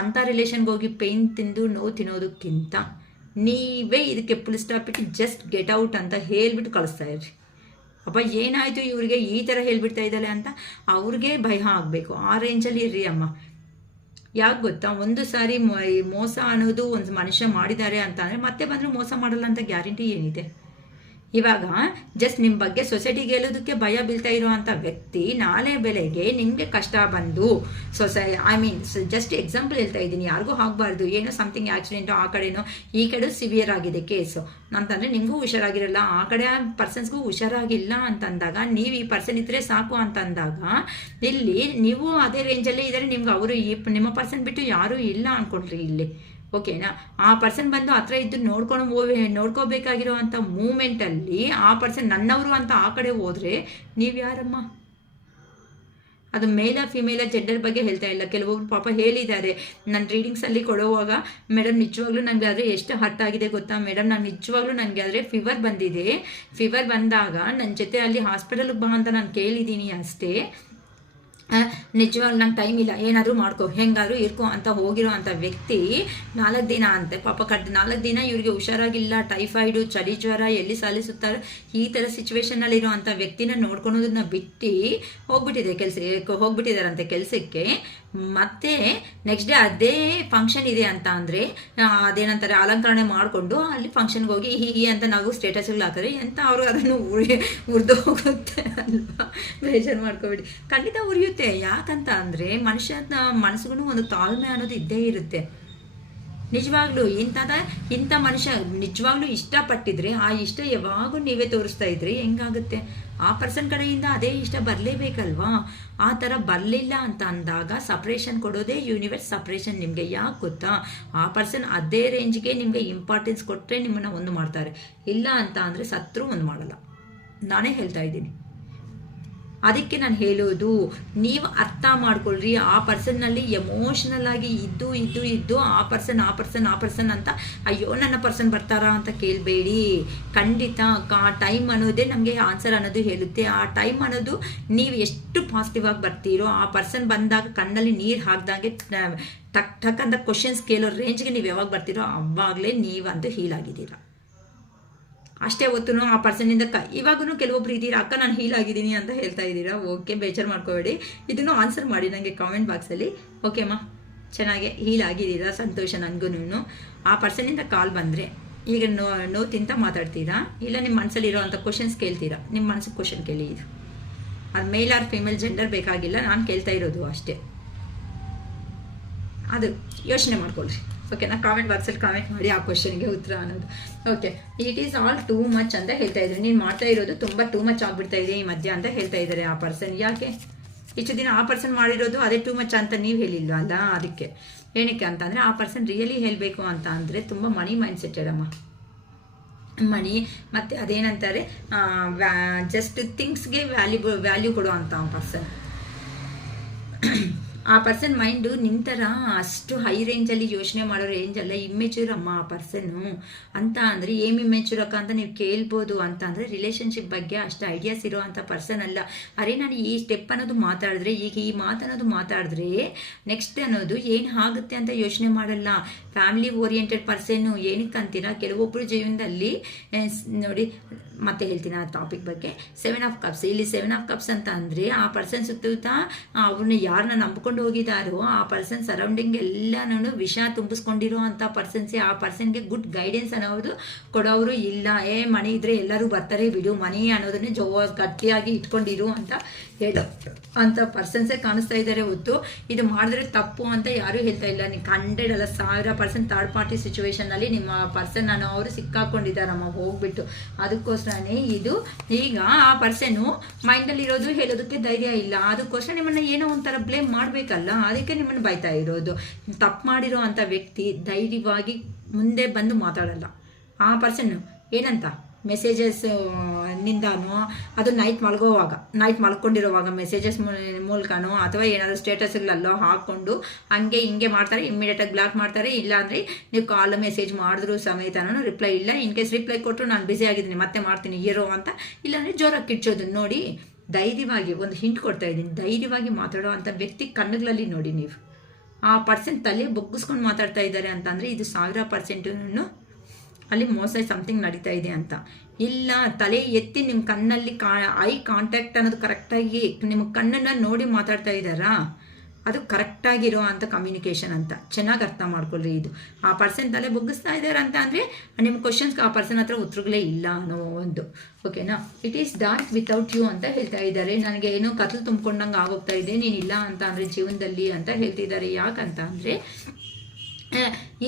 ಅಂಥ ರಿಲೇಷನ್ಗೆ ಹೋಗಿ ಪೇಯ್ನ್ ತಿಂದು ನೋವು ತಿನ್ನೋದಕ್ಕಿಂತ ನೀವೇ ಇದಕ್ಕೆ ಫುಲ್ ಸ್ಟಾಪ್ ಇಟ್ಟು ಜಸ್ಟ್ ಗೆಟ್ ಔಟ್ ಅಂತ ಹೇಳ್ಬಿಟ್ಟು ಕಳಿಸ್ತಾ ಇರ್ರಿ. ಅಪ್ಪ ಏನಾಯಿತು ಇವ್ರಿಗೆ ಈ ಥರ ಹೇಳ್ಬಿಡ್ತಾ ಇದ್ದಾಳೆ ಅಂತ ಅವ್ರಿಗೆ ಭಯ ಆಗಬೇಕು, ಆ ರೇಂಜಲ್ಲಿ ಇರ್ರಿ ಅಮ್ಮ. ಯಾಕೆ ಗೊತ್ತಾ, ಒಂದು ಸಾರಿ ಮೋಸ ಅನ್ನೋದು ಒಂದು ಮನುಷ್ಯ ಮಾಡಿದ್ದಾರೆ ಅಂತ ಅಂದರೆ ಮತ್ತೆ ಬಂದರೂ ಮೋಸ ಮಾಡಲ್ಲ ಅಂತ ಗ್ಯಾರಂಟಿ ಏನಿದೆ? ಇವಾಗ ಜಸ್ಟ್ ನಿಮ್ಮ ಬಗ್ಗೆ ಸೊಸೈಟಿಗೆ ಹೇಳೋದಕ್ಕೆ ಭಯ ಬೀಳ್ತಾ ಇರೋವಂಥ ವ್ಯಕ್ತಿ ನಾಳೆ ಬೆಲೆಗೆ ನಿಮಗೆ ಕಷ್ಟ ಬಂದು ಜಸ್ಟ್ ಎಕ್ಸಾಂಪಲ್ ಹೇಳ್ತಾ ಇದ್ದೀನಿ, ಯಾರಿಗೂ ಆಗಬಾರ್ದು, ಏನೋ ಸಮಥಿಂಗ್ ಆಕ್ಸಿಡೆಂಟು ಆ ಕಡೆನೋ ಈ ಕಡೆ ಸಿವಿಯರ್ ಆಗಿದೆ ಕೇಸು ಅಂತಂದರೆ ನಿಮಗೂ ಹುಷಾರಾಗಿರಲ್ಲ, ಆ ಕಡೆ ಪರ್ಸನ್ಸ್ಗೂ ಹುಷಾರಾಗಿಲ್ಲ ಅಂತಂದಾಗ ನೀವು ಈ ಪರ್ಸನ್ ಇದ್ದರೆ ಸಾಕು ಅಂತಂದಾಗ ಇಲ್ಲಿ ನೀವು ಅದೇ ರೇಂಜಲ್ಲೇ ಇದ್ದಾರೆ, ನಿಮ್ಗೆ ಅವರು ನಿಮ್ಮ ಪರ್ಸನ್ ಬಿಟ್ಟು ಯಾರೂ ಇಲ್ಲ ಅಂದ್ಕೊಂಡ್ರಿ ಇಲ್ಲಿ, ಓಕೆನಾ. ಆ ಪರ್ಸನ್ ಬಂದು ಹತ್ರ ಇದ್ದು ನೋಡ್ಕೋಬೇಕಾಗಿರೋ ಅಂಥ ಮೂಮೆಂಟಲ್ಲಿ ಆ ಪರ್ಸನ್ ನನ್ನವರು ಅಂತ ಆ ಕಡೆ ಹೋದರೆ ನೀವು ಯಾರಮ್ಮ? ಅದು ಮೇಲ ಫಿಮೇಲ ಜೆಂಡರ್ ಬಗ್ಗೆ ಹೇಳ್ತಾ ಇಲ್ಲ. ಕೆಲವೊಬ್ರು ಪಾಪ ಹೇಳಿದ್ದಾರೆ ನನ್ನ ರೀಡಿಂಗ್ಸಲ್ಲಿ ಕೊಡುವಾಗ, ಮೇಡಮ್ ನಿಜವಾಗ್ಲೂ ನನಗೆ ಆದರೆ ಎಷ್ಟು ಹರ್ಟ್ ಆಗಿದೆ ಗೊತ್ತಾ ಮೇಡಮ್, ನಾನು ನಿಜವಾಗ್ಲೂ ನನಗೆ ಆದರೆ ಫೀವರ್ ಬಂದಿದೆ, ಫೀವರ್ ಬಂದಾಗ ನನ್ನ ಜೊತೆ ಅಲ್ಲಿ ಹಾಸ್ಪಿಟಲ್ಗೆ ಬಾ ಅಂತ ನಾನು ಕೇಳಿದ್ದೀನಿ ಅಷ್ಟೇ, ನಿಜವಾಗ್ಲೂ ನಂಗೆ ಟೈಮ್ ಇಲ್ಲ, ಏನಾದರೂ ಮಾಡ್ಕೊ, ಹೆಂಗಾದರೂ ಇರ್ಕೊ ಅಂತ ಹೋಗಿರೋ ಅಂಥ ವ್ಯಕ್ತಿ 4 ದಿನ ಅಂತೆ ಪಾಪ 4 ದಿನ ಇವ್ರಿಗೆ ಹುಷಾರಾಗಿಲ್ಲ, ಟೈಫಾಯ್ಡು, ಚಳಿ ಜ್ವರ, ಎಲ್ಲಿ ಸಾಲಿಸುತ್ತಾರೆ, ಈ ಥರ ಸಿಚುವೇಶನ್ನಲ್ಲಿರೋ ಅಂಥ ವ್ಯಕ್ತಿನ ನೋಡ್ಕೊಳೋದನ್ನ ಬಿಟ್ಟು ಹೋಗ್ಬಿಟ್ಟಿದಾರಂತೆ ಕೆಲಸಕ್ಕೆ. ಮತ್ತೆ ನೆಕ್ಸ್ಟ್ ಡೇ ಅದೇ ಫಂಕ್ಷನ್ ಇದೆ ಅಂತ ಅಂದರೆ ಅದೇನಂತಾರೆ ಅಲಂಕರಣೆ ಮಾಡಿಕೊಂಡು ಅಲ್ಲಿ ಫಂಕ್ಷನ್ಗೆ ಹೋಗಿ ಹೀಗೆ ಅಂತ ನಾವು ಸ್ಟೇಟಸ್ಗಳು ಹಾಕಿದ್ರೆ ಎಂತ ಅವರು ಅದನ್ನು ಉರಿದು ಹೋಗುತ್ತೆ ಅಲ್ವಾ. ಬೇಜಾರು ಮಾಡ್ಕೋಬೇಡಿ, ಖಂಡಿತ ಉರಿಯುತ್ತೆ. ಯಾಕಂತ ಅಂದರೆ ಮನುಷ್ಯನ ಮನಸ್ಸಿಗೂ ಒಂದು ತಾಳ್ಮೆ ಅನ್ನೋದು ಇದ್ದೇ ಇರುತ್ತೆ. ನಿಜವಾಗ್ಲೂ ಇಂಥ ಮನುಷ್ಯ ನಿಜವಾಗ್ಲೂ ಇಷ್ಟಪಟ್ಟಿದ್ರೆ ಆ ಇಷ್ಟ ಯಾವಾಗೂ ನೀವೇ ತೋರಿಸ್ತಾ ಇದ್ರಿ ಹೆಂಗಾಗುತ್ತೆ? ಆ ಪರ್ಸನ್ ಕಡೆಯಿಂದ ಅದೇ ಇಷ್ಟ ಬರಲೇಬೇಕಲ್ವಾ? ಆ ಥರ ಬರಲಿಲ್ಲ ಅಂತ ಅಂದಾಗ ಸಪ್ರೇಷನ್ ಕೊಡೋದೇ ಯೂನಿವರ್ಸ್ ಸಪ್ರೇಷನ್ ನಿಮಗೆ. ಯಾಕೆ ಗೊತ್ತಾ? ಆ ಪರ್ಸನ್ ಅದೇ ರೇಂಜ್ಗೆ ನಿಮಗೆ ಇಂಪಾರ್ಟೆನ್ಸ್ ಕೊಟ್ಟರೆ ನಿಮ್ಮನ್ನು ಒಂದು ಮಾಡ್ತಾರೆ, ಇಲ್ಲ ಅಂತ ಅಂದರೆ ಸತ್ರು ಒಂದು ಮಾಡಲ್ಲ. ನಾನೇ ಹೇಳ್ತಾ ಇದ್ದೀನಿ. ಅದಕ್ಕೆ ನಾನು ಹೇಳೋದು, ನೀವು ಅರ್ಥ ಮಾಡ್ಕೊಳ್ರಿ. ಆ ಪರ್ಸನ್ನಲ್ಲಿ ಎಮೋಷ್ನಲ್ ಆಗಿ ಇದ್ದು ಆ ಪರ್ಸನ್ ಅಂತ ಅಯ್ಯೋ ನನ್ನ ಪರ್ಸನ್ ಬರ್ತಾರಾ ಅಂತ ಕೇಳಬೇಡಿ. ಖಂಡಿತ ಟೈಮ್ ಅನ್ನೋದೇ ನಮಗೆ ಆನ್ಸರ್ ಅನ್ನೋದು ಹೇಳುತ್ತೆ. ಆ ಟೈಮ್ ಅನ್ನೋದು ನೀವು ಎಷ್ಟು ಪಾಸಿಟಿವ್ ಆಗಿ ಬರ್ತೀರೋ, ಆ ಪರ್ಸನ್ ಬಂದಾಗ ಕಣ್ಣಲ್ಲಿ ನೀರು ಹಾಕಿದಾಗೆ ಟಕ್ ಅಂತ ಕ್ವಶನ್ಸ್ ಕೇಳೋ ರೇಂಜ್ಗೆ ನೀವು ಯಾವಾಗ ಬರ್ತೀರೋ ಅವಾಗಲೇ ನೀವಂತೂ ಹೀಲ್ ಆಗಿದ್ದೀರಾ. ಅಷ್ಟೇ ಹೊತ್ತು ಆ ಪರ್ಸನಿಂದ ಇವಾಗೂ ಕೆಲವೊಬ್ರು ಇದ್ದೀರಾ, ಅಕ್ಕ ನಾನು ಹೀಲ್ ಆಗಿದ್ದೀನಿ ಅಂತ ಹೇಳ್ತಾ ಇದ್ದೀರಾ. ಓಕೆ, ಬೇಜಾರು ಮಾಡ್ಕೋಬೇಡಿ. ಇದನ್ನು ಆನ್ಸರ್ ಮಾಡಿ ನನಗೆ ಕಾಮೆಂಟ್ ಬಾಕ್ಸಲ್ಲಿ. ಓಕೆಮ್ಮ, ಚೆನ್ನಾಗೆ ಹೀಲ್ ಆಗಿದ್ದೀರಾ, ಸಂತೋಷ ನನಗೂ. ಆ ಪರ್ಸನಿಂದ ಕಾಲ್ ಬಂದರೆ ಈಗ ನೋ ತಿಂತ ಮಾತಾಡ್ತೀರಾ, ಇಲ್ಲ ನಿಮ್ಮ ಮನಸ್ಸಲ್ಲಿರೋ ಅಂಥ ಕ್ವಶನ್ಸ್ ಕೇಳ್ತೀರಾ. ನಿಮ್ಮ ಮನಸ್ಸಿಗೆ ಕ್ವಶನ್ ಕೇಳಿ. ಇದು ಅದು ಮೇಲ್ ಆರ್ ಫೀಮೇಲ್ ಜೆಂಡರ್ ಬೇಕಾಗಿಲ್ಲ, ನಾನು ಕೇಳ್ತಾ ಇರೋದು ಅಷ್ಟೇ. ಅದು ಯೋಚನೆ ಮಾಡ್ಕೊಳ್ರಿ. ಓಕೆನಾ? ಕಾಮೆಂಟ್ ಬಾಕ್ಸಲ್ಲಿ ಕಾಮೆಂಟ್ ಮಾಡಿ ಆ ಕ್ವಶನ್ಗೆ ಉತ್ತರ ಅನ್ನೋದು. Okay, it is all too much ಅಂತ ಹೇಳ್ತಾ ಇದ್ರು. ನೀನು ಮಾಡ್ತಾ ಇರೋದು ತುಂಬ ಟೂ ಮಚ್ ಆಗ್ಬಿಡ್ತಾ ಇದೆ ಈ ಮಧ್ಯ ಅಂತ ಹೇಳ್ತಾ ಇದ್ದಾರೆ ಆ ಪರ್ಸನ್. ಯಾಕೆ ಇಷ್ಟು ದಿನ ಆ ಪರ್ಸನ್ ಮಾಡಿರೋದು ಅದೇ ಟೂ ಮಚ್ ಅಂತ ನೀವು ಹೇಳಿಲ್ವ ಅಲ್ಲ? ಅದಕ್ಕೆ ಏನಕ್ಕೆ ಅಂತ ಅಂದರೆ ಆ ಪರ್ಸನ್ ರಿಯಲಿ ಹೇಳಬೇಕು ಅಂತ ಅಂದರೆ ತುಂಬ ಮನಿ ಮೈಂಡ್ ಸೆಟೆಡ್ ಅಮ್ಮ. ಮನಿ ಮತ್ತು ಅದೇನಂತಾರೆ ಜಸ್ಟ್ ಥಿಂಗ್ಸ್ಗೆ ವ್ಯಾಲ್ಯೂ ಕೊಡೋ ಅಂತ ಆ ಪರ್ಸನ್. ಆ ಪರ್ಸನ್ ಮೈಂಡು ನಿಮ್ಮ ಥರ ಅಷ್ಟು ಹೈ ರೇಂಜಲ್ಲಿ ಯೋಚನೆ ಮಾಡೋ ರೇಂಜಲ್ಲ. ಇಮ್ಮೆಚೂರ್ ಅಮ್ಮ ಆ ಪರ್ಸನ್ನು. ಅಂತ ಅಂದರೆ ಏಮ್ ಇಮ್ಮೆಚೂರ್ ಅಕ್ಕ ಅಂತ ನೀವು ಕೇಳ್ಬೋದು. ಅಂತ ಅಂದರೆ ರಿಲೇಷನ್ಶಿಪ್ ಬಗ್ಗೆ ಅಷ್ಟು ಐಡಿಯಾಸ್ ಇರೋ ಅಂಥ ಪರ್ಸನ್ ಅಲ್ಲ. ಅರೆ ನಾನು ಈ ಸ್ಟೆಪ್ ಅನ್ನೋದು ಮಾತಾಡಿದ್ರೆ, ಈಗ ಈ ಮಾತನ್ನೋದು ಮಾತಾಡಿದ್ರೆ ನೆಕ್ಸ್ಟ್ ಅನ್ನೋದು ಏನು ಆಗುತ್ತೆ ಅಂತ ಯೋಚನೆ ಮಾಡಲ್ಲ. ಫ್ಯಾಮಿಲಿ ಓರಿಯೆಂಟೆಡ್ ಪರ್ಸನ್ನು. ಏನಕ್ಕೆ ಅಂತೀರಾ? ಕೆಲವೊಬ್ಬರು ಜೀವನದಲ್ಲಿ ನೋಡಿ, ಮತ್ತೆ ಹೇಳ್ತೀನಿ ಆ ಟಾಪಿಕ್ ಬಗ್ಗೆ. 7 ಆಫ್ ಕಪ್ಸ್. ಇಲ್ಲಿ 7 ಆಫ್ ಕಪ್ಸ್ ಅಂತ ಅಂದರೆ ಆ ಪರ್ಸನ್ ಸುತ್ತ ಅವ್ರನ್ನ ಯಾರನ್ನ ನಂಬ್ಕೊಂಡು ಹೋಗಿದ್ದಾರೋ ಆ ಪರ್ಸನ್ ಸರೌಂಡಿಂಗ್ ಎಲ್ಲನೂ ವಿಷ ತುಂಬಿಸ್ಕೊಂಡಿರೋ ಅಂಥ ಪರ್ಸನ್ಸೇ. ಆ ಪರ್ಸನ್ಗೆ ಗುಡ್ ಗೈಡೆನ್ಸ್ ಅನ್ನೋದು ಕೊಡೋರು ಇಲ್ಲ. ಮನಿ ಇದ್ರೆ ಎಲ್ಲರೂ ಬರ್ತಾರೆ ಬಿಡು, ಮನಿ ಅನ್ನೋದನ್ನೇ ಗಟ್ಟಿಯಾಗಿ ಇಟ್ಕೊಂಡಿರು ಅಂತ ಹೇಳೋ ಅಂಥ ಪರ್ಸನ್ಸೇ ಕಾಣಿಸ್ತಾ ಇದ್ದಾರೆ ಹೊತ್ತು ಇದು ಮಾಡಿದ್ರೆ ತಪ್ಪು ಅಂತ ಯಾರೂ ಹೇಳ್ತಾ ಇಲ್ಲ. ನೀವು 100 ಅಲ್ಲ 1000% ಥರ್ಡ್ ಪಾರ್ಟಿ ಸಿಚುವೇಶನ್ನಲ್ಲಿ ನಿಮ್ಮ ಪರ್ಸನ್ ಅನ್ನೋ ಅವರು ಸಿಕ್ಕಾಕೊಂಡಿದ್ದಾರಮ್ಮ ಹೋಗ್ಬಿಟ್ಟು. ಅದಕ್ಕೋಸ್ಕರನೇ ಇದು ಈಗ ಆ ಪರ್ಸನ್ನು ಮೈಂಡಲ್ಲಿರೋದು ಹೇಳೋದಕ್ಕೆ ಧೈರ್ಯ ಇಲ್ಲ. ಅದಕ್ಕೋಸ್ಕರ ನಿಮ್ಮನ್ನು ಏನೋ ಒಂಥರ ಬ್ಲೇಮ್ ಮಾಡಬೇಕಲ್ಲ, ಅದಕ್ಕೆ ನಿಮ್ಮನ್ನು ಬೈತಾ ಇರೋದು. ತಪ್ಪು ಮಾಡಿರೋ ಅಂಥ ವ್ಯಕ್ತಿ ಧೈರ್ಯವಾಗಿ ಮುಂದೆ ಬಂದು ಮಾತಾಡಲ್ಲ. ಆ ಪರ್ಸನ್ನು ಏನಂತ ಮೆಸೇಜಸ್ ನಿಂದಾನೋ, ಅದು ನೈಟ್ ಮಲ್ಕೊಂಡಿರೋವಾಗ ಮೆಸೇಜಸ್ ಮೂಲಕನೋ ಅಥವಾ ಏನಾದರೂ ಸ್ಟೇಟಸ್ಗಳಲ್ಲೋ ಹಾಕ್ಕೊಂಡು ಹಂಗೆ ಹಿಂಗೆ ಮಾಡ್ತಾರೆ, ಇಮ್ಮಿಡಿಯೇಟಾಗಿ ಬ್ಲಾಕ್ ಮಾಡ್ತಾರೆ. ಇಲ್ಲಾಂದರೆ ನೀವು ಕಾಲ್ ಮೆಸೇಜ್ ಮಾಡಿದ್ರು ಸಮೇತನೂ ರಿಪ್ಲೈ ಇಲ್ಲ. ಇನ್ ಕೇಸ್ ರಿಪ್ಲೈ ಕೊಟ್ಟರು ನಾನು ಬ್ಯುಸಿ ಆಗಿದ್ದೀನಿ ಮತ್ತೆ ಮಾಡ್ತೀನಿ ಇರೋ ಅಂತ, ಇಲ್ಲಾಂದರೆ ಜೋರಾಗಿ ಕಿಡ್ಚೋದು. ನೋಡಿ, ಧೈರ್ಯವಾಗಿ ಒಂದು ಹಿಂಟ್ ಕೊಡ್ತಾ ಇದ್ದೀನಿ, ಧೈರ್ಯವಾಗಿ ಮಾತಾಡೋ ಅಂಥ ವ್ಯಕ್ತಿ ಕಣ್ಣುಗಳಲ್ಲಿ ನೋಡಿ ನೀವು. ಆ ಪರ್ಸನ್ ತಲೆ ಬೊಗ್ಗಿಸ್ಕೊಂಡು ಮಾತಾಡ್ತಾ ಇದ್ದಾರೆ ಅಂತಂದರೆ ಇದು 1000% ಅಲ್ಲಿ ಮೋಸ ಸಮಥಿಂಗ್ ನಡೀತಾ ಇದೆ ಅಂತ. ಇಲ್ಲ, ತಲೆ ಎತ್ತಿ ನಿಮ್ಮ ಕಣ್ಣಲ್ಲಿ ಐ ಕಾಂಟ್ಯಾಕ್ಟ್ ಅನ್ನೋದು ಕರೆಕ್ಟಾಗಿ ನಿಮ್ಮ ಕಣ್ಣನ್ನು ನೋಡಿ ಮಾತಾಡ್ತಾ ಇದ್ದಾರಾ, ಅದು ಕರೆಕ್ಟಾಗಿರೋ ಅಂಥ ಕಮ್ಯುನಿಕೇಷನ್ ಅಂತ. ಚೆನ್ನಾಗಿ ಅರ್ಥ ಮಾಡ್ಕೊಳ್ರಿ. ಇದು ಆ ಪರ್ಸನ್ ತಲೆ ಬೊಗ್ಗಿಸ್ತಾ ಇದ್ದಾರೆ ಅಂತ ಅಂದರೆ ನಿಮ್ಮ ಕ್ವಶನ್ಸ್ಗೆ ಆ ಪರ್ಸನ್ ಹತ್ರ ಉತ್ತರಗಳೇ ಇಲ್ಲ ಅನ್ನೋ ಒಂದು. ಓಕೆನಾ? It is dark without you ಅಂತ ಹೇಳ್ತಾ ಇದ್ದಾರೆ. ನನಗೆ ಏನೋ ಕತ್ಲು ತುಂಬ್ಕೊಂಡಂಗೆ ಆಗೋಗ್ತಾ ಇದೆ ನೀನಿಲ್ಲ ಅಂತ ಅಂದರೆ ಜೀವನದಲ್ಲಿ ಅಂತ ಹೇಳ್ತಿದ್ದಾರೆ. ಯಾಕಂತ ಅಂದರೆ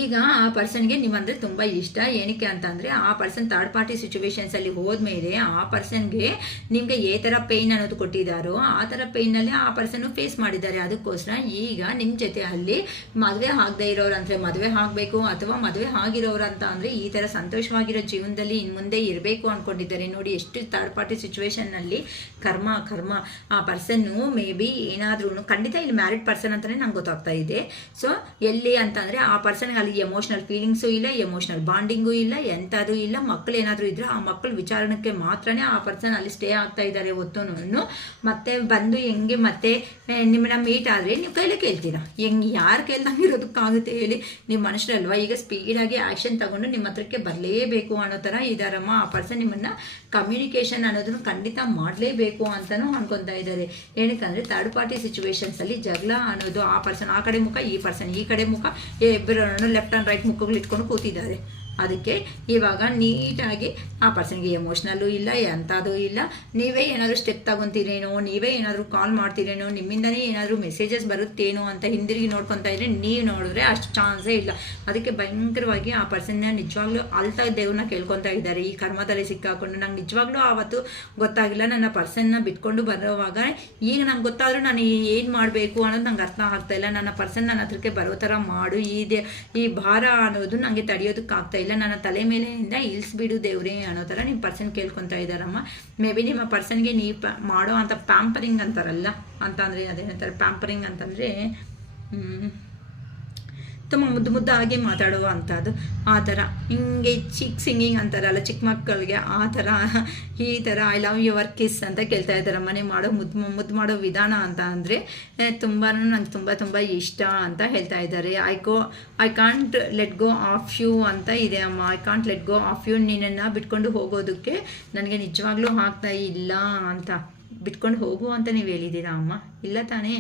ಈಗ ಆ ಪರ್ಸನ್ಗೆ ನೀವಂದರೆ ತುಂಬ ಇಷ್ಟ. ಏನಕ್ಕೆ ಅಂತ ಅಂದರೆ ಆ ಪರ್ಸನ್ ಥರ್ಡ್ ಪಾರ್ಟಿ ಸಿಚುವೇಶನ್ಸಲ್ಲಿ ಹೋದ್ಮೇಲೆ ಆ ಪರ್ಸನ್ಗೆ ನಿಮಗೆ ಏ ಥರ ಪೇಯ್ನ್ ಅನ್ನೋದು ಕೊಟ್ಟಿದ್ದಾರೋ ಆ ಥರ ಪೇಯ್ನಲ್ಲಿ ಆ ಪರ್ಸನ್ನು ಫೇಸ್ ಮಾಡಿದ್ದಾರೆ. ಅದಕ್ಕೋಸ್ಕರ ಈಗ ನಿಮ್ಮ ಜೊತೆ ಅಲ್ಲಿ ಮದುವೆ ಆಗದೆ ಇರೋರು ಅಂದರೆ ಮದುವೆ ಆಗಬೇಕು, ಅಥವಾ ಮದುವೆ ಆಗಿರೋರು ಅಂತ ಅಂದರೆ ಈ ಥರ ಸಂತೋಷವಾಗಿರೋ ಜೀವನದಲ್ಲಿ ಇನ್ನು ಮುಂದೆ ಇರಬೇಕು ಅಂದ್ಕೊಂಡಿದ್ದಾರೆ. ನೋಡಿ ಎಷ್ಟು ಥರ್ಡ್ ಪಾರ್ಟಿ ಸಿಚುವೇಶನ್ನಲ್ಲಿ ಕರ್ಮ ಆ ಪರ್ಸನ್ನು ಮೇ ಬಿ ಏನಾದ್ರೂ ಖಂಡಿತ ಇಲ್ಲಿ ಮ್ಯಾರಿಡ್ ಪರ್ಸನ್ ಅಂತಲೇ ನಂಗೆ ಗೊತ್ತಾಗ್ತಾ ಇದೆ. ಸೊ ಎಲ್ಲಿ ಅಂತಂದರೆ ಆ ಆ ಪರ್ಸನ್ಗೆ ಅಲ್ಲಿ ಎಮೋಷ್ನಲ್ ಫೀಲಿಂಗ್ಸು ಇಲ್ಲ, ಎಮೋಷ್ನಲ್ ಬಾಂಡಿಂಗು ಇಲ್ಲ, ಎಂಥದ್ದು ಇಲ್ಲ. ಮಕ್ಕಳು ಏನಾದರೂ ಇದ್ರೆ ಆ ಮಕ್ಕಳ ವಿಚಾರಣಕ್ಕೆ ಮಾತ್ರನೇ ಆ ಪರ್ಸನ್ ಅಲ್ಲಿ ಸ್ಟೇ ಆಗ್ತಾ ಇದ್ದಾರೆ ಹೊತ್ತುನು. ಮತ್ತೆ ಬಂದು ಹೆಂಗೆ ಮತ್ತೆ ನಿಮ್ಮನ್ನ ಮೀಟ್ ಆದರೆ ನೀವು ಕೈಲೇ ಕೇಳ್ತೀರಾ, ಹೆಂಗೆ ಯಾರು ಕೇಳ್ದಂಗೆ ಇರೋದಕ್ಕಾಗುತ್ತೆ ಹೇಳಿ? ನೀವು ಮನುಷ್ಯರಲ್ವಾ? ಈಗ ಸ್ಪೀಡಾಗಿ ಆ್ಯಕ್ಷನ್ ತಗೊಂಡು ನಿಮ್ಮ ಹತ್ರಕ್ಕೆ ಬರಲೇಬೇಕು ಅನ್ನೋ ಥರ ಇದ್ದಾರಮ್ಮ. ಆ ಪರ್ಸನ್ ನಿಮ್ಮನ್ನು ಕಮ್ಯುನಿಕೇಷನ್ ಅನ್ನೋದನ್ನು ಖಂಡಿತ ಮಾಡಲೇಬೇಕು ಅಂತಲೂ ಅನ್ಕೊತಾ ಇದ್ದಾರೆ. ಏನಕ್ಕಂದರೆ ಥರ್ಡ್ ಪಾರ್ಟಿ ಸಿಚುವೇಶನ್ಸಲ್ಲಿ ಜಗಳ ಅನ್ನೋದು ಆ ಪರ್ಸನ್ ಆ ಕಡೆ ಮುಖ, ಈ ಪರ್ಸನ್ ಈ ಕಡೆ ಮುಖ, ಇಬ್ಬರು ಲೆಫ್ಟ್ ಆ್ಯಂಡ್ ರೈಟ್ ಮುಖಗಳು ಇಟ್ಕೊಂಡು ಕೂತಿದ್ದಾರೆ. ಅದಕ್ಕೆ ಇವಾಗ ನೀಟಾಗಿ ಆ ಪರ್ಸನ್ಗೆ ಎಮೋಷ್ನಲ್ಲೂ ಇಲ್ಲ, ಎಂಥದ್ದು ಇಲ್ಲ. ನೀವೇ ಏನಾದರೂ ಸ್ಟೆಪ್ ತಗೊತೀರೇನೋ, ನೀವೇ ಏನಾದರೂ ಕಾಲ್ ಮಾಡ್ತೀರೇನೋ, ನಿಮ್ಮಿಂದನೇ ಏನಾದರೂ ಮೆಸೇಜಸ್ ಬರುತ್ತೇನೋ ಅಂತ ಹಿಂದಿರುಗಿ ನೋಡ್ಕೊತಾ ಇದ್ರೆ ನೀವು ನೋಡಿದ್ರೆ ಅಷ್ಟು ಚಾನ್ಸೇ ಇಲ್ಲ. ಅದಕ್ಕೆ ಭಯಂಕರವಾಗಿ ಆ ಪರ್ಸನ್ನ ನಿಜವಾಗ್ಲೂ ಅಳ್ತಾ ದೇವ್ರನ್ನ ಕೇಳ್ಕೊತಾ ಇದ್ದಾರೆ. ಈ ಕರ್ಮದಲ್ಲಿ ಸಿಕ್ಕಾಕೊಂಡು ನಂಗೆ ನಿಜವಾಗ್ಲೂ ಆವತ್ತು ಗೊತ್ತಾಗಿಲ್ಲ, ನನ್ನ ಪರ್ಸನ್ನ ಬಿಟ್ಕೊಂಡು ಬರೋವಾಗ ಈಗ ನಂಗೆ ಗೊತ್ತಾದರೂ ನಾನು ಏನು ಮಾಡಬೇಕು ಅನ್ನೋದು ನಂಗೆ ಅರ್ಥ ಆಗ್ತಾ ಇಲ್ಲ. ನನ್ನ ಪರ್ಸನ್ ನನ್ನ ಹತ್ರಕ್ಕೆ ಬರೋ ಥರ ಮಾಡು, ಈ ಭಾರ ಅನ್ನೋದು ನನಗೆ ತಡೆಯೋದಕ್ಕಾಗ್ತಾ ಇಲ್ಲ, ನನ್ನ ತಲೆ ಮೇಲೆಯಿಂದ ಇಳಿಸ್ಬಿಡು ದೇವ್ರೇ ಅನ್ನೋ ಥರ ನಿಮ್ಮ ಪರ್ಸನ್ ಕೇಳ್ಕೊತಾ ಇದ್ದಾರಮ್ಮ. ಮೇ ಬಿ ನಿಮ್ಮ ಪರ್ಸನ್ಗೆ ನೀವು ಮಾಡೋ ಅಂಥ ಪ್ಯಾಂಪರಿಂಗ್ ಅಂತಾರಲ್ಲ ಅಂತಂದರೆ, ಅದೇನಂತಾರೆ ಪ್ಯಾಂಪರಿಂಗ್ ಅಂತಂದರೆ ತುಂಬ ಮುದ್ದಾಗಿ ಮಾತಾಡುವ ಅಂಥದ್ದು. ಆ ಥರ ಹಿಂಗೆ ಸಿಂಗಿಂಗ್ ಅಂತಾರಲ್ಲ ಚಿಕ್ಕ ಮಕ್ಕಳಿಗೆ, ಆ ಥರ ಈ ಥರ ಐ ಲವ್ ಯುವರ್ ಕಿಸ್ ಅಂತ ಕೇಳ್ತಾ ಇದ್ದಾರೆ. ಮನೆ ಮಾಡೋ ಮುದ್ದು ಮಾಡೋ ವಿಧಾನ ಅಂತ ಅಂದರೆ ತುಂಬಾ ನಂಗೆ ತುಂಬ ಇಷ್ಟ ಅಂತ ಹೇಳ್ತಾ ಇದ್ದಾರೆ. I can't let go of you ಅಂತ ಇದೆ ಅಮ್ಮ. I can't let go of you, ನಿನ್ನನ್ನು ಬಿಟ್ಕೊಂಡು ಹೋಗೋದಕ್ಕೆ ನನಗೆ ನಿಜವಾಗ್ಲೂ ಆಗ್ತಾ ಇಲ್ಲ ಅಂತ. ಬಿಟ್ಕೊಂಡು ಹೋಗು ಅಂತ ನೀವು ಹೇಳಿದ್ದೀರಾ ಅಮ್ಮ? ಇಲ್ಲ ತಾನೇ.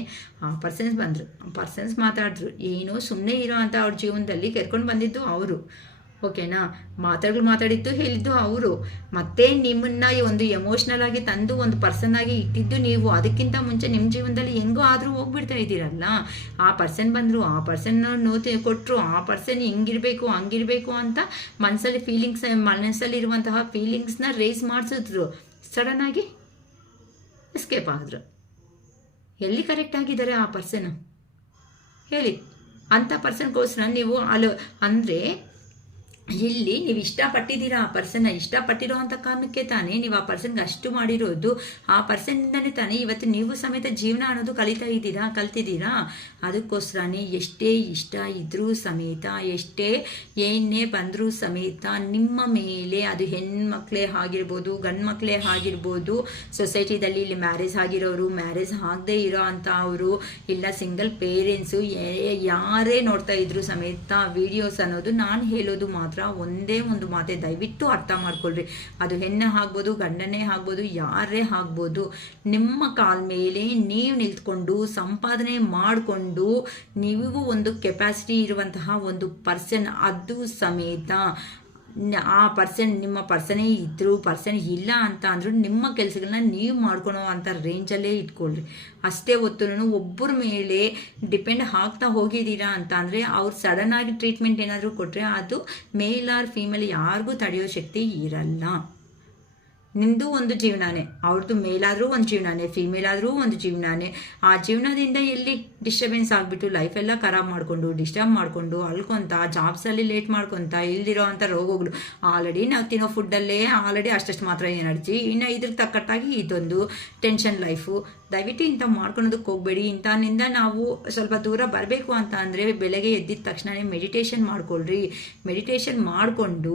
ಆ ಪರ್ಸನ್ಸ್ ಬಂದರು, ಪರ್ಸನ್ಸ್ ಮಾತಾಡಿದ್ರು, ಏನೋ ಸುಮ್ಮನೆ ಇರೋ ಅಂತ ಅವ್ರ ಜೀವನದಲ್ಲಿ ಕರ್ಕೊಂಡು ಬಂದಿದ್ದು ಅವರು, ಓಕೆನಾ? ಮಾತಾಡಿದ್ದು ಹೇಳಿದ್ದು ಅವರು. ಮತ್ತೆ ನಿಮ್ಮನ್ನ ಒಂದು ಎಮೋಷ್ನಲ್ ಆಗಿ ತಂದು ಒಂದು ಪರ್ಸನ್ ಆಗಿ ಇಟ್ಟಿದ್ದು ನೀವು. ಅದಕ್ಕಿಂತ ಮುಂಚೆ ನಿಮ್ಮ ಜೀವನದಲ್ಲಿ ಹೆಂಗೋ ಆದರೂ ಹೋಗ್ಬಿಡ್ತಾ ಇದ್ದೀರಲ್ಲ. ಆ ಪರ್ಸನ್ ಬಂದರು, ಆ ಪರ್ಸನ್ ನೋತಿ ಕೊಟ್ಟರು, ಆ ಪರ್ಸನ್ ಹೆಂಗಿರಬೇಕು ಹಂಗಿರಬೇಕು ಅಂತ ಮನಸ್ಸಲ್ಲಿರುವಂತಹ ಫೀಲಿಂಗ್ಸ್ನ ರೇಸ್ ಮಾಡಿಸಿದ್ರು. ಸಡನ್ನಾಗಿ ಎಸ್ಕೇಪ್ ಆಗಿದ್ರು. ಎಲ್ಲಿ ಕರೆಕ್ಟ್ ಆಗಿದ್ದಾರೆ ಆ ಪರ್ಸನ್ ಹೇಳಿ? ಅಂಥ ಪರ್ಸನ್ಗೋಸ್ಕರ ನೀವು ಅಂದರೆ ಇಲ್ಲಿ ನೀವು ಇಷ್ಟಪಟ್ಟಿದ್ದೀರಾ, ಆ ಪರ್ಸನ್ನ ಇಷ್ಟಪಟ್ಟಿರೋ ಅಂಥ ಕಾರಣಕ್ಕೆ ತಾನೇ ನೀವು ಆ ಪರ್ಸನ್ಗೆ ಅಷ್ಟು ಮಾಡಿರೋದು. ಆ ಪರ್ಸನ್ನಿಂದನೇ ತಾನೇ ಇವತ್ತು ನೀವು ಸಮೇತ ಜೀವನ ಅನ್ನೋದು ಕಲ್ತಿದ್ದೀರಾ. ಅದಕ್ಕೋಸ್ಕರನೇ ಎಷ್ಟೇ ಇಷ್ಟ ಇದ್ರೂ ಸಮೇತ, ಎಷ್ಟೇ ಏನೇ ಬಂದರೂ ಸಮೇತ ನಿಮ್ಮ ಮೇಲೆ, ಅದು ಹೆಣ್ಮಕ್ಳೇ ಆಗಿರ್ಬೋದು ಗಂಡು ಮಕ್ಕಳೇ ಆಗಿರ್ಬೋದು, ಸೊಸೈಟಿದಲ್ಲಿ ಇಲ್ಲಿ ಮ್ಯಾರೇಜ್ ಆಗಿರೋರು, ಮ್ಯಾರೇಜ್ ಆಗದೆ ಇರೋ ಅಂಥ ಅವರು, ಇಲ್ಲ ಸಿಂಗಲ್ ಪೇರೆಂಟ್ಸು, ಯಾರೇ ನೋಡ್ತಾ ಇದ್ರು ಸಮೇತ ವಿಡಿಯೋಸ್ ಅನ್ನೋದು ನಾನು ಹೇಳೋದು ಮಾತ್ರ ಒಂದೇ ಒಂದು ಮಾತೆ, ದಯವಿಟ್ಟು ಅರ್ಥ ಮಾಡ್ಕೊಳ್ರಿ. ಅದು ಹೆಣ್ಣೆ ಆಗ್ಬೋದು ಗಂಡನೇ ಆಗ್ಬೋದು ಯಾರೇ ಆಗ್ಬೋದು, ನಿಮ್ಮ ಕಾಲ ಮೇಲೆ ನೀವು ನಿಂತ್ಕೊಂಡು ಸಂಪಾದನೆ ಮಾಡಿಕೊಂಡು ನೀವು ಒಂದು ಕೆಪಾಸಿಟಿ ಇರುವಂತಹ ಒಂದು ಪರ್ಸನ್, ಅದು ಸಮೇತ ಆ ಪರ್ಸನ್ ನಿಮ್ಮ ಪರ್ಸನೇ ಇದ್ದರು, ಪರ್ಸನ್ ಇಲ್ಲ ಅಂತ ಅಂದರೂ ನಿಮ್ಮ ಕೆಲಸಗಳನ್ನ ನೀವು ಮಾಡ್ಕೊಳೋ ಅಂಥ ರೇಂಜಲ್ಲೇ ಇಟ್ಕೊಳ್ರಿ. ಅಷ್ಟೇ ಹೊತ್ತು ಒಬ್ಬರ ಮೇಲೆ ಡಿಪೆಂಡ್ ಆಗ್ತಾ ಹೋಗಿದ್ದೀರಾ ಅಂತ ಅಂದರೆ ಅವ್ರು ಸಡನ್ನಾಗಿ ಟ್ರೀಟ್ಮೆಂಟ್ ಏನಾದರೂ ಕೊಟ್ಟರೆ ಅದು ಮೇಲ್ ಆರ್ ಫೀಮೇಲ್ ಯಾರಿಗೂ ತಡೆಯೋ ಶಕ್ತಿ ಇರಲ್ಲ. ನಿಮ್ಮದು ಒಂದು ಜೀವನನೇ, ಅವ್ರದ್ದು ಮೇಲಾದರೂ ಒಂದು ಜೀವನನೇ, ಫೀಮೇಲ್ ಆದರೂ ಒಂದು ಜೀವನನೇ. ಆ ಜೀವನದಿಂದ ಎಲ್ಲಿ ಡಿಸ್ಟರ್ಬೆನ್ಸ್ ಆಗಿಬಿಟ್ಟು ಲೈಫೆಲ್ಲ ಖರಾಬ್ ಮಾಡಿಕೊಂಡು ಡಿಸ್ಟರ್ಬ್ ಮಾಡಿಕೊಂಡು ಅಳ್ಕೊತ ಜಾಬ್ಸಲ್ಲಿ ಲೇಟ್ ಮಾಡ್ಕೊತ ಇಲ್ದಿರೋ ಅಂಥ ರೋಗಗಳು. ಆಲ್ರೆಡಿ ನಾವು ತಿನ್ನೋ ಫುಡ್ಡಲ್ಲೇ ಆಲ್ರೆಡಿ ಅಷ್ಟಷ್ಟು ಮಾತ್ರ ಎನರ್ಜಿ, ಇನ್ನು ಇದ್ರ ತಕ್ಕಟ್ಟಾಗಿ ಇದೊಂದು ಟೆನ್ಷನ್ ಲೈಫು. ದಯವಿಟ್ಟು ಇಂಥ ಮಾಡ್ಕೊಳೋದಕ್ಕೆ ಹೋಗಬೇಡಿ. ಇಂಥನಿಂದ ನಾವು ಸ್ವಲ್ಪ ದೂರ ಬರಬೇಕು ಅಂತ ಅಂದರೆ ಬೆಳಗ್ಗೆ ಎದ್ದಿದ ತಕ್ಷಣವೇ ಮೆಡಿಟೇಷನ್ ಮಾಡ್ಕೊಳ್ರಿ. ಮೆಡಿಟೇಷನ್ ಮಾಡಿಕೊಂಡು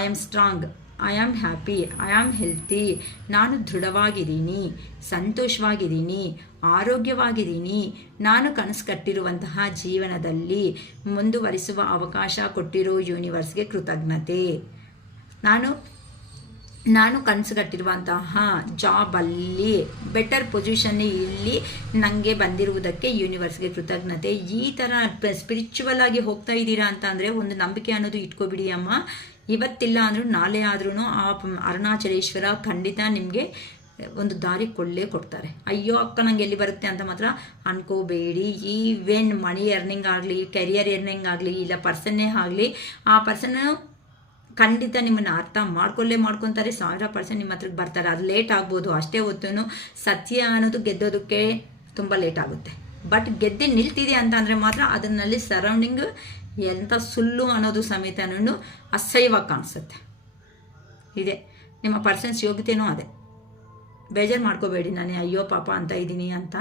I am strong, I am happy, I am healthy, ನಾನು ದೃಢವಾಗಿದ್ದೀನಿ, ಸಂತೋಷವಾಗಿದ್ದೀನಿ, ಆರೋಗ್ಯವಾಗಿದ್ದೀನಿ, ನಾನು ಕನಸು ಕಟ್ಟಿರುವಂತಹ ಜೀವನದಲ್ಲಿ ಮುಂದುವರಿಸುವ ಅವಕಾಶ ಕೊಟ್ಟಿರೋ ಯೂನಿವರ್ಸ್ಗೆ ಕೃತಜ್ಞತೆ. ನಾನು ಕನಸು ಕಟ್ಟಿರುವಂತಹ ಜಾಬಲ್ಲಿ ಬೆಟರ್ ಪೊಸಿಷನ್ ಇಲ್ಲಿ ನನಗೆ ಬಂದಿರುವುದಕ್ಕೆ ಯೂನಿವರ್ಸ್ಗೆ ಕೃತಜ್ಞತೆ. ಈ ಥರ ಸ್ಪಿರಿಚುವಲ್ ಆಗಿ ಹೋಗ್ತಾ ಇದ್ದೀರಾ ಅಂತ ಅಂದರೆ ಒಂದು ನಂಬಿಕೆ ಅನ್ನೋದು ಇಟ್ಕೊಬಿಡಿ ಅಮ್ಮ. ಇವತ್ತಿಲ್ಲ ಅಂದರೂ ನಾಳೆ ಆದ್ರೂ ಆ ಅರುಣಾಚಲೇಶ್ವರ ಖಂಡಿತ ನಿಮಗೆ ಒಂದು ದಾರಿ ಕೊಡ್ತಾರೆ. ಅಯ್ಯೋ ಅಕ್ಕ ನಂಗೆ ಎಲ್ಲಿ ಬರುತ್ತೆ ಅಂತ ಮಾತ್ರ ಅನ್ಕೋಬೇಡಿ. ಈವೆನ್ ಮನಿ ಎರ್ನಿಂಗ್ ಆಗಲಿ, ಕೆರಿಯರ್ ಎರ್ನಿಂಗ್ ಆಗಲಿ, ಇಲ್ಲ ಪರ್ಸನ್ನೇ ಆಗಲಿ, ಆ ಪರ್ಸನ್ನು ಖಂಡಿತ ನಿಮ್ಮನ್ನು ಅರ್ಥ ಮಾಡ್ಕೊತಾರೆ. 1000% ನಿಮ್ಮ ಹತ್ರಕ್ಕೆ ಬರ್ತಾರೆ. ಅದು ಲೇಟ್ ಆಗ್ಬೋದು, ಅಷ್ಟೇ ಹೊತ್ತು ಸತ್ಯ ಅನ್ನೋದು ಗೆದ್ದೋದಕ್ಕೆ ತುಂಬ ಲೇಟ್ ಆಗುತ್ತೆ. ಬಟ್ ಗೆದ್ದೆ ನಿಲ್ತಿದೆ ಅಂತ ಅಂದರೆ ಮಾತ್ರ ಅದನ್ನಲ್ಲಿ ಸರೌಂಡಿಂಗ್ ಎಂಥ ಸುಳ್ಳು ಅನ್ನೋದು ಸಮೇತನೂ ಅಸಹ್ಯವಾಗಿ ಕಾಣಿಸುತ್ತೆ. ಇದೆ ನಿಮ್ಮ ಪರ್ಸನ್ಸ್ ಯೋಗ್ಯತೆಯೂ ಅದೇ. ಬೇಜಾರು ಮಾಡ್ಕೋಬೇಡಿ ನಾನು ಅಯ್ಯೋ ಪಾಪ ಅಂತ ಇದ್ದೀನಿ ಅಂತ.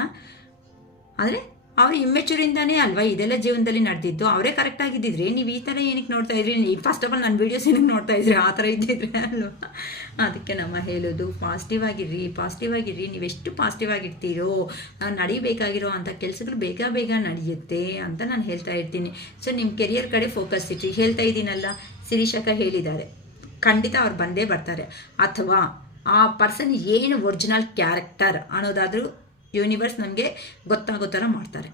ಆದರೆ ಅವ್ರು ಇಮ್ಮೆಚೂರಿಂದಾನೇ ಅಲ್ವಾ ಇದೆಲ್ಲ ಜೀವನದಲ್ಲಿ ನಡೆದಿದ್ದು. ಅವರೇ ಕರೆಕ್ಟ್ ಆಗಿದ್ದಿದ್ರೆ ನೀವು ಈ ಥರ ಏನಕ್ಕೆ ನೋಡ್ತಾ ಇದ್ರಿ? ಫಸ್ಟ್ ಆಫ್ ಆಲ್ ನನ್ನ ವೀಡಿಯೋಸ್ ಏನಕ್ಕೆ ನೋಡ್ತಾ ಇದ್ರಿ? ಆ ಥರ ಇದ್ದಿದ್ರೆ ಅಲ್ವಾ. ಅದಕ್ಕೆ ನಮ್ಮ ಹೇಳೋದು ಪಾಸಿಟಿವ್ ಆಗಿರ್ರಿ. ನೀವೆಷ್ಟು ಪಾಸಿಟಿವ್ ಆಗಿರ್ತೀರೋ ನಾವು ನಡಿಬೇಕಾಗಿರೋ ಅಂಥ ಕೆಲಸಗಳು ಬೇಗ ಬೇಗ ನಡೆಯುತ್ತೆ ಅಂತ ನಾನು ಹೇಳ್ತಾ ಇರ್ತೀನಿ. ಸೊ ನಿಮ್ಮ ಕೆರಿಯರ್ ಕಡೆ ಫೋಕಸ್ ಇಟ್ರಿ. ಹೇಳ್ತಾ ಇದ್ದೀನಲ್ಲ, ಶಿರೀಷಕ್ಕ ಹೇಳಿದ್ದಾರೆ, ಖಂಡಿತ ಅವ್ರು ಬಂದೇ ಬರ್ತಾರೆ. ಅಥವಾ ಆ ಪರ್ಸನ್ ಏನು ಒರಿಜಿನಲ್ ಕ್ಯಾರೆಕ್ಟರ್ ಅನ್ನೋದಾದರೂ ಯೂನಿವರ್ಸ್ ನಮಗೆ ಗೊತ್ತಾಗೋ ಥರ ಮಾಡ್ತಾರೆ.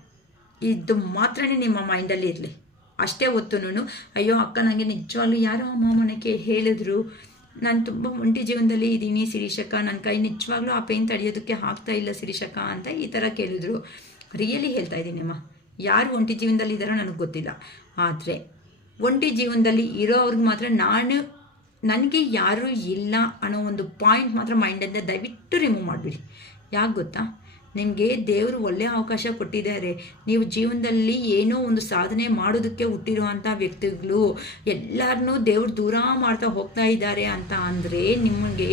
ಇದು ಮಾತ್ರನೇ ನಿಮ್ಮ ಮೈಂಡಲ್ಲಿ ಇರಲಿ. ಅಷ್ಟೇ ಹೊತ್ತುನು ಅಯ್ಯೋ ಅಕ್ಕ ನನಗೆ ನಿಜವಾಗ್ಲೂ ಯಾರೋ ಅಮ್ಮ ಮನೆಗೆ ಹೇಳಿದ್ರು, ನಾನು ತುಂಬ ಒಂಟಿ ಜೀವನದಲ್ಲಿ ಇದ್ದೀನಿ ಶಿರೀಷಕ್ಕ, ನನ್ನ ಕೈ ನಿಜವಾಗ್ಲೂ ಆ ಪೇನ್ ತಡೆಯೋದಕ್ಕೆ ಆಗ್ತಾ ಇಲ್ಲ ಶಿರೀಷಕ್ಕ ಅಂತ ಈ ಥರ ಕೇಳಿದ್ರು. ರಿಯಲಿ ಹೇಳ್ತಾ ಇದ್ದೀನಿ ಅಮ್ಮ, ಯಾರು ಒಂಟಿ ಜೀವನದಲ್ಲಿ ಇದ್ದಾರೋ ನನಗೆ ಗೊತ್ತಿಲ್ಲ. ಆದರೆ ಒಂಟಿ ಜೀವನದಲ್ಲಿ ಇರೋವ್ರಿಗೆ ಮಾತ್ರ ನನಗೆ ಯಾರೂ ಇಲ್ಲ ಅನ್ನೋ ಒಂದು ಪಾಯಿಂಟ್ ಮಾತ್ರ ಮೈಂಡಿಂದ ದಯವಿಟ್ಟು ರಿಮೂವ್ ಮಾಡಿಬಿಡಿ. ಯಾಕೆ ಗೊತ್ತಾ, ನಿಮಗೆ ದೇವರು ಒಳ್ಳೆಯ ಅವಕಾಶ ಕೊಟ್ಟಿದ್ದಾರೆ. ನೀವು ಜೀವನದಲ್ಲಿ ಏನೋ ಒಂದು ಸಾಧನೆ ಮಾಡೋದಕ್ಕೆ ಹುಟ್ಟಿರುವಂಥ ವ್ಯಕ್ತಿಗಳು ಎಲ್ಲರನ್ನೂ ದೇವ್ರು ದೂರ ಮಾಡ್ತಾ ಹೋಗ್ತಾ ಇದ್ದಾರೆ ಅಂತ ಅಂದರೆ ನಿಮಗೆ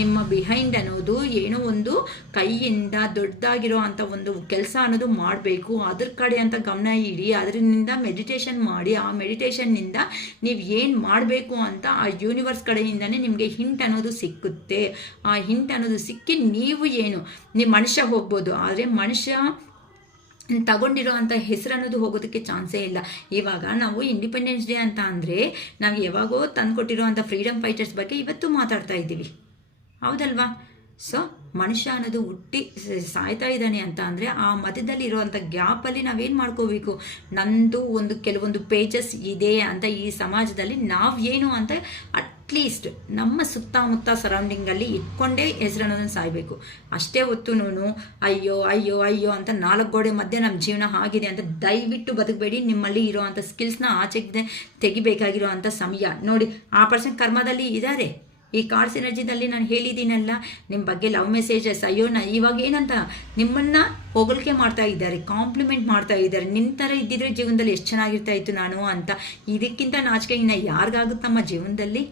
ನಿಮ್ಮ ಬಿಹೈಂಡ್ ಅನ್ನೋದು ಏನೋ ಒಂದು ಕೈಯಿಂದ ದೊಡ್ಡದಾಗಿರೋ ಅಂಥ ಒಂದು ಕೆಲಸ ಅನ್ನೋದು ಮಾಡಬೇಕು. ಅದ್ರ ಕಡೆ ಅಂತ ಗಮನ ಇಡಿ. ಅದರಿಂದ ಮೆಡಿಟೇಷನ್ ಮಾಡಿ. ಆ ಮೆಡಿಟೇಷನ್ನಿಂದ ನೀವು ಏನು ಮಾಡಬೇಕು ಅಂತ ಆ ಯೂನಿವರ್ಸ್ ಕಡೆಯಿಂದನೇ ನಿಮಗೆ ಹಿಂಟ್ ಅನ್ನೋದು ಸಿಕ್ಕುತ್ತೆ. ಆ ಹಿಂಟ್ ಅನ್ನೋದು ಸಿಕ್ಕಿ ನೀವು ಮನುಷ್ಯ ಹೋಗ್ಬೋದು, ಆದರೆ ಮನುಷ್ಯ ತಗೊಂಡಿರೋ ಅಂಥ ಹೆಸರು ಅನ್ನೋದು ಹೋಗೋದಕ್ಕೆ ಚಾನ್ಸೇ ಇಲ್ಲ. ಇವಾಗ ನಾವು ಇಂಡಿಪೆಂಡೆನ್ಸ್ ಡೇ ಅಂತ ಅಂದರೆ ನಾವು ಯಾವಾಗೋ ತಂದುಕೊಟ್ಟಿರೋ ಅಂಥ ಫ್ರೀಡಮ್ ಫೈಟರ್ಸ್ ಬಗ್ಗೆ ಇವತ್ತು ಮಾತಾಡ್ತಾ ಇದ್ದೀವಿ, ಹೌದಲ್ವಾ? ಸೊ ಮನುಷ್ಯ ಅನ್ನೋದು ಹುಟ್ಟಿ ಸಾಯ್ತಾ ಇದ್ದಾನೆ ಅಂತ ಅಂದರೆ ಆ ಮಧ್ಯದಲ್ಲಿ ಇರುವಂಥ ಗ್ಯಾಪಲ್ಲಿ ನಾವೇನು ಮಾಡ್ಕೋಬೇಕು, ನಂದು ಒಂದು ಕೆಲವೊಂದು ಪೇಜಸ್ ಇದೆ ಅಂತ ಈ ಸಮಾಜದಲ್ಲಿ ನಾವು ಏನು ಅಂತ ಅಟ್ಲೀಸ್ಟ್ ನಮ್ಮ ಸುತ್ತಮುತ್ತ ಸರೌಂಡಿಂಗಲ್ಲಿ ಇಟ್ಕೊಂಡೇ ಹೆಸರನ್ನೋದನ್ನು ಸಾಯಬೇಕು. ಅಷ್ಟೇ ಹೊತ್ತುನು ಅಯ್ಯೋ ಅಯ್ಯೋ ಅಯ್ಯೋ ಅಂತ 4 ಗೋಡೆ ಮಧ್ಯೆ ನಮ್ಮ ಜೀವನ ಆಗಿದೆ ಅಂತ ದಯವಿಟ್ಟು ಬದುಕಬೇಡಿ. ನಿಮ್ಮಲ್ಲಿ ಇರೋ ಅಂಥ ಸ್ಕಿಲ್ಸ್ನ ಆಚೆಗೆ ತೆಗಿಬೇಕಾಗಿರೋ ಅಂಥ ಸಮಯ ನೋಡಿ. ಆ ಪರ್ಸನ್ ಕರ್ಮದಲ್ಲಿ ಇದ್ದಾರೆ. ಈ ಕಾರ್ಡ್ಸ್ ಎನರ್ಜಿದಲ್ಲಿ ನಾನು ಹೇಳಿದ್ದೀನಲ್ಲ, ನಿಮ್ಮ ಬಗ್ಗೆ ಲವ್ ಮೆಸೇಜಸ್, ಅಯ್ಯೋ ಇವಾಗ ಏನಂತ ನಿಮ್ಮನ್ನು ಹೊಗಳಿಕೆ ಮಾಡ್ತಾ ಇದ್ದಾರೆ, ಕಾಂಪ್ಲಿಮೆಂಟ್ ಮಾಡ್ತಾ ಇದ್ದಾರೆ. ನಿಮ್ಮ ಥರ ಇದ್ದಿದ್ರೆ ಜೀವನದಲ್ಲಿ ಎಷ್ಟು ಚೆನ್ನಾಗಿರ್ತಾ ಇತ್ತು ನಾನು ಅಂತ. ಇದಕ್ಕಿಂತ ನಾಚಿಕೆ ಇನ್ನು ಯಾರಿಗಾಗುತ್ತಮ್ಮ ಜೀವನದಲ್ಲಿ?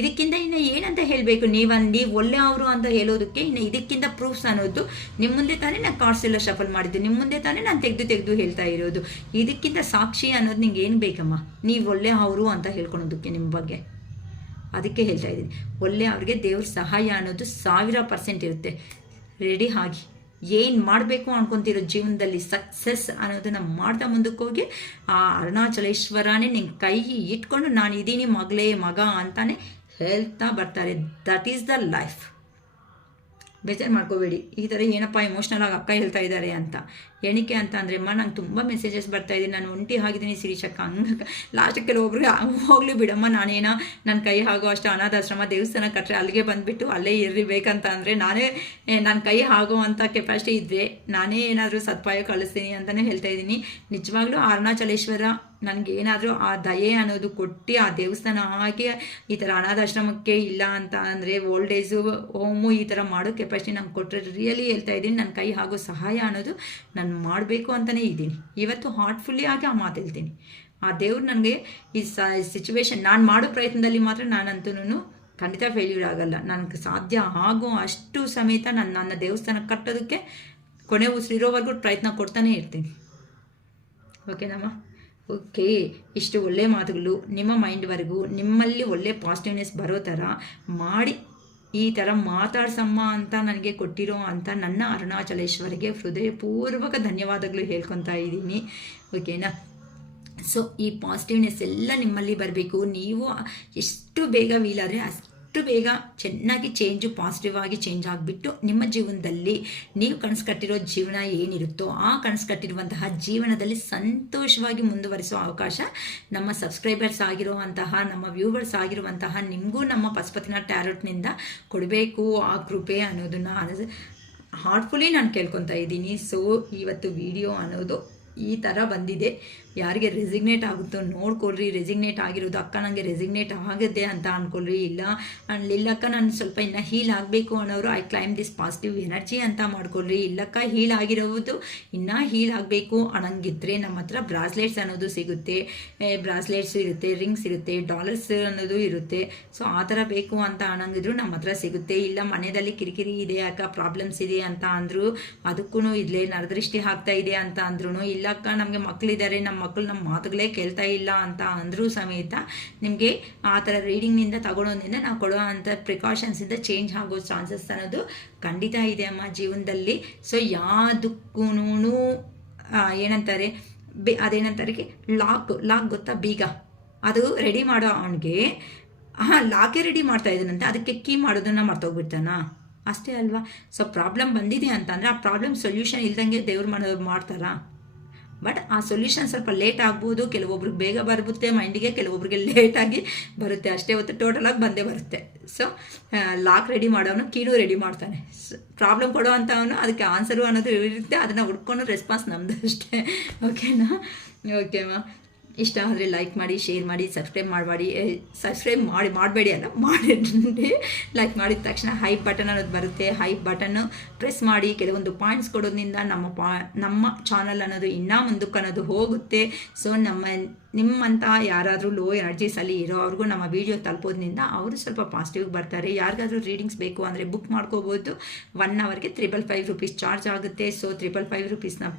ಇದಕ್ಕಿಂತ ಇನ್ನು ಏನಂತ ಹೇಳಬೇಕು? ನೀವು ಒಳ್ಳೆ ಅವರು ಅಂತ ಹೇಳೋದಕ್ಕೆ ಇನ್ನು ಇದಕ್ಕಿಂತ ಪ್ರೂಫ್ಸ್ ಅನ್ನೋದು ನಿಮ್ಮ ಮುಂದೆ ತಾನೇ ನಾನು ಕಾರ್ಡ್ಸ್ ಎಲ್ಲ ಶಫಲ್ ಮಾಡಿದ್ದೆ, ನಿಮ್ಮ ಮುಂದೆ ತಾನೇ ನಾನು ತೆಗೆದು ಹೇಳ್ತಾ ಇರೋದು. ಇದಕ್ಕಿಂತ ಸಾಕ್ಷಿ ಅನ್ನೋದು ನಿಂಗೆ ಏನು ಬೇಕಮ್ಮ? ನೀವು ಒಳ್ಳೆ ಅವರು ಅಂತ ಹೇಳ್ಕೊಳೋದಕ್ಕೆ ನಿಮ್ಮ ಬಗ್ಗೆ. ಅದಕ್ಕೆ ಹೇಳ್ತಾ ಇದ್ದೀನಿ, ಒಳ್ಳೆ ಅವ್ರಿಗೆ ದೇವ್ರ ಸಹಾಯ ಅನ್ನೋದು 1000% ಇರುತ್ತೆ. ರೆಡಿ ಆಗಿ ಏನು ಮಾಡಬೇಕು ಅನ್ಕೊತಿರೋ ಜೀವನದಲ್ಲಿ ಸಕ್ಸಸ್ ಅನ್ನೋದನ್ನು ಮಾಡ್ತಾ ಮುಂದಕ್ಕೆ ಹೋಗಿ ಆ ಅರುಣಾಚಲೇಶ್ವರನೇ ನಿನ್ನ ಕೈ ಇಟ್ಕೊಂಡು ನಾನು ಇದ್ದೀನಿ ಮಗ ಅಂತಾನೆ ಹೇಳ್ತಾ ಬರ್ತಾರೆ. That is the life. ಬೇಜಾರು ಮಾಡ್ಕೋಬೇಡಿ. ಈ ಥರ ಏನಪ್ಪ ಎಮೋಷ್ನಲ್ ಆಗಿ ಅಕ್ಕ ಹೇಳ್ತಾ ಇದ್ದಾರೆ ಅಂತ. ಏನಕ್ಕೆ ಅಂತ ಅಂದರೆ ನಂಗೆ ತುಂಬ ಮೆಸೇಜಸ್ ಬರ್ತಾಯಿದ್ದೀನಿ, ನಾನು ಒಂಟಿ ಆಗಿದ್ದೀನಿ ಶಿರೀಷಕ್ಕ ಹಂಗೆ. ಲಾಸ್ಟಿಗೆ ಕೆಲವೊಬ್ರಿಗೆ ಹೋಗಲಿ ಬಿಡಮ್ಮ, ನಾನೇನೋ ನನ್ನ ಕೈ ಆಗೋ ಅಷ್ಟು ಅನಾಥಾಶ್ರಮ ದೇವಸ್ಥಾನ ಕಟ್ಟರೆ ಅಲ್ಲಿಗೆ ಬಂದುಬಿಟ್ಟು ಅಲ್ಲೇ ಇರಬೇಕಂತ ಅಂದರೆ ನನ್ನ ಕೈ ಆಗೋ ಅಂಥ ಕೆಪಾಸಿಟಿ ಇದ್ದರೆ ನಾನೇ ಏನಾದರೂ ಸತ್ಪಾಯ ಕಳಿಸ್ತೀನಿ ಅಂತಲೇ ಹೇಳ್ತಾ ಇದ್ದೀನಿ. ನಿಜವಾಗ್ಲೂ ಅರುಣಾಚಲೇಶ್ವರ ನನಗೇನಾದರೂ ಆ ದಯೆ ಅನ್ನೋದು ಕೊಟ್ಟು ಆ ದೇವಸ್ಥಾನ ಹಾಕಿ ಈ ಥರ ಅನಾಥಾಶ್ರಮಕ್ಕೆ ಇಲ್ಲ ಅಂತ ಅಂದರೆ ಓಲ್ಡ್ ಏಜು ಹೋಮು ಈ ಥರ ಮಾಡೋ ಕೆಪಾಸಿಟಿ ನಂಗೆ ಕೊಟ್ಟರೆ ರಿಯಲಿ ಹೇಳ್ತಾ ಇದ್ದೀನಿ, ನನ್ನ ಕೈ ಆಗೋ ಸಹಾಯ ಅನ್ನೋದು ನಾನು ಮಾಡಬೇಕು ಅಂತಲೇ ಇದ್ದೀನಿ. ಇವತ್ತು ಹಾರ್ಟ್ಫುಲ್ಲಿ ಆಗಿ ಆ ಮಾತು ಹೇಳ್ತೀನಿ. ಆ ದೇವ್ರು ನನಗೆ ಈ ಸಿಚುವೇಶನ್ ನಾನು ಮಾಡೋ ಪ್ರಯತ್ನದಲ್ಲಿ ಮಾತ್ರ ನಾನಂತೂ ಖಂಡಿತ ಫೇಲ್ಯೂರ್ ಆಗಲ್ಲ. ನನಗೆ ಸಾಧ್ಯ ಆಗೋ ಅಷ್ಟು ಸಮೇತ ನನ್ನ ದೇವಸ್ಥಾನ ಕಟ್ಟೋದಕ್ಕೆ ಕೊನೆ ಉಸಿರಿರೋವರೆಗೂ ಪ್ರಯತ್ನ ಕೊಡ್ತಾನೆ ಇರ್ತೀನಿ. ಓಕೆನಮ್ಮ? ಓಕೆ, ಇಷ್ಟು ಒಳ್ಳೆ ಮಾತುಗಳು ನಿಮ್ಮ ಮೈಂಡ್ವರೆಗೂ ನಿಮ್ಮಲ್ಲಿ ಒಳ್ಳೆ ಪಾಸಿಟಿವ್ನೆಸ್ ಬರೋ ಥರ ಮಾಡಿ ಈ ಥರ ಮಾತಾಡ್ಸಮ್ಮ ಅಂತ ನನಗೆ ಕೊಟ್ಟಿರೋ ಅಂತ ನನ್ನ ಅರುಣಾಚಲೇಶ್ವರಿಗೆ ಹೃದಯಪೂರ್ವಕ ಧನ್ಯವಾದಗಳು ಹೇಳ್ಕೊತಾ ಇದ್ದೀನಿ. ಓಕೆನಾ? ಸೊ ಈ ಪಾಸಿಟಿವ್ನೆಸ್ ಎಲ್ಲ ನಿಮ್ಮಲ್ಲಿ ಬರಬೇಕು. ನೀವು ಎಷ್ಟು ಬೇಗ ವೀಲಾದರೆ ಅಷ್ಟು ಬೇಗ ಚೆನ್ನಾಗಿ ಪಾಸಿಟಿವ್ ಆಗಿ ಚೇಂಜ್ ಆಗಿಬಿಟ್ಟು ನಿಮ್ಮ ಜೀವನದಲ್ಲಿ ನೀವು ಕನಸು ಕಟ್ಟಿರೋ ಜೀವನ ಏನಿರುತ್ತೋ ಆ ಕನಸು ಕಟ್ಟಿರುವಂತಹ ಜೀವನದಲ್ಲಿ ಸಂತೋಷವಾಗಿ ಮುಂದುವರಿಸುವ ಅವಕಾಶ ನಮ್ಮ ಸಬ್ಸ್ಕ್ರೈಬರ್ಸ್ ಆಗಿರುವಂತಹ ನಮ್ಮ ವ್ಯೂವರ್ಸ್ ಆಗಿರುವಂತಹ ನಿಮಗೂ ನಮ್ಮ ಪಶುಪತಿನಾಥ ಟ್ಯಾರೋಟ್ನಿಂದ ಕೊಡಬೇಕು ಆ ಕೃಪೆ ಅನ್ನೋದನ್ನು ಹಾರ್ಟ್ಫುಲಿ ನಾನು ಕೇಳ್ಕೊತಾ ಇದ್ದೀನಿ. ಸೊ ಇವತ್ತು ವಿಡಿಯೋ ಅನ್ನೋದು ಈ ಥರ ಬಂದಿದೆ. ಯಾರಿಗೆ ರೆಸಿಗ್ನೇಟ್ ಆಗುತ್ತೋ ನೋಡ್ಕೊಳ್ರಿ. ರೆಸಿಗ್ನೇಟ್ ಆಗಿರೋದು ಅಕ್ಕ ನನಗೆ ರೆಸಿಗ್ನೇಟ್ ಆಗುತ್ತೆ ಅಂತ ಅಂದ್ಕೊಳ್ರಿ. ಇಲ್ಲಕ್ಕ ನಾನು ಸ್ವಲ್ಪ ಇನ್ನು ಹೀಲ್ ಆಗಬೇಕು ಅನ್ನೋರು I claim this positive energy ಅಂತ ಮಾಡ್ಕೊಳ್ರಿ. ಇಲ್ಲಕ್ಕ ಹೀಲ್ ಆಗಿರೋದು ಇನ್ನೂ ಹೀಲ್ ಆಗಬೇಕು ಅನ್ನಂಗಿದ್ರೆ ನಮ್ಮ ಹತ್ರ ಬ್ರಾಸ್ಲೆಟ್ಸ್ ಅನ್ನೋದು ಸಿಗುತ್ತೆ, ಬ್ರಾಸ್ಲೆಟ್ಸ್ ಇರುತ್ತೆ, ರಿಂಗ್ಸ್ ಇರುತ್ತೆ, ಡಾಲರ್ಸ್ ಅನ್ನೋದು ಇರುತ್ತೆ. ಸೊ ಆ ಥರ ಬೇಕು ಅಂತ ಅನ್ನಂಗಿದ್ರು ನಮ್ಮ ಹತ್ರ ಸಿಗುತ್ತೆ. ಇಲ್ಲ ಮನೆಯಲ್ಲಿ ಕಿರಿಕಿರಿ ಇದೆ ಅಕ್ಕ, ಪ್ರಾಬ್ಲಮ್ಸ್ ಇದೆ ಅಂತ ಅಂದರು, ಅದಕ್ಕೂ ಇಲ್ಲೇ ನರದೃಷ್ಟಿ ಆಗ್ತಾ ಇದೆ ಅಂತ ಅಂದ್ರೂ, ಇಲ್ಲಕ್ಕ ನಮಗೆ ಮಕ್ಕಳಿದ್ದಾರೆ, ನಮ್ಮ ಮಕ್ಕಳು ನಮ್ಮ ಮಾತುಗಳೇ ಕೇಳ್ತಾ ಇಲ್ಲ ಅಂತ ಅಂದರೂ ಸಮೇತ ನಿಮಗೆ ಆ ಥರ ರೀಡಿಂಗ್ನಿಂದ ತಗೊಳೋದ್ರಿಂದ ನಾವು ಕೊಡೋ ಅಂಥ ಪ್ರಿಕಾಷನ್ಸಿಂದ ಚೇಂಜ್ ಆಗೋ ಚಾನ್ಸಸ್ ಅನ್ನೋದು ಖಂಡಿತ ಇದೆ ಅಮ್ಮ ಜೀವನದಲ್ಲಿ. ಸೊ ಯಾವುದಕ್ಕೂ ಏನಂತಾರೆ ಅದೇನಂತಾರೆ ಲಾಕ್ ಗೊತ್ತಾ, ಬೀಗ ಅದು ರೆಡಿ ಮಾಡೋ ಅವನಿಗೆ ಲಾಕೆ ರೆಡಿ ಮಾಡ್ತಾ ಇದ್ದಾನಂತೆ, ಅದಕ್ಕೆ ಕೀ ಮಾಡೋದನ್ನು ಮರ್ತೋಗ್ಬಿಡ್ತಾನ ಅಷ್ಟೇ ಅಲ್ವಾ. ಸೊ ಪ್ರಾಬ್ಲಮ್ ಬಂದಿದೆ ಅಂತಂದರೆ ಆ ಪ್ರಾಬ್ಲಮ್ ಸೊಲ್ಯೂಷನ್ ಇಲ್ದಂಗೆ ದೇವ್ರು ಮಾಡ್ತಾರಾ? ಬಟ್ ಆ ಸೊಲ್ಯೂಷನ್ ಸ್ವಲ್ಪ ಲೇಟ್ ಆಗ್ಬೋದು, ಕೆಲವೊಬ್ರಿಗೆ ಬೇಗ ಬರುತ್ತೆ ಮೈಂಡಿಗೆ, ಕೆಲವೊಬ್ರಿಗೆ ಲೇಟಾಗಿ ಬರುತ್ತೆ ಅಷ್ಟೇ, ಹೊತ್ತು ಟೋಟಲಾಗಿ ಬಂದೇ ಬರುತ್ತೆ. ಸೊ ಲಾಕ್ ರೆಡಿ ಮಾಡೋನು ಕೀನು ರೆಡಿ ಮಾಡ್ತಾನೆ, ಪ್ರಾಬ್ಲಮ್ ಕೊಡೋ ಅಂಥವನು ಅದಕ್ಕೆ ಆನ್ಸರು ಅನ್ನೋದು ಇರುತ್ತೆ, ಅದನ್ನು ಹುಡ್ಕೊಂಡು ರೆಸ್ಪಾನ್ಸ್ ನಮ್ಮದು ಅಷ್ಟೇ. ಓಕೆನಾ? ಓಕೆಮಾ, ಇಷ್ಟ ಆದರೆ ಲೈಕ್ ಮಾಡಿ, ಶೇರ್ ಮಾಡಿ, ಸಬ್ಸ್ಕ್ರೈಬ್ ಮಾಡಬೇಡಿ ಅಲ್ಲ, ಮಾಡಿ. ಲೈಕ್ ಮಾಡಿದ ತಕ್ಷಣ ಹೈಪ್ ಬಟನ್ ಅನ್ನೋದು ಬರುತ್ತೆ, ಹೈಪ್ ಬಟನ್ನು ಪ್ರೆಸ್ ಮಾಡಿ. ಕೆಲವೊಂದು ಪಾಯಿಂಟ್ಸ್ ಕೊಡೋದ್ರಿಂದ ನಮ್ಮ ಚಾನಲ್ ಅನ್ನೋದು ಇನ್ನೂ ಮುಂದಕ್ಕೆ ಅನ್ನೋದು ಹೋಗುತ್ತೆ. ಸೊ ನಿಮ್ಮಂಥ ಯಾರಾದರೂ ಲೋ ಎನರ್ಜೀಸಲ್ಲಿ ಇರೋವ್ರಿಗೂ ನಮ್ಮ ವಿಡಿಯೋ ತಲುಪೋದ್ರಿಂದ ಅವರು ಸ್ವಲ್ಪ ಪಾಸಿಟಿವ್ ಬರ್ತಾರೆ. ಯಾರಿಗಾದರೂ ರೀಡಿಂಗ್ಸ್ ಬೇಕು ಅಂದರೆ ಬುಕ್ ಮಾಡ್ಕೋಬೋದು. 1 ಅವರ್ಗೆ 555 ರೂಪೀಸ್ ಚಾರ್ಜ್ ಆಗುತ್ತೆ. ಸೊ 555 ರೂಪೀಸ್ನ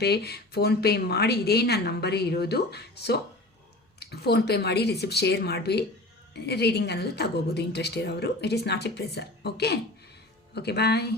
ಫೋನ್ಪೇ ಮಾಡಿ, ಇದೇ ನನ್ನ ನಂಬರೇ ಇರೋದು. ಸೊ ಫೋನ್ಪೇ ಮಾಡಿ, ರಿಸಿಪ್ಟ್ ಶೇರ್ ಮಾಡಿ ರೀಡಿಂಗ್ ಅನ್ನೋದು ತಗೋಬೋದು ಇಂಟ್ರೆಸ್ಟ್ ಇರೋರು. It is not a pressure. Okay bye.